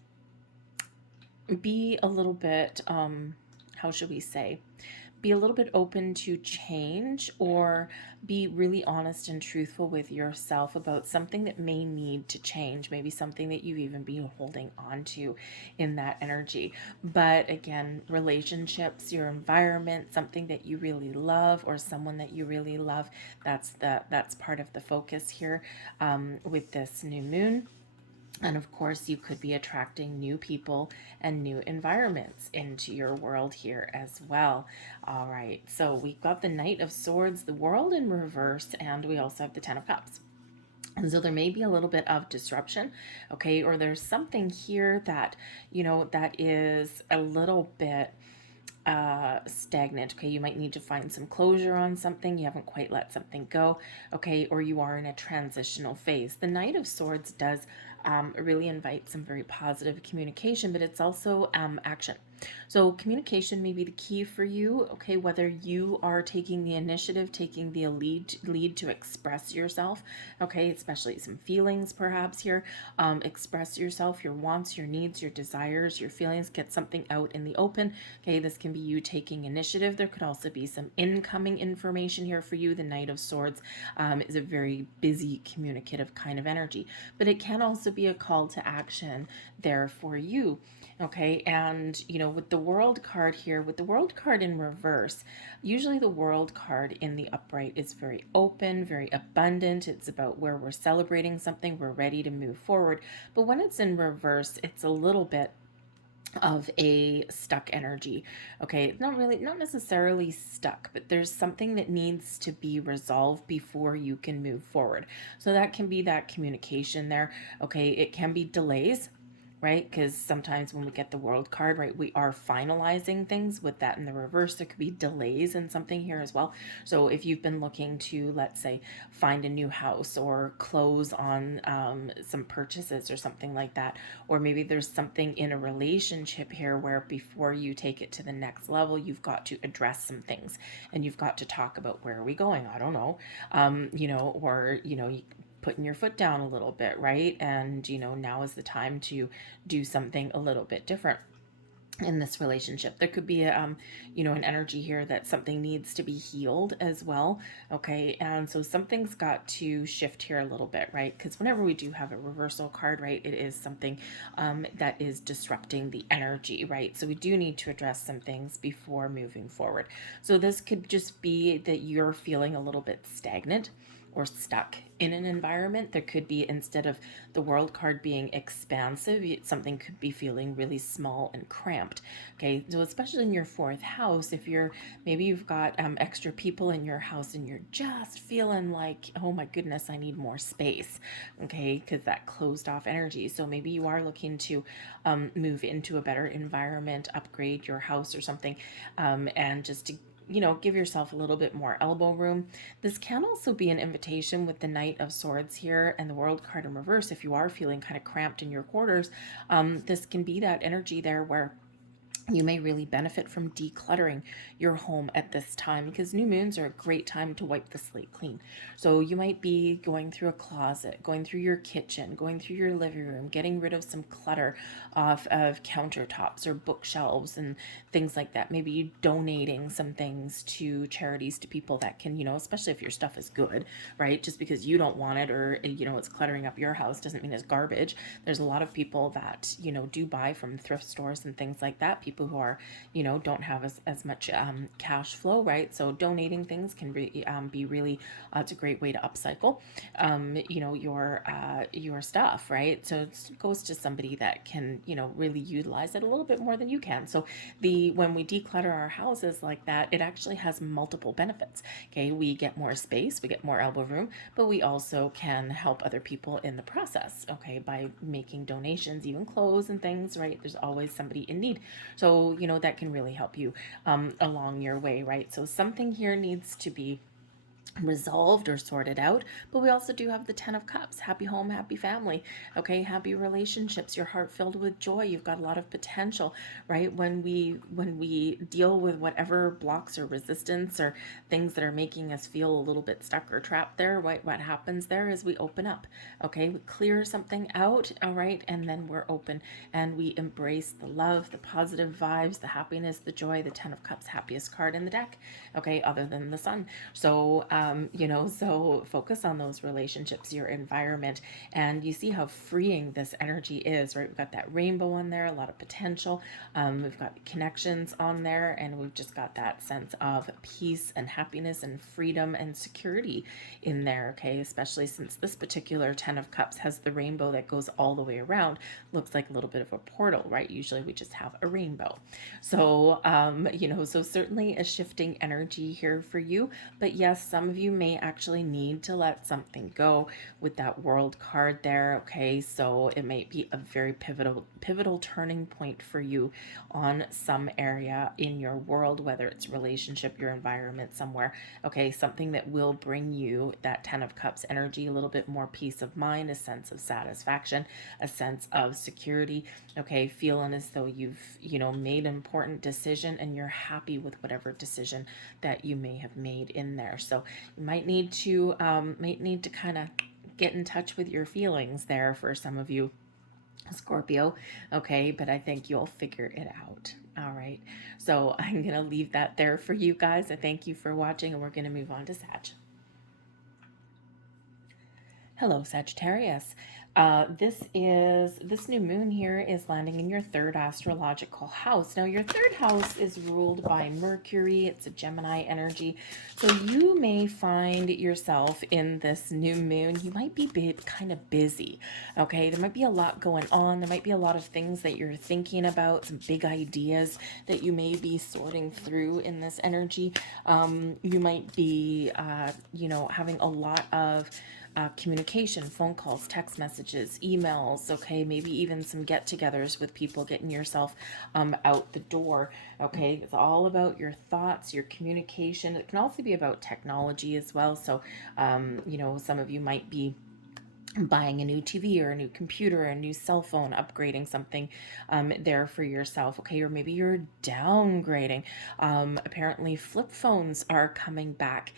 be a little bit, how should we say, be a little bit open to change, or be really honest and truthful with yourself about something that may need to change, maybe something that you've even been holding on to in that energy. But again, relationships, your environment, something that you really love, or someone that you really love, that's part of the focus here, with this new moon. And of course, you could be attracting new people and new environments into your world here as well. All right, so we've got the Knight of Swords, the World in reverse, and we also have the Ten of Cups. And so there may be a little bit of disruption, okay, or there's something here that, you know, that is a little bit stagnant. Okay, you might need to find some closure on something. You haven't quite let something go. Okay, or you are in a transitional phase. The Knight of Swords does really invite some very positive communication, but it's also action. So communication may be the key for you, okay, whether you are taking the initiative, taking the lead to express yourself, okay, especially some feelings perhaps here. Express yourself, your wants, your needs, your desires, your feelings, get something out in the open, okay. This can be you taking initiative. There could also be some incoming information here for you. The Knight of Swords is a very busy, communicative kind of energy, but it can also be a call to action there for you. Okay, and you know, with the World card here, with the World card in reverse, usually the World card in the upright is very open, very abundant. It's about where we're celebrating something, we're ready to move forward. But when it's in reverse, it's a little bit of a stuck energy. Okay, not necessarily stuck, but there's something that needs to be resolved before you can move forward. So that can be that communication there. Okay, it can be delays, right? Because sometimes when we get the World card, right, we are finalizing things. With that in the reverse, there could be delays in something here as well. So if you've been looking to, let's say, find a new house or close on some purchases or something like that, or maybe there's something in a relationship here where before you take it to the next level, you've got to address some things, and you've got to talk about, where are we going? I don't know, you know, or, you know, putting your foot down a little bit, right? And, you know, now is the time to do something a little bit different in this relationship. There could be a, you know, an energy here that something needs to be healed as well. Okay, and so something's got to shift here a little bit, right? Because whenever we do have a reversal card, right, it is something that is disrupting the energy, right? So we do need to address some things before moving forward. So this could just be that you're feeling a little bit stagnant or stuck in an environment. There could be, instead of the World card being expansive, something could be feeling really small and cramped. Okay, so especially in your fourth house, if you're, maybe you've got extra people in your house and you're just feeling like, oh my goodness, I need more space. Okay, because that closed off energy. So maybe you are looking to move into a better environment, upgrade your house or something, and just to, you know, give yourself a little bit more elbow room. This can also be an invitation with the Knight of Swords here and the World card in reverse. If you are feeling kind of cramped in your quarters, this can be that energy there where You may really benefit from decluttering your home at this time, because new moons are a great time to wipe the slate clean. So you might be going through a closet, going through your kitchen, going through your living room, getting rid of some clutter off of countertops or bookshelves and things like that. Maybe donating some things to charities, to people that can, especially if your stuff is good, right? Just because you don't want it, or, it's cluttering up your house, doesn't mean it's garbage. There's a lot of people that, do buy from thrift stores and things like that. People who are, don't have as much cash flow, right? So donating things can be really, it's a great way to upcycle, your stuff, right? So it goes to somebody that can, really utilize it a little bit more than you can. So when we declutter our houses like that, it actually has multiple benefits. Okay, we get more space, we get more elbow room, but we also can help other people in the process, okay, by making donations, even clothes and things, right? There's always somebody in need. So, that can really help you along your way, right? So something here needs to be resolved or sorted out. But we also do have the 10 of cups. Happy home, happy family, okay, happy relationships, your heart filled with joy. You've got a lot of potential, right? When we deal with whatever blocks or resistance or things that are making us feel a little bit stuck or trapped there, what happens there is we open up, okay, we clear something out, all right, and then we're open and we embrace the love, the positive vibes, the happiness, the joy. The 10 of cups, happiest card in the deck, okay, other than the sun. So so focus on those relationships, your environment, and you see how freeing this energy is, right? We've got that rainbow on there, a lot of potential. We've got connections on there, and we've just got that sense of peace and happiness and freedom and security in there, okay? Especially since this particular 10 of cups has the rainbow that goes all the way around. Looks like a little bit of a portal, right? Usually we just have a rainbow. So, so certainly a shifting energy here for you. But yes, some of you may actually need to let something go with that world card there, okay? So it might be a very pivotal turning point for you on some area in your world, whether it's relationship, your environment, somewhere, okay? Something that will bring you that 10 of cups energy, a little bit more peace of mind, a sense of satisfaction, a sense of security, okay? Feeling as though you've, made an important decision and you're happy with whatever decision that you may have made in there. So you might need to kind of get in touch with your feelings there for some of you, Scorpio, okay, but I think you'll figure it out. All right, so I'm gonna leave that there for you guys. I thank you for watching, and we're gonna move on to Sag. Hello, Sagittarius. This new moon here is landing in your third astrological house. Now, your third house is ruled by Mercury. It's a Gemini energy. So you may find yourself in this new moon. You might be kind of busy, okay? There might be a lot going on. There might be a lot of things that you're thinking about, some big ideas that you may be sorting through in this energy. You might be, having a lot of communication, phone calls, text messages, emails, okay, maybe even some get-togethers with people, getting yourself out the door, okay? It's all about your thoughts, your communication. It can also be about technology as well. So, some of you might be buying a new TV or a new computer or a new cell phone, upgrading something there for yourself, okay? Or maybe you're downgrading. Apparently flip phones are coming back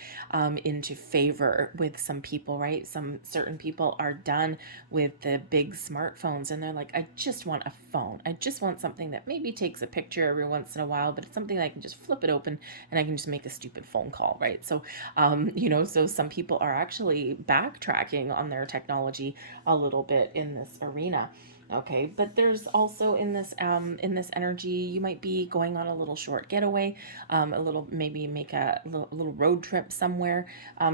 into favor with some people, right? Some certain people are done with the big smartphones and they're like, I just want a phone. I just want something that maybe takes a picture every once in a while, but it's something that I can just flip it open and I can just make a stupid phone call, right? So, so some people are actually backtracking on their technology a little bit in this arena, okay? But there's also in this energy, you might be going on a little short getaway, a little, maybe make a little road trip somewhere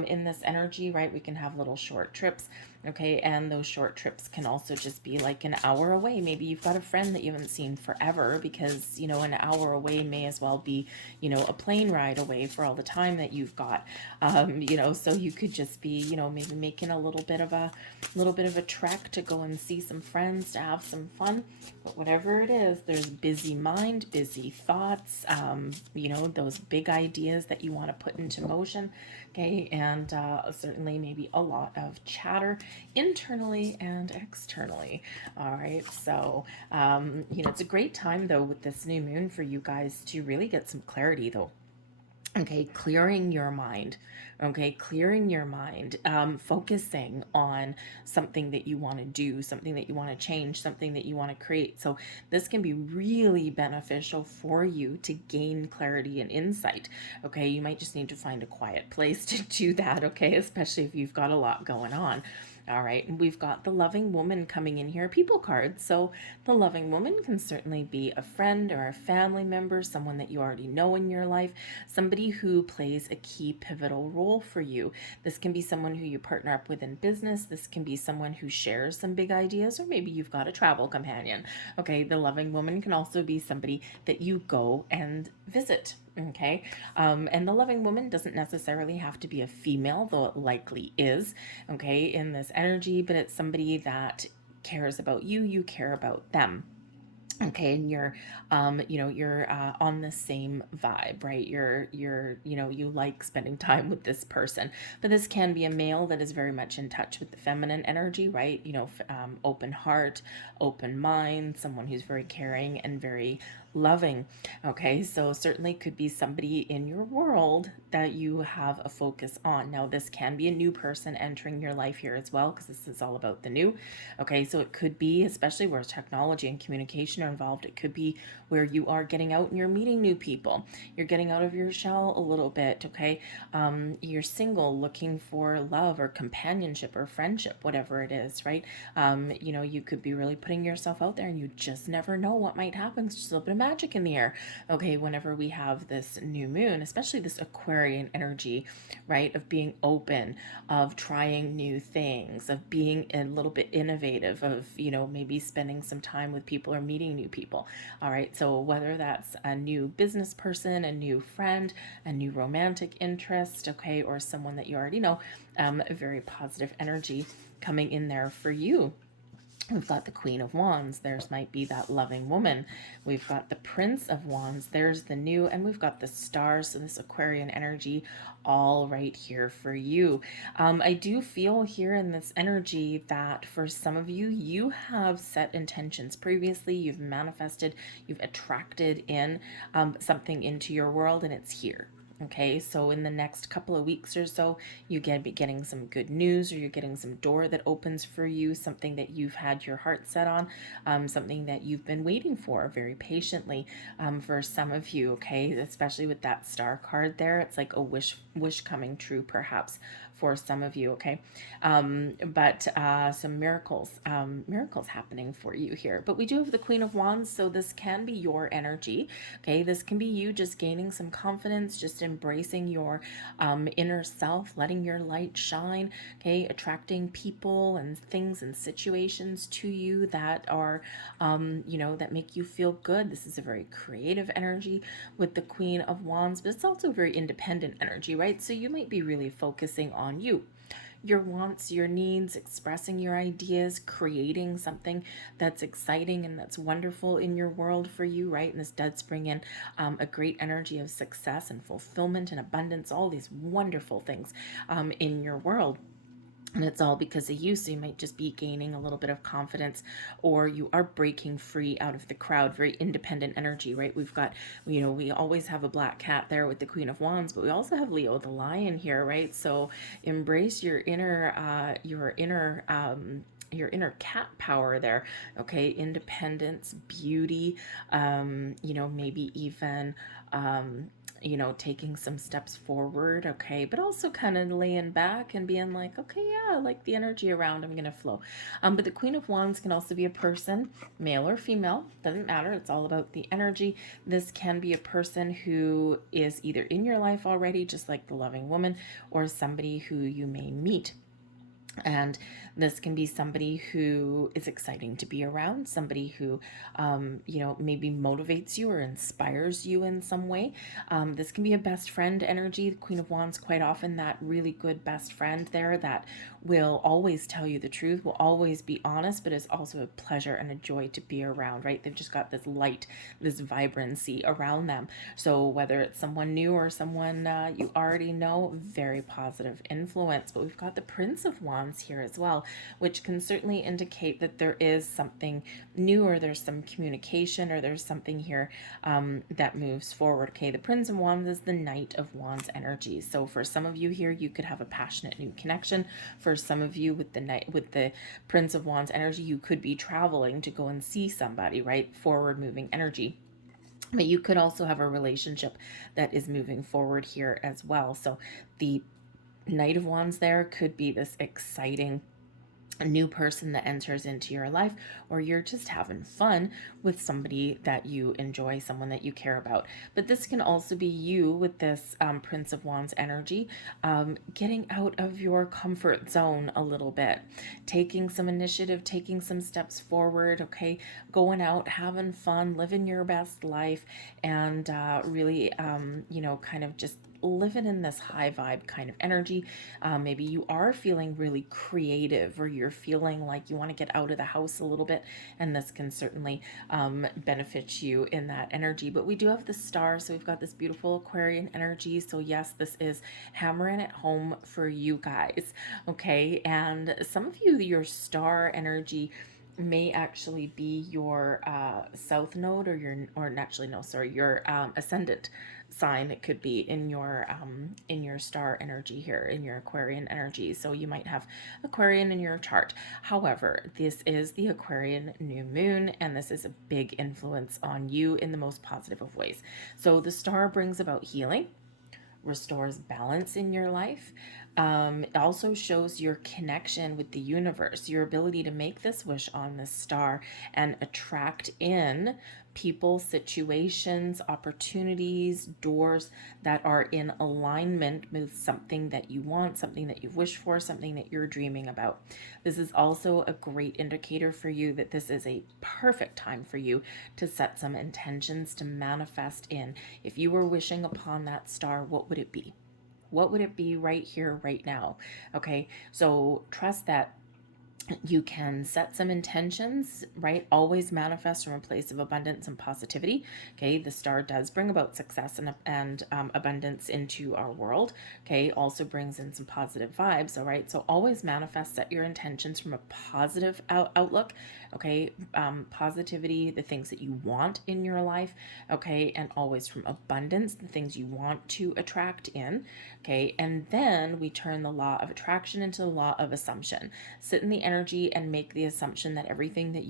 in this energy, right? We can have little short trips, okay? And those short trips can also just be like an hour away. Maybe you've got a friend that you haven't seen forever, because an hour away may as well be a plane ride away for all the time that you've got. So you could just be maybe making a little bit of a trek to go and see some friends, to have some fun. But whatever it is, there's busy mind, busy thoughts, those big ideas that you want to put into motion, okay? And certainly maybe a lot of chatter internally and externally. All right. So, it's a great time though with this new moon for you guys to really get some clarity though. Okay, clearing your mind. Okay, clearing your mind, focusing on something that you want to do, something that you want to change, something that you want to create. So, this can be really beneficial for you to gain clarity and insight. Okay, you might just need to find a quiet place to do that. Okay, especially if you've got a lot going on. All right, and we've got the loving woman coming in here, people card. So the loving woman can certainly be a friend or a family member, someone that you already know in your life, somebody who plays a key pivotal role for you. This can be someone who you partner up with in business. This can be someone who shares some big ideas, or maybe you've got a travel companion. Okay, the loving woman can also be somebody that you go and visit. Okay, and the loving woman doesn't necessarily have to be a female, though it likely is, okay, in this energy, but it's somebody that cares about you, you care about them. Okay, and you're on the same vibe, right? You like spending time with this person. But this can be a male that is very much in touch with the feminine energy, right? Open heart, open mind, someone who's very caring and very loving. Okay, so certainly could be somebody in your world that you have a focus on. Now, this can be a new person entering your life here as well, because this is all about the new. Okay, so it could be, especially where technology and communication are involved, it could be where you are getting out and you're meeting new people. You're getting out of your shell a little bit, okay? You're single, looking for love or companionship or friendship, whatever it is, right? You could be really putting yourself out there and you just never know what might happen. There's just a little bit of magic in the air, okay, whenever we have this new moon, especially this Aquarian energy, right? Of being open, of trying new things, of being a little bit innovative, of, maybe spending some time with people or meeting new people. All right. So whether that's a new business person, a new friend, a new romantic interest, okay, or someone that you already know, a very positive energy coming in there for you. We've got the Queen of Wands. There's might be that loving woman. We've got the Prince of Wands. There's the new, and we've got the Stars. So this Aquarian energy, all right here for you. I do feel here in this energy that for some of you, you have set intentions previously. You've manifested, you've attracted in something into your world, and it's here. Okay, so in the next couple of weeks or so, you be getting some good news, or you're getting some door that opens for you, something that you've had your heart set on, something that you've been waiting for very patiently, for some of you, okay, especially with that star card there. It's like a wish coming true, perhaps, for some of you, okay? But some miracles happening for you here. But we do have the Queen of Wands, so this can be your energy, okay? This can be you just gaining some confidence, just embracing your inner self, letting your light shine, okay? Attracting people and things and situations to you that are, that make you feel good. This is a very creative energy with the Queen of Wands, but it's also a very independent energy, right? So you might be really focusing on you, your wants, your needs, expressing your ideas, creating something that's exciting and that's wonderful in your world for you, right? And this does bring in a great energy of success and fulfillment and abundance, all these wonderful things in your world. And it's all because of you. So you might just be gaining a little bit of confidence, or you are breaking free out of the crowd. Very independent energy, right? We've got, we always have a black cat there with the Queen of Wands, but we also have Leo the Lion here, right? So embrace your inner cat power there, okay? Independence, beauty, maybe even, taking some steps forward, okay, but also kind of laying back and being like, okay, yeah, I like the energy around, I'm gonna flow. But the Queen of Wands can also be a person, male or female, doesn't matter, it's all about the energy. This can be a person who is either in your life already, just like the loving woman, or somebody who you may meet. And this can be somebody who is exciting to be around, somebody who, maybe motivates you or inspires you in some way. This can be a best friend energy. The Queen of Wands, quite often that really good best friend there that will always tell you the truth, will always be honest, but is also a pleasure and a joy to be around, right? They've just got this light, this vibrancy around them. So whether it's someone new or someone you already know, very positive influence. But we've got the Prince of Wands Wands here as well, which can certainly indicate that there is something new, or there's some communication, or there's something here that moves forward. Okay, the Prince of Wands is the Knight of Wands energy. So for some of you here, you could have a passionate new connection. For some of you with the Prince of Wands energy, you could be traveling to go and see somebody, right? Forward moving energy. But you could also have a relationship that is moving forward here as well. So the Knight of Wands there could be this exciting a new person that enters into your life, or you're just having fun with somebody that you enjoy, someone that you care about. But this can also be you with this Prince of Wands energy, getting out of your comfort zone a little bit, taking some initiative, taking some steps forward, okay, going out, having fun, living your best life, and really, kind of just living in this high vibe kind of energy. Maybe you are feeling really creative, or you're feeling like you want to get out of the house a little bit, and this can certainly benefit you in that energy. But we do have the star, so we've got this beautiful Aquarian energy. So yes, this is hammering it home for you guys, okay? And some of you, your star energy may actually be your south node, or your ascendant sign. It could be in your star energy here, in your Aquarian energy. So you might have Aquarian in your chart. However, this is the Aquarian new moon, and this is a big influence on you in the most positive of ways. So the star brings about healing, restores balance in your life. It also shows your connection with the universe, your ability to make this wish on this star and attract in people, situations, opportunities, doors that are in alignment with something that you want, something that you've wished for, something that you're dreaming about. This is also a great indicator for you that this is a perfect time for you to set some intentions to manifest in. If you were wishing upon that star, what would it be? What would it be right here, right now? Okay, so trust that you can set some intentions, right? Always manifest from a place of abundance and positivity. Okay, the star does bring about success and abundance into our world. Okay, also brings in some positive vibes. All right, so always manifest, set your intentions from a positive outlook. Okay, positivity, the things that you want in your life. Okay, and always from abundance, the things you want to attract in. Okay, and then we turn the law of attraction into the law of assumption. Sit in the energy and make the assumption that everything that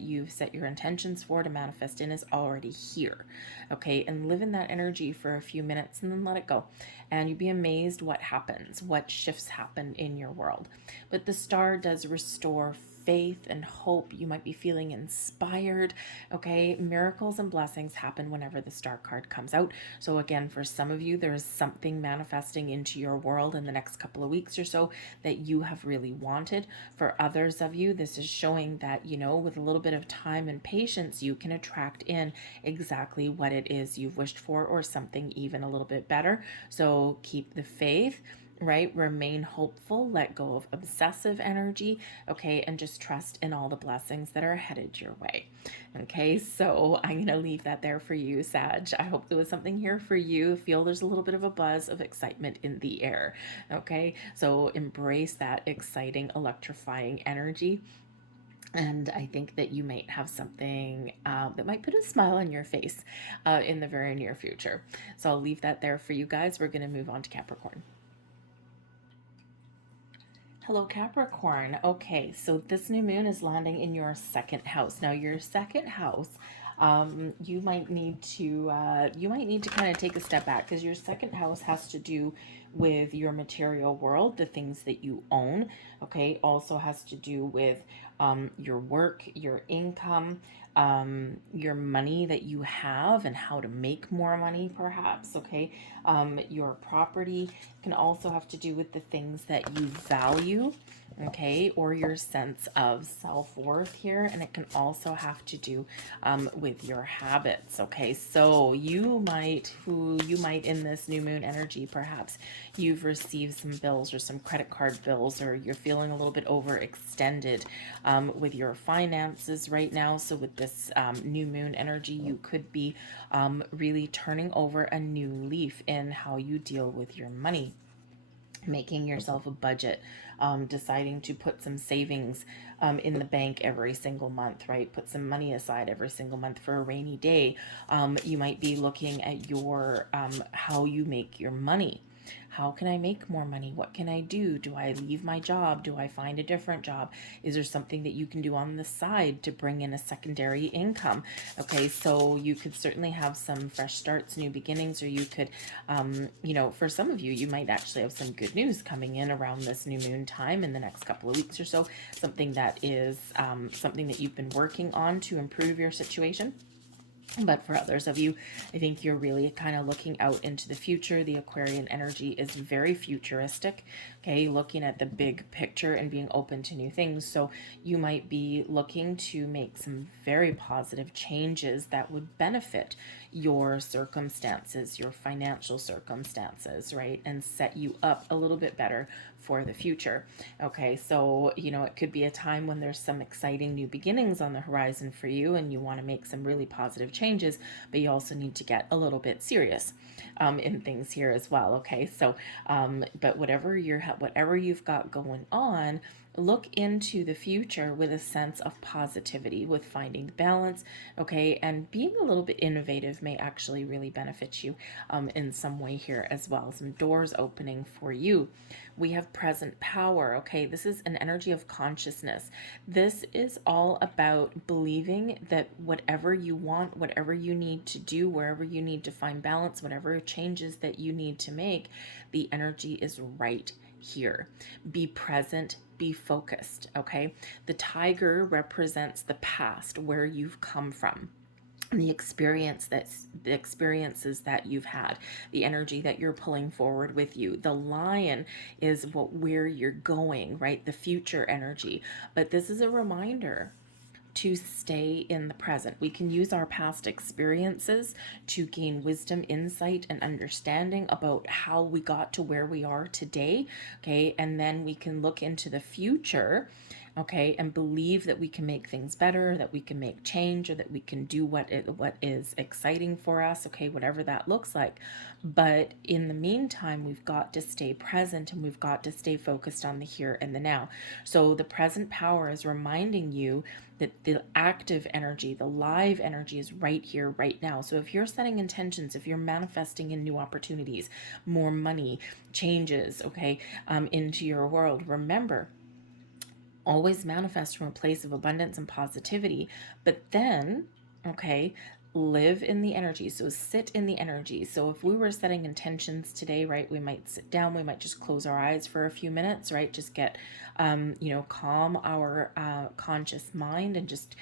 you've set your intentions for to manifest in is already here. Okay, and live in that energy for a few minutes and then let it go. And you'd be amazed what happens, what shifts happen in your world. But the star does restore faith and hope. You might be feeling inspired. Okay, miracles and blessings happen whenever the star card comes out. So again, for some of you, there is something manifesting into your world in the next couple of weeks or so that you have really wanted. For others of you, this is showing that, with a little bit of time and patience, you can attract in exactly what it is you've wished for, or something even a little bit better. So keep the faith, right? Remain hopeful, let go of obsessive energy, okay? And just trust in all the blessings that are headed your way, okay? So I'm going to leave that there for you, Sag. I hope there was something here for you. Feel there's a little bit of a buzz of excitement in the air, okay? So embrace that exciting, electrifying energy. And I think that you might have something that might put a smile on your face in the very near future. So I'll leave that there for you guys. We're going to move on to Capricorn. Hello, Capricorn. Okay, so this new moon is landing in your second house. Now, your second house, you might need to kind of take a step back, because your second house has to do with your material world, the things that you own. Okay, also has to do with your work, your income, your money that you have, and how to make more money, perhaps. Okay, your property can also have to do with the things that you value, okay, or your sense of self-worth here. And it can also have to do with your habits. Okay, so you might in this new moon energy, perhaps you've received some bills or some credit card bills, or you're feeling a little bit overextended with your finances right now. So with this new moon energy, you could be really turning over a new leaf in how you deal with your money. making yourself a budget, deciding to put some savings in the bank every single month, right? Put some money aside every single month for a rainy day. You might be looking at your how you make your money. How can I make more money? What can I do? Do I leave my job? Do I find a different job? Is there something that you can do on the side to bring in a secondary income? Okay, so you could certainly have some fresh starts, new beginnings, or you could, for some of you, you might actually have some good news coming in around this new moon time in the next couple of weeks or so. Something that is something that you've been working on to improve your situation. But for others of you, I think you're really kind of looking out into the future. The Aquarian energy is very futuristic, okay, looking at the big picture and being open to new things. So you might be looking to make some very positive changes that would benefit your circumstances, your financial circumstances, right? And set you up a little bit better for the future. Okay, so, it could be a time when there's some exciting new beginnings on the horizon for you and you want to make some really positive changes, but you also need to get a little bit serious in things here as well. Okay, so, but whatever you've got going on, look into the future with a sense of positivity, with finding the balance, okay, and being a little bit innovative may actually really benefit you in some way here as well. Some doors opening for you. We have present power, okay. This is an energy of consciousness. This is all about believing that whatever you want, whatever you need to do, wherever you need to find balance, whatever changes that you need to make, the energy is right here. Be present, be focused, okay? The tiger represents the past, where you've come from, the experiences that you've had, the energy that you're pulling forward with you. The lion is where you're going, right? The future energy. But this is a reminder to stay in the present. We can use our past experiences to gain wisdom, insight, and understanding about how we got to where we are today, okay? And then we can look into the future, okay, and believe that we can make things better, that we can make change, or that we can do what is exciting for us, okay, whatever that looks like. But in the meantime, we've got to stay present and we've got to stay focused on the here and the now. So the present power is reminding you that the active energy, the live energy is right here, right now. So if you're setting intentions, if you're manifesting in new opportunities, more money, changes, okay, into your world, remember, always manifest from a place of abundance and positivity, but then, okay, live in the energy. So sit in the energy. So if we were setting intentions today, right, we might sit down, we might just close our eyes for a few minutes, right? Just get, calm our conscious mind and just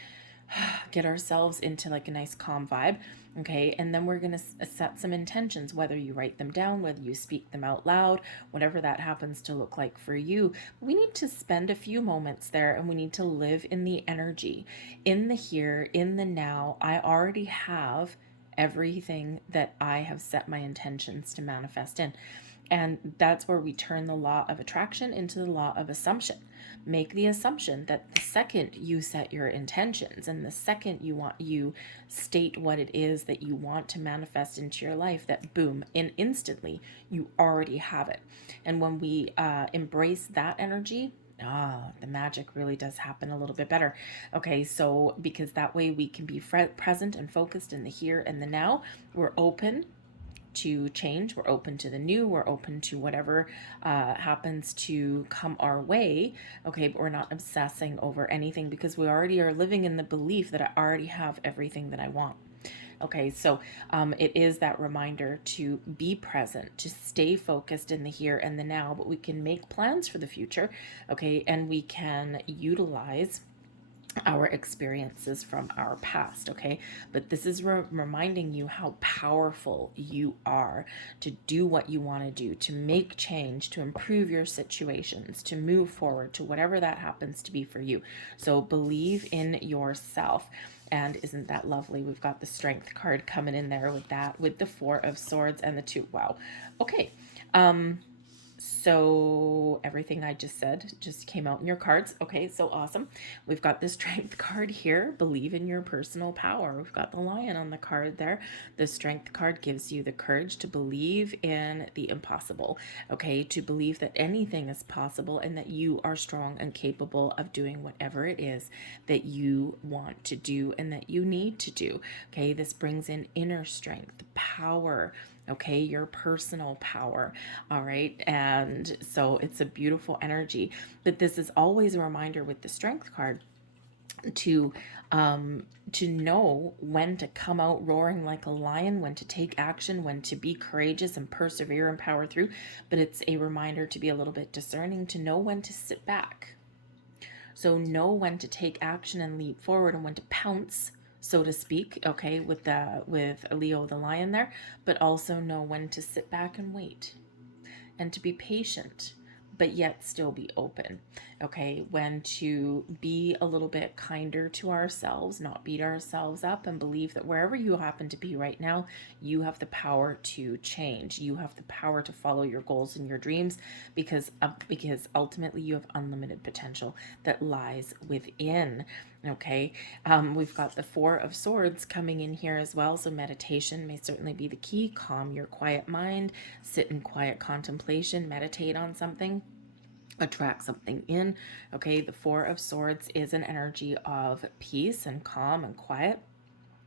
get ourselves into like a nice calm vibe. Okay, and then we're going to set some intentions, whether you write them down, whether you speak them out loud, whatever that happens to look like for you. We need to spend a few moments there and we need to live in the energy, in the here, in the now. I already have everything that I have set my intentions to manifest in. And that's where we turn the law of attraction into the law of assumption. Make the assumption that the second you set your intentions and the second you state what it is that you want to manifest into your life, that boom, and instantly you already have it. And when we embrace that energy, the magic really does happen a little bit better. Okay, so because that way we can be present and focused in the here and the now. We're open to change, we're open to the new, we're open to whatever happens to come our way, okay, but we're not obsessing over anything because we already are living in the belief that I already have everything that I want. Okay, so it is that reminder to be present, to stay focused in the here and the now, but we can make plans for the future, okay, and we can utilize our experiences from our past, okay? But this is reminding you how powerful you are to do what you want to do, to make change, to improve your situations, to move forward to whatever that happens to be for you. So believe in yourself. And isn't that lovely? We've got the strength card coming in there with that, with the 4 of Swords and the 2. Wow. Okay. So everything I just said just came out in your cards. Okay, so awesome. We've got the strength card here. Believe in your personal power. We've got the lion on the card there. The strength card gives you the courage to believe in the impossible. Okay, to believe that anything is possible and that you are strong and capable of doing whatever it is that you want to do and that you need to do. Okay, this brings in inner strength, power, okay, your personal power. All right, and so it's a beautiful energy, but this is always a reminder with the strength card to know when to come out roaring like a lion, when to take action, when to be courageous and persevere and power through. But it's a reminder to be a little bit discerning, to know when to sit back. So know when to take action and leap forward, and when to pounce, so to speak, okay, with Leo the lion there, but also know when to sit back and wait and to be patient, but yet still be open. Okay, when to be a little bit kinder to ourselves, not beat ourselves up, and believe that wherever you happen to be right now, you have the power to change. You have the power to follow your goals and your dreams, because ultimately you have unlimited potential that lies within. Okay, we've got the Four of Swords coming in here as well. So meditation may certainly be the key. Calm your quiet mind, sit in quiet contemplation, meditate on something, attract something in. Okay, the Four of Swords is an energy of peace and calm and quiet.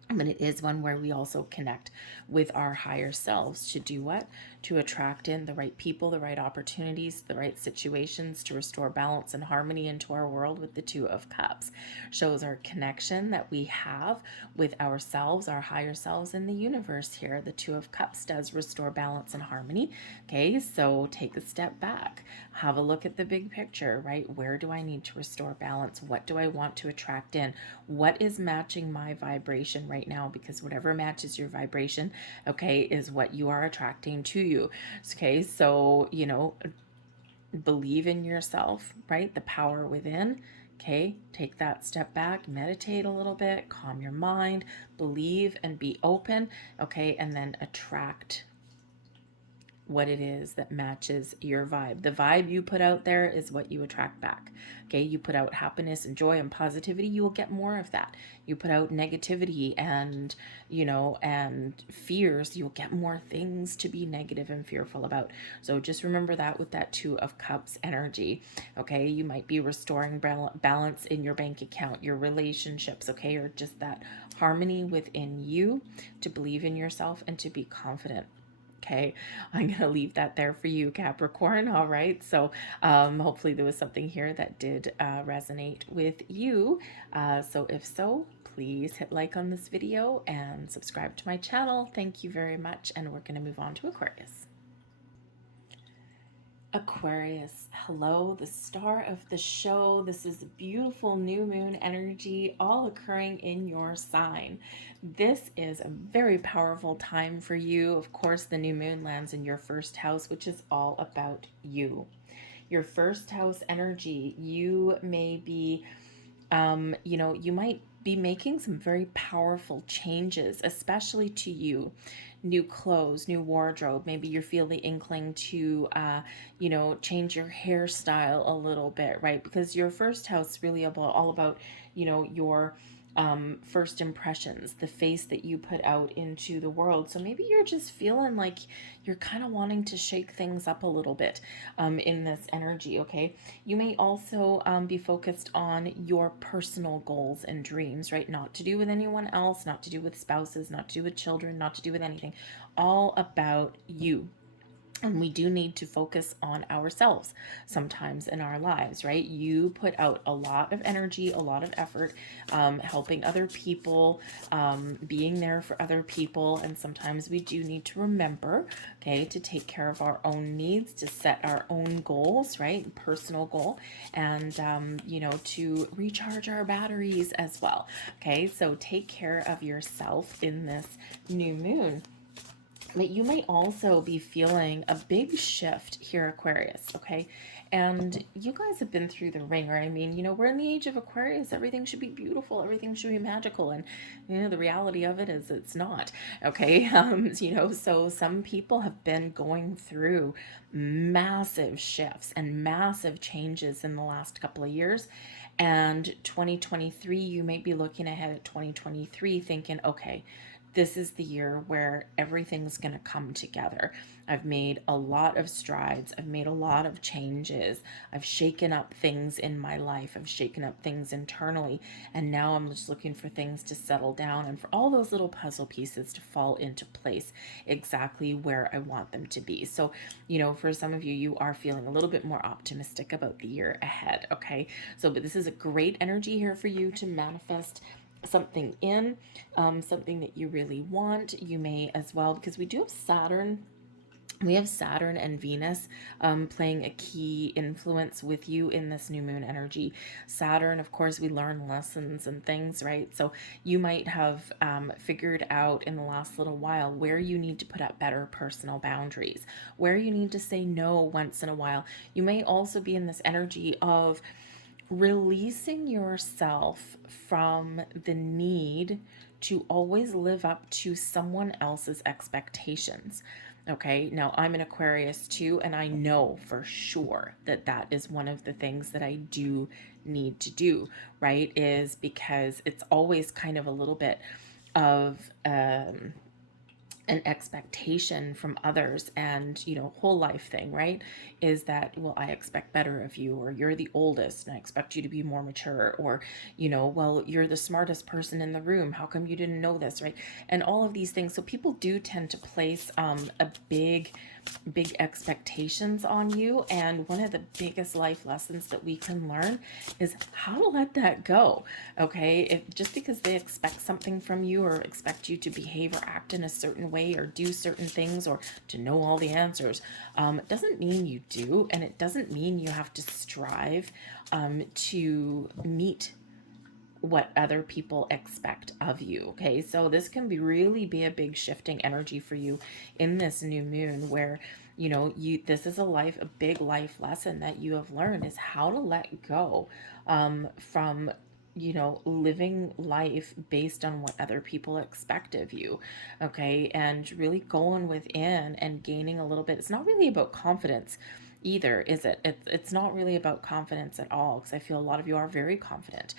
But it is one where we also connect with our higher selves to do what? To attract in the right people, the right opportunities, the right situations, to restore balance and harmony into our world. With the Two of Cups shows our connection that we have with ourselves, our higher selves, in the universe here. The Two of Cups does restore balance and harmony. Okay, so take a step back, have a look at the big picture, right? Where do I need to restore balance? What do I want to attract in? What is matching my vibration right now? Because whatever matches your vibration, okay, is what you are attracting to you. Okay, so, believe in yourself, right? The power within. Okay, take that step back, meditate a little bit, calm your mind, believe and be open. Okay, and then attract what it is that matches your vibe. The vibe you put out there is what you attract back. Okay, you put out happiness and joy and positivity, you will get more of that. You put out negativity and, and fears, you'll get more things to be negative and fearful about. So just remember that with that Two of Cups energy. Okay, you might be restoring balance in your bank account, your relationships, okay, or just that harmony within you, to believe in yourself and to be confident. Okay, I'm going to leave that there for you, Capricorn. All right, so hopefully there was something here that did resonate with you. So if so, please hit like on this video and subscribe to my channel. Thank you very much, and we're going to move on to Aquarius. Aquarius, hello, the star of the show. This is beautiful new moon energy all occurring in your sign. This is a very powerful time for you. Of course, the new moon lands in your first house, which is all about you. Your first house energy, you may be, you might be making some very powerful changes, especially to you. New clothes, new wardrobe. Maybe you feel the inkling to, change your hairstyle a little bit, right? Because your first house is really all about, your first impressions, the face that you put out into the world. So maybe you're just feeling like you're kind of wanting to shake things up a little bit in this energy, okay? You may also be focused on your personal goals and dreams, right? Not to do with anyone else, not to do with spouses, not to do with children, not to do with anything. All about you. And we do need to focus on ourselves sometimes in our lives, right? You put out a lot of energy, a lot of effort, helping other people, being there for other people. And sometimes we do need to remember, okay, to take care of our own needs, to set our own goals, right? Personal goal, and, to recharge our batteries as well. Okay, so take care of yourself in this new moon. But you may also be feeling a big shift here, Aquarius, okay? And you guys have been through the ringer. I mean, we're in the age of Aquarius. Everything should be beautiful. Everything should be magical. And, the reality of it is it's not, okay? So some people have been going through massive shifts and massive changes in the last couple of years. And 2023, you may be looking ahead at 2023 thinking, okay, this is the year where everything's going to come together. I've made a lot of strides. I've made a lot of changes. I've shaken up things in my life. I've shaken up things internally. And now I'm just looking for things to settle down and for all those little puzzle pieces to fall into place exactly where I want them to be. So, for some of you, you are feeling a little bit more optimistic about the year ahead. Okay. So, but this is a great energy here for you to manifest something in, something that you really want. You may as well, because we have Saturn and Venus playing a key influence with you in this new moon energy. Saturn, of course, we learn lessons and things, right? So you might have figured out in the last little while where you need to put up better personal boundaries, where you need to say no once in a while. You may also be in this energy of releasing yourself from the need to always live up to someone else's expectations. Okay, now I'm an Aquarius too, and I know for sure that that is one of the things that I do need to do, right? Is because it's always kind of a little bit of an expectation from others, and whole life thing, right, is that, well, I expect better of you, or you're the oldest and I expect you to be more mature, or well, you're the smartest person in the room, how come you didn't know this, right? And all of these things. So people do tend to place a big expectations on you, and one of the biggest life lessons that we can learn is how to let that go. Okay, if just because they expect something from you, or expect you to behave or act in a certain way, or do certain things, or to know all the answers, doesn't mean you do, and it doesn't mean you have to strive to meet what other people expect of you. Okay, so this can really be a big shifting energy for you in this new moon, where this is a big life lesson that you have learned, is how to let go from living life based on what other people expect of you. Okay, and really going within and gaining a little bit. It's not really about confidence either, is it? It's not really about confidence at all, because I feel a lot of you are very confident.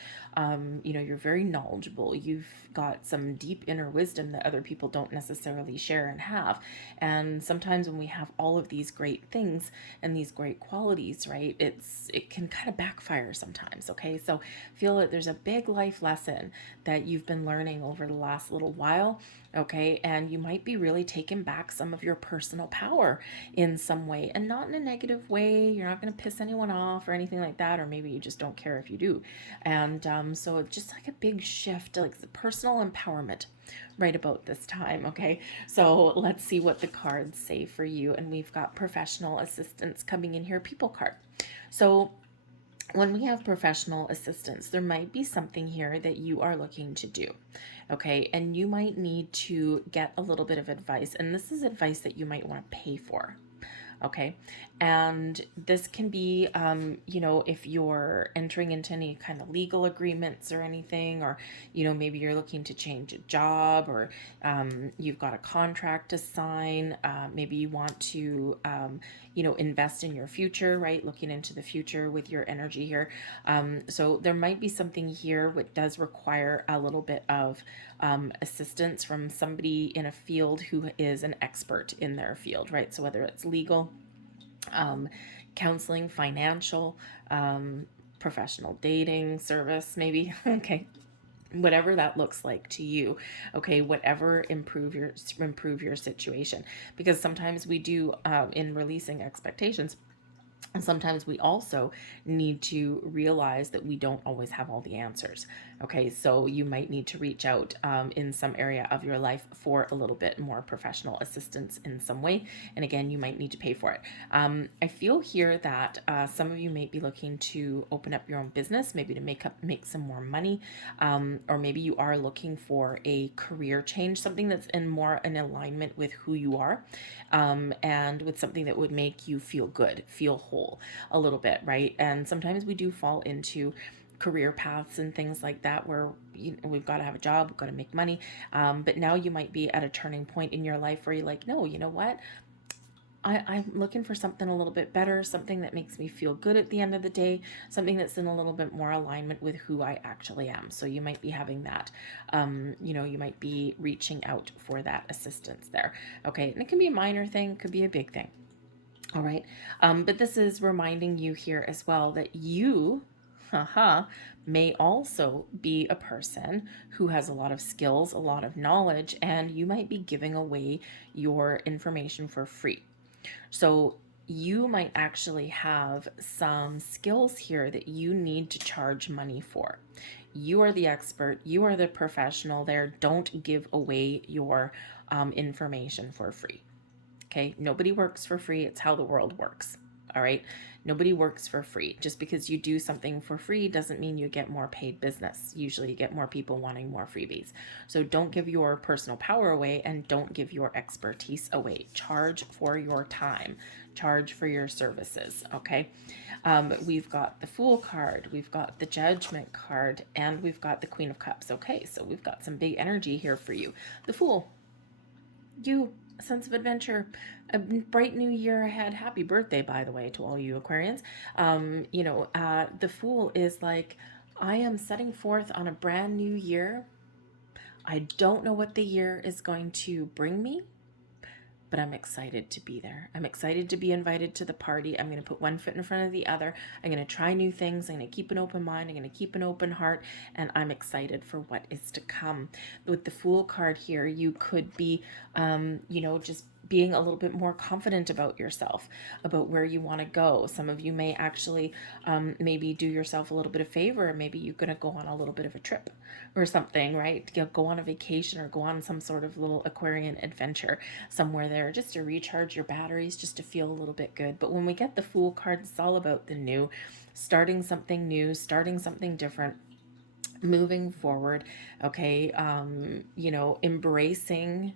You're very knowledgeable. You've got some deep inner wisdom that other people don't necessarily share and have. And sometimes when we have all of these great things and these great qualities, right, it can kind of backfire sometimes. Okay, so feel that there's a big life lesson that you've been learning over the last little while. Okay, and you might be really taking back some of your personal power in some way, and not in a negative way. You're not going to piss anyone off or anything like that, or maybe you just don't care if you do. And so it's just like a big shift, like the personal empowerment right about this time. Okay, so let's see what the cards say for you. And we've got professional assistance coming in here, people card. So when we have professional assistance, there might be something here that you are looking to do. Okay, and you might need to get a little bit of advice, and this is advice that you might want to pay for. Okay, and this can be if you're entering into any kind of legal agreements or anything, or maybe you're looking to change a job, or you've got a contract to sign. Maybe you want to invest in your future, right? Looking into the future with your energy here. So there might be something here which does require a little bit of assistance from somebody in a field who is an expert in their field, right? So whether it's legal, counseling, financial, professional dating service, maybe. Okay, whatever that looks like to you. Okay, whatever improve your situation, because sometimes we do, in releasing expectations, and sometimes we also need to realize that we don't always have all the answers. Okay, so you might need to reach out in some area of your life for a little bit more professional assistance in some way. And again, you might need to pay for it. I feel here that some of you may be looking to open up your own business, maybe to make some more money, or maybe you are looking for a career change, something that's more in alignment with who you are, and with something that would make you feel good, feel whole a little bit, right? And sometimes we do fall into career paths and things like that where we've got to have a job, we've got to make money, but now you might be at a turning point in your life where you're like, no, you know what, I'm looking for something a little bit better, something that makes me feel good at the end of the day, something that's in a little bit more alignment with who I actually am. So you might be having that, you might be reaching out for that assistance there. Okay, and it can be a minor thing, could be a big thing. All right, but this is reminding you here as well that you, may also be a person who has a lot of skills, a lot of knowledge, and you might be giving away your information for free. So you might actually have some skills here that you need to charge money for. You are the expert, you are the professional there. Don't give away your information for free. Okay, nobody works for free. It's how the world works. All right, nobody works for free. Just because you do something for free doesn't mean you get more paid business. Usually you get more people wanting more freebies. So don't give your personal power away, and don't give your expertise away. Charge for your time, charge for your services. Okay, we've got the Fool card, we've got the Judgment card, and we've got the Queen of Cups. Okay, so we've got some big energy here for you. The Fool, you, a sense of adventure, a bright new year ahead. Happy birthday, by the way, to all you Aquarians. The Fool is like, I am setting forth on a brand new year. I don't know what the year is going to bring me, but I'm excited to be there. I'm excited to be invited to the party. I'm going to put one foot in front of the other. I'm going to try new things. I'm going to keep an open mind. I'm going to keep an open heart. And I'm excited for what is to come. With the Fool card here, you could be, just being a little bit more confident about yourself, about where you want to go. Some of you may actually maybe do yourself a little bit of favor. Maybe you're going to go on a little bit of a trip or something, right? Go on a vacation or go on some sort of little Aquarian adventure somewhere there, just to recharge your batteries, just to feel a little bit good. But when we get the Fool card, it's all about the new, starting something new, starting something different, moving forward. Okay, embracing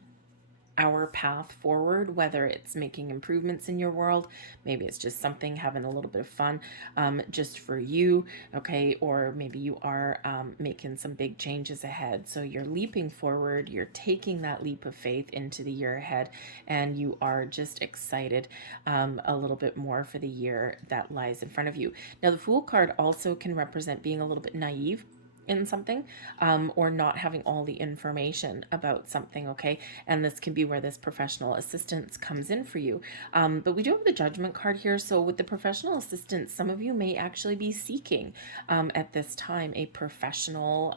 our path forward, whether it's making improvements in your world, maybe it's just something, having a little bit of fun, just for you, okay, or maybe you are making some big changes ahead. So you're leaping forward, you're taking that leap of faith into the year ahead, and you are just excited a little bit more for the year that lies in front of you. Now, the Fool card also can represent being a little bit naive in something, or not having all the information about something. Okay, and this can be where this professional assistance comes in for you. But we do have the Judgment card here. So with the professional assistance, some of you may actually be seeking at this time a professional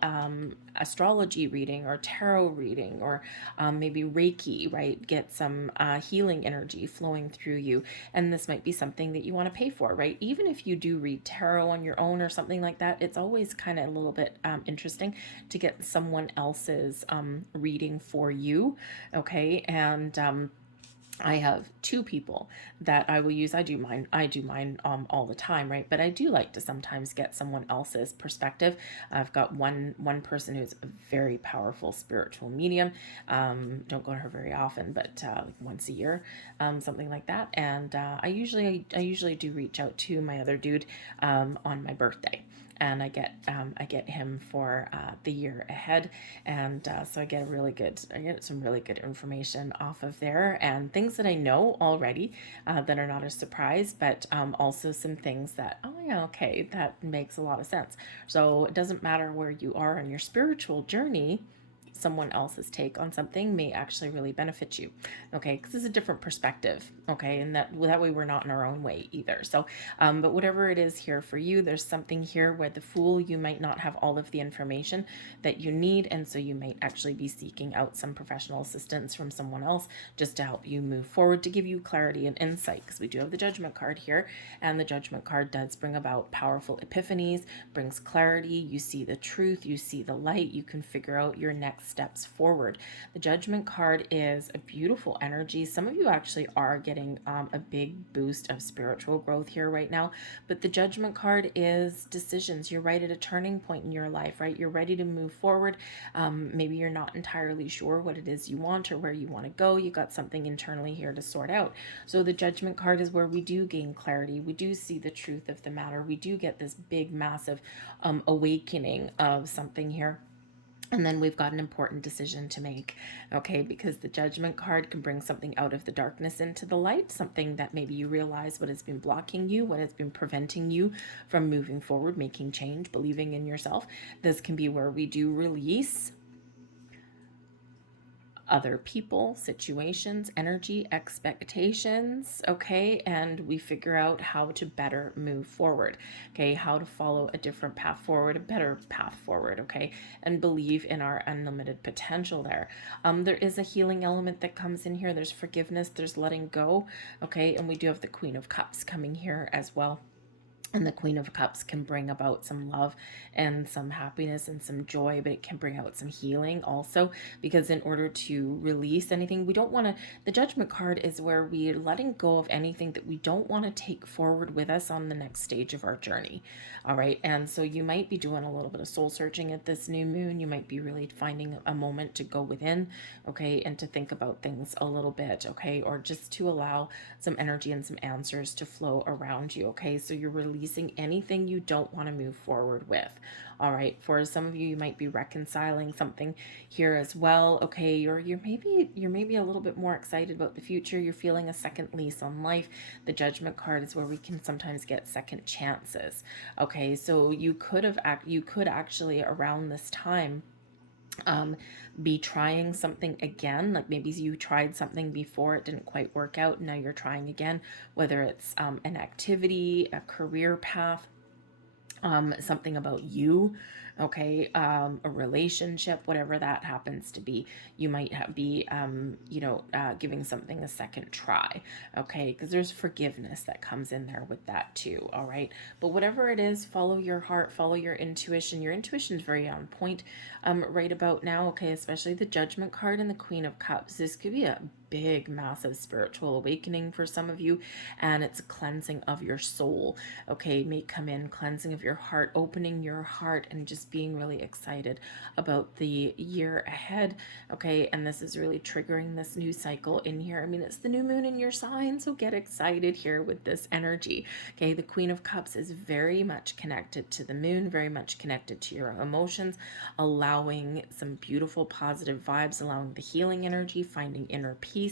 astrology reading or tarot reading, or maybe Reiki, right? Get some healing energy flowing through you. And this might be something that you want to pay for, right? Even if you do read tarot on your own or something like that, it's always kind of a little bit interesting to get someone else's reading for you. Okay, and I have two people that I will use. I do mine all the time, right? But I do like to sometimes get someone else's perspective. I've got one person who's a very powerful spiritual medium. Don't go to her very often, but like once a year, something like that. And I usually do reach out to my other dude on my birthday, and I get him for the year ahead, and so I get some really good information off of there, and things that I know already that are not a surprise, but also some things that, oh yeah, okay, that makes a lot of sense. So it doesn't matter where you are on your spiritual journey. someone else's take on something may actually really benefit you, okay? Because it's a different perspective, okay? And that way we're not in our own way either. So, but whatever it is here for you, there's something here where the Fool, you might not have all of the information that you need, and so you might actually be seeking out some professional assistance from someone else just to help you move forward, to give you clarity and insight, because we do have the Judgment card here, and the Judgment card does bring about powerful epiphanies, brings clarity. You see the truth, you see the light, you can figure out your next steps forward. The Judgment card is a beautiful energy. Some of you actually are getting a big boost of spiritual growth here right now, but the Judgment card is decisions. You're right at a turning point in your life, right? You're ready to move forward. Maybe you're not entirely sure what it is you want or where you want to go. You got something internally here to sort out. So the Judgment card is where we do gain clarity. We do see the truth of the matter. We do get this big, massive awakening of something here. And then we've got an important decision to make, okay? Because the Judgment card can bring something out of the darkness into the light, something that maybe you realize what has been blocking you, what has been preventing you from moving forward, making change, believing in yourself. This can be where we do release other people, situations, energy, expectations, okay? And we figure out how to better move forward, okay? How to follow a different path forward, a better path forward, okay? And believe in our unlimited potential there. There is a healing element that comes in here. There's forgiveness, there's letting go, okay? And we do have the Queen of Cups coming here as well. And the Queen of Cups can bring about some love and some happiness and some joy, but it can bring out some healing also, because in order to release anything, we don't want to, the Judgment card is where we're letting go of anything that we don't want to take forward with us on the next stage of our journey. All right. And so you might be doing a little bit of soul searching at this new moon. You might be really finding a moment to go within, okay, and to think about things a little bit, okay, or just to allow some energy and some answers to flow around you, okay? So you're releasing anything you don't want to move forward with. All right, for some of you, you might be reconciling something here as well, okay? Or you're maybe a little bit more excited about the future. You're feeling a second lease on life. The Judgment card is where we can sometimes get second chances, okay? So you could actually around this time be trying something again. Like maybe you tried something before, it didn't quite work out, now you're trying again, whether it's an activity, a career path, something about you, okay, a relationship, whatever that happens to be. You might be giving something a second try, okay, because there's forgiveness that comes in there with that too. All right, but whatever it is, follow your heart, follow your intuition. Your intuition is very on point right about now, okay, especially the Judgment card and the Queen of Cups. This could be a big, massive spiritual awakening for some of you, and it's a cleansing of your soul, okay? May come in, cleansing of your heart, opening your heart, and just being really excited about the year ahead, okay? And this is really triggering this new cycle in here. I mean, it's the new moon in your sign, so get excited here with this energy, okay? The Queen of Cups is very much connected to the moon, very much connected to your emotions, allowing some beautiful positive vibes, allowing the healing energy, finding inner peace,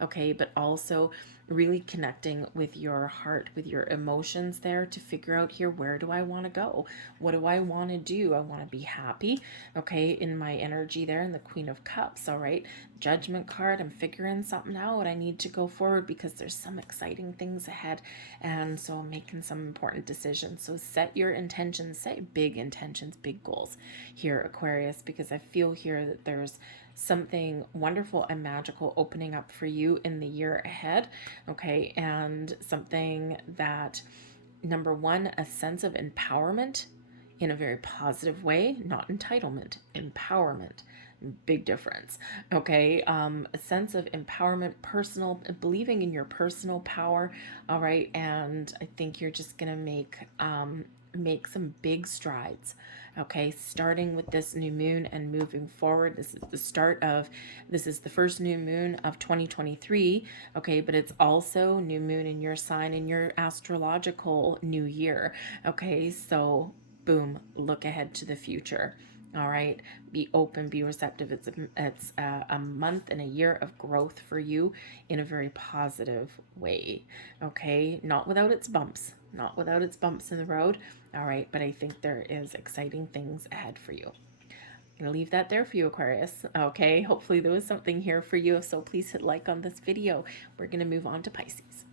okay? But also really connecting with your heart, with your emotions there, to figure out here, where do I want to go? What do I want to do? I want to be happy, okay, in my energy there, in the Queen of Cups. All right, Judgment card, I'm figuring something out. I need to go forward because there's some exciting things ahead, and so I'm making some important decisions. So set your intentions, set big intentions, big goals here, Aquarius, because I feel here that there's something wonderful and magical opening up for you in the year ahead, okay? And something that, number one, a sense of empowerment in a very positive way, not entitlement, empowerment. Big difference, okay? A sense of empowerment, personal, believing in your personal power, all right? And I think you're just gonna make some big strides, okay, starting with this new moon and moving forward. This is the first new moon of 2023, okay, but it's also new moon in your sign, in your astrological new year, okay? So boom, look ahead to the future. All right, be open, be receptive. It's a month and a year of growth for you in a very positive way, okay? Not without its bumps, not without its bumps in the road. All right, but I think there is exciting things ahead for you. I'm gonna leave that there for you, Aquarius. Okay, hopefully there was something here for you. So please hit like on this video. We're gonna move on to Pisces.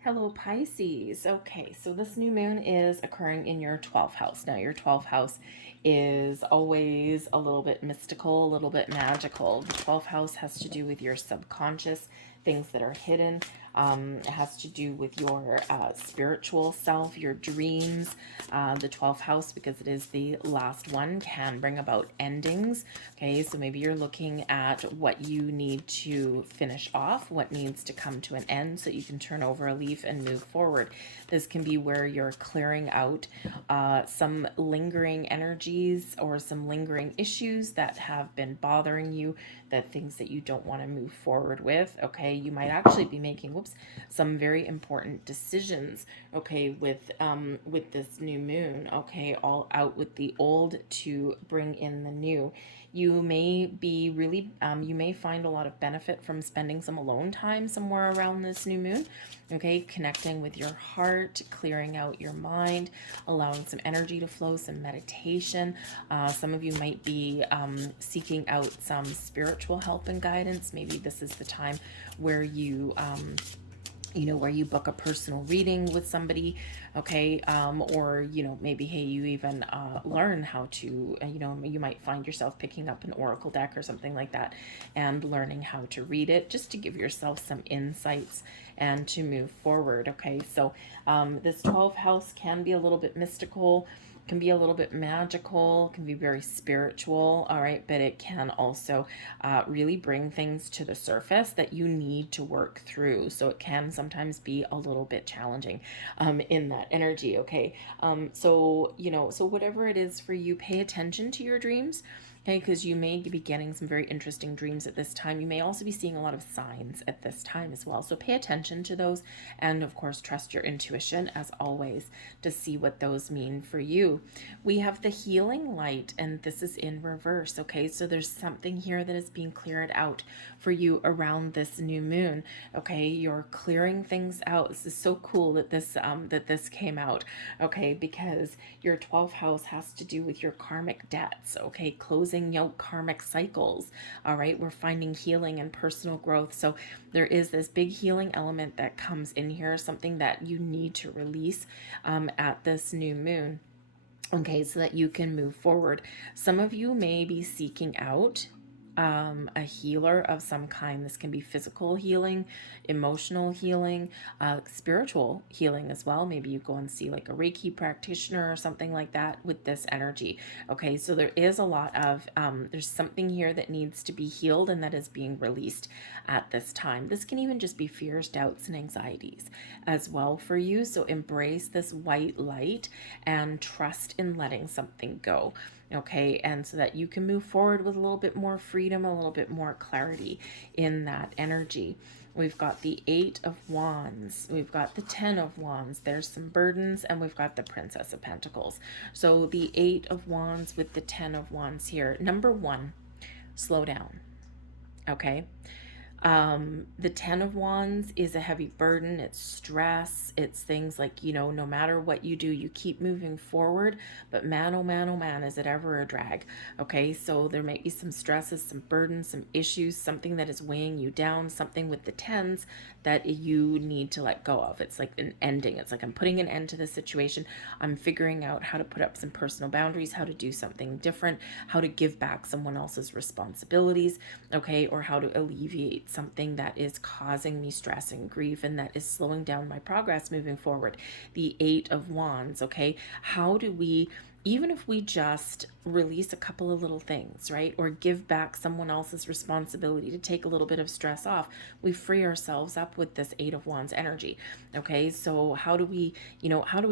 Hello, Pisces. Okay, so this new moon is occurring in your 12th house. Now, your 12th house is always a little bit mystical, a little bit magical. The 12th house has to do with your subconscious, things that are hidden. It has to do with your spiritual self, your dreams. The 12th house, because it is the last one, can bring about endings. Okay, so maybe you're looking at what you need to finish off, what needs to come to an end so you can turn over a leaf and move forward. This can be where you're clearing out some lingering energies or some lingering issues that have been bothering you, that things that you don't want to move forward with. Okay, you might actually be making some very important decisions, okay, with this new moon. Okay, all out with the old to bring in the new. You may be really you may find a lot of benefit from spending some alone time somewhere around this new moon. Okay, connecting with your heart, clearing out your mind, allowing some energy to flow, some meditation. Some of you might be seeking out some spiritual help and guidance. Maybe this is the time where you where you book a personal reading with somebody, okay, or, maybe, hey, you even learn how to, you might find yourself picking up an oracle deck or something like that and learning how to read it, just to give yourself some insights and to move forward, okay? So this 12th house can be a little bit mystical, can be a little bit magical, can be very spiritual, all right, but it can also really bring things to the surface that you need to work through. So it can sometimes be a little bit challenging in that energy, okay? So whatever it is for you, pay attention to your dreams. Okay, because you may be getting some very interesting dreams at this time. You may also be seeing a lot of signs at this time as well. So pay attention to those, and of course, trust your intuition as always to see what those mean for you. We have the healing light, and this is in reverse. Okay, so there's something here that is being cleared out for you around this new moon. Okay, you're clearing things out. This is so cool that this came out. Okay, because your 12th house has to do with your karmic debts. Okay, closing karmic cycles. All right, we're finding healing and personal growth. So there is this big healing element that comes in here, something that you need to release at this new moon. Okay, so that you can move forward. Some of you may be seeking out a healer of some kind. This can be physical healing, emotional healing, spiritual healing as well. Maybe you go and see like a Reiki practitioner or something like that with this energy. Okay, so there is a lot of, there's something here that needs to be healed and that is being released at this time. This can even just be fears, doubts, and anxieties as well for you. So embrace this white light and trust in letting something go. Okay, and so that you can move forward with a little bit more freedom, a little bit more clarity in that energy. We've got the 8 of Wands. We've got the 10 of Wands. There's some burdens, and we've got the Princess of Pentacles. So the 8 of Wands with the 10 of Wands here. Number 1, slow down. Okay. The 10 of Wands is a heavy burden. It's stress. It's things like, no matter what you do, you keep moving forward, but man, oh man, oh man, is it ever a drag? Okay, so there might be some stresses, some burdens, some issues, something that is weighing you down, something with the 10s that you need to let go of. It's like an ending. It's like, I'm putting an end to this situation. I'm figuring out how to put up some personal boundaries, how to do something different, how to give back someone else's responsibilities, okay, or how to alleviate something that is causing me stress and grief and that is slowing down my progress moving forward. The 8 of Wands, okay? How do we, even if we just release a couple of little things, right? Or give back someone else's responsibility to take a little bit of stress off, we free ourselves up with this 8 of Wands energy. Okay, so how do we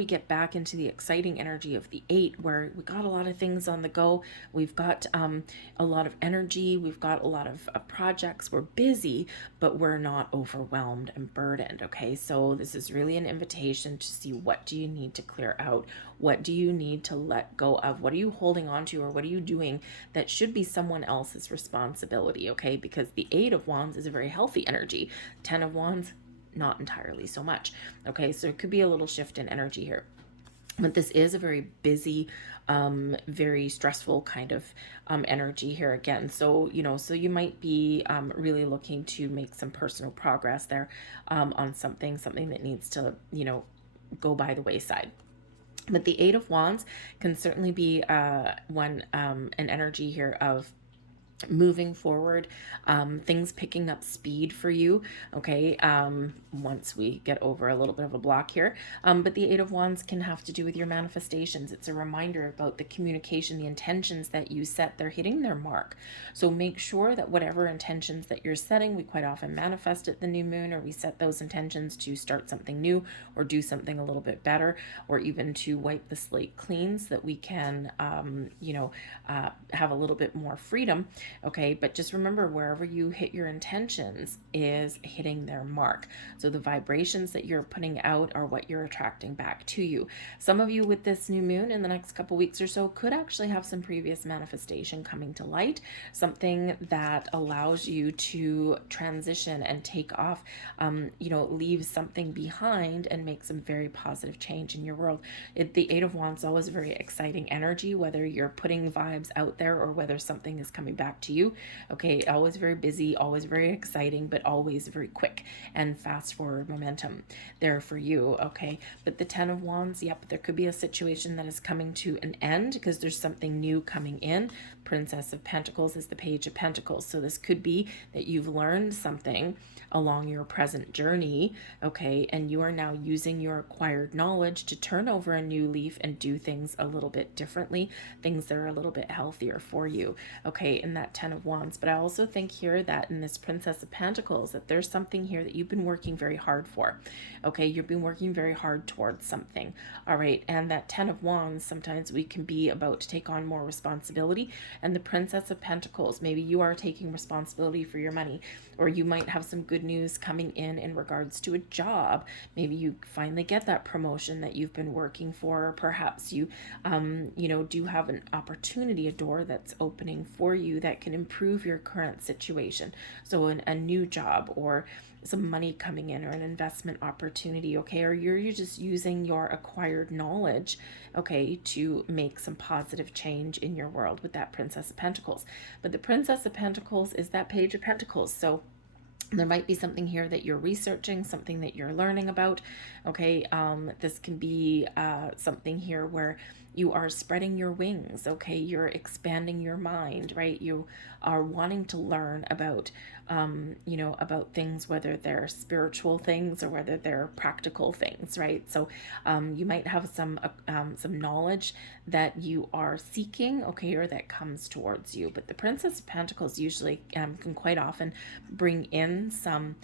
get back into the exciting energy of the 8, where we got a lot of things on the go, we've got a lot of energy, we've got a lot of projects, we're busy, but we're not overwhelmed and burdened. Okay, so this is really an invitation to see, what do you need to clear out? What do you need to let go of? What are you holding on to, or what are you doing that should be someone else's responsibility? Okay, because the 8 of Wands is a very healthy energy. 10 of Wands, not entirely so much. Okay, so it could be a little shift in energy here. But this is a very busy, very stressful kind of energy here again. So, so you might be really looking to make some personal progress there on something that needs to, go by the wayside. But the Eight of Wands can certainly be an energy here of moving forward, things picking up speed for you, okay, once we get over a little bit of a block here. But the Eight of Wands can have to do with your manifestations. It's a reminder about the communication, the intentions that you set, they're hitting their mark. So make sure that whatever intentions that you're setting, we quite often manifest at the new moon, or we set those intentions to start something new or do something a little bit better, or even to wipe the slate clean so that we can, have a little bit more freedom. Okay, but just remember, wherever you hit your intentions is hitting their mark. So the vibrations that you're putting out are what you're attracting back to you. Some of you with this new moon in the next couple weeks or so could actually have some previous manifestation coming to light, something that allows you to transition and take off, leave something behind and make some very positive change in your world. The Eight of Wands is always a very exciting energy, whether you're putting vibes out there or whether something is coming back to you. Okay, always very busy, always very exciting, but always very quick and fast forward momentum there for you. Okay, but the Ten of Wands, yep, there could be a situation that is coming to an end because there's something new coming in. Princess of Pentacles is the Page of Pentacles. So this could be that you've learned something along your present journey, okay, and you are now using your acquired knowledge to turn over a new leaf and do things a little bit differently, things that are a little bit healthier for you, okay, in that Ten of Wands. But I also think here that in this Princess of Pentacles, that there's something here that you've been working very hard for, okay, you've been working very hard towards something, all right, and that Ten of Wands, sometimes we can be about to take on more responsibility, and the Princess of Pentacles, maybe you are taking responsibility for your money, or you might have some good news coming in regards to a job. Maybe you finally get that promotion that you've been working for, or perhaps you do have an opportunity, a door that's opening for you that can improve your current situation. So a new job, or some money coming in, or an investment opportunity, okay, or you're just using your acquired knowledge, okay, to make some positive change in your world with that Princess of Pentacles. But the Princess of Pentacles is that Page of Pentacles. So there might be something here that you're researching, something that you're learning about, okay, this can be something here where you are spreading your wings, okay, you're expanding your mind, right, you are wanting to learn about about things, whether they're spiritual things or whether they're practical things, right? So you might have some knowledge that you are seeking, okay, or that comes towards you. But the Princess of Pentacles usually can quite often bring in some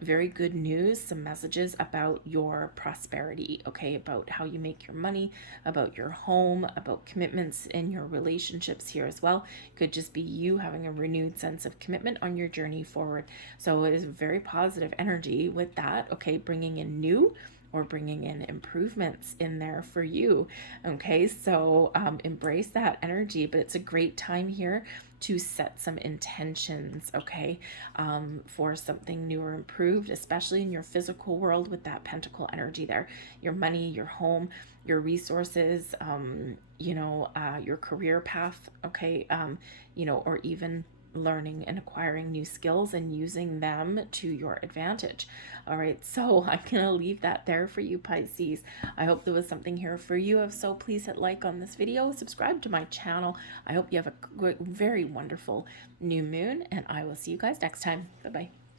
very good news, some messages about your prosperity, okay, about how you make your money, about your home, about commitments in your relationships here as well. Could just be you having a renewed sense of commitment on your journey forward. So it is very positive energy with that, okay, bringing in new or bringing in improvements in there for you, okay? So embrace that energy, but it's a great time here to set some intentions, okay, for something new or improved, especially in your physical world with that pentacle energy there, your money, your home, your resources, your career path, okay, or even learning and acquiring new skills and using them to your advantage. All right, so I'm gonna leave that there for you, Pisces. I hope there was something here for you. If so, please hit like on this video, subscribe to my channel. I hope you have a very wonderful new moon, and I will see you guys next time. Bye-bye.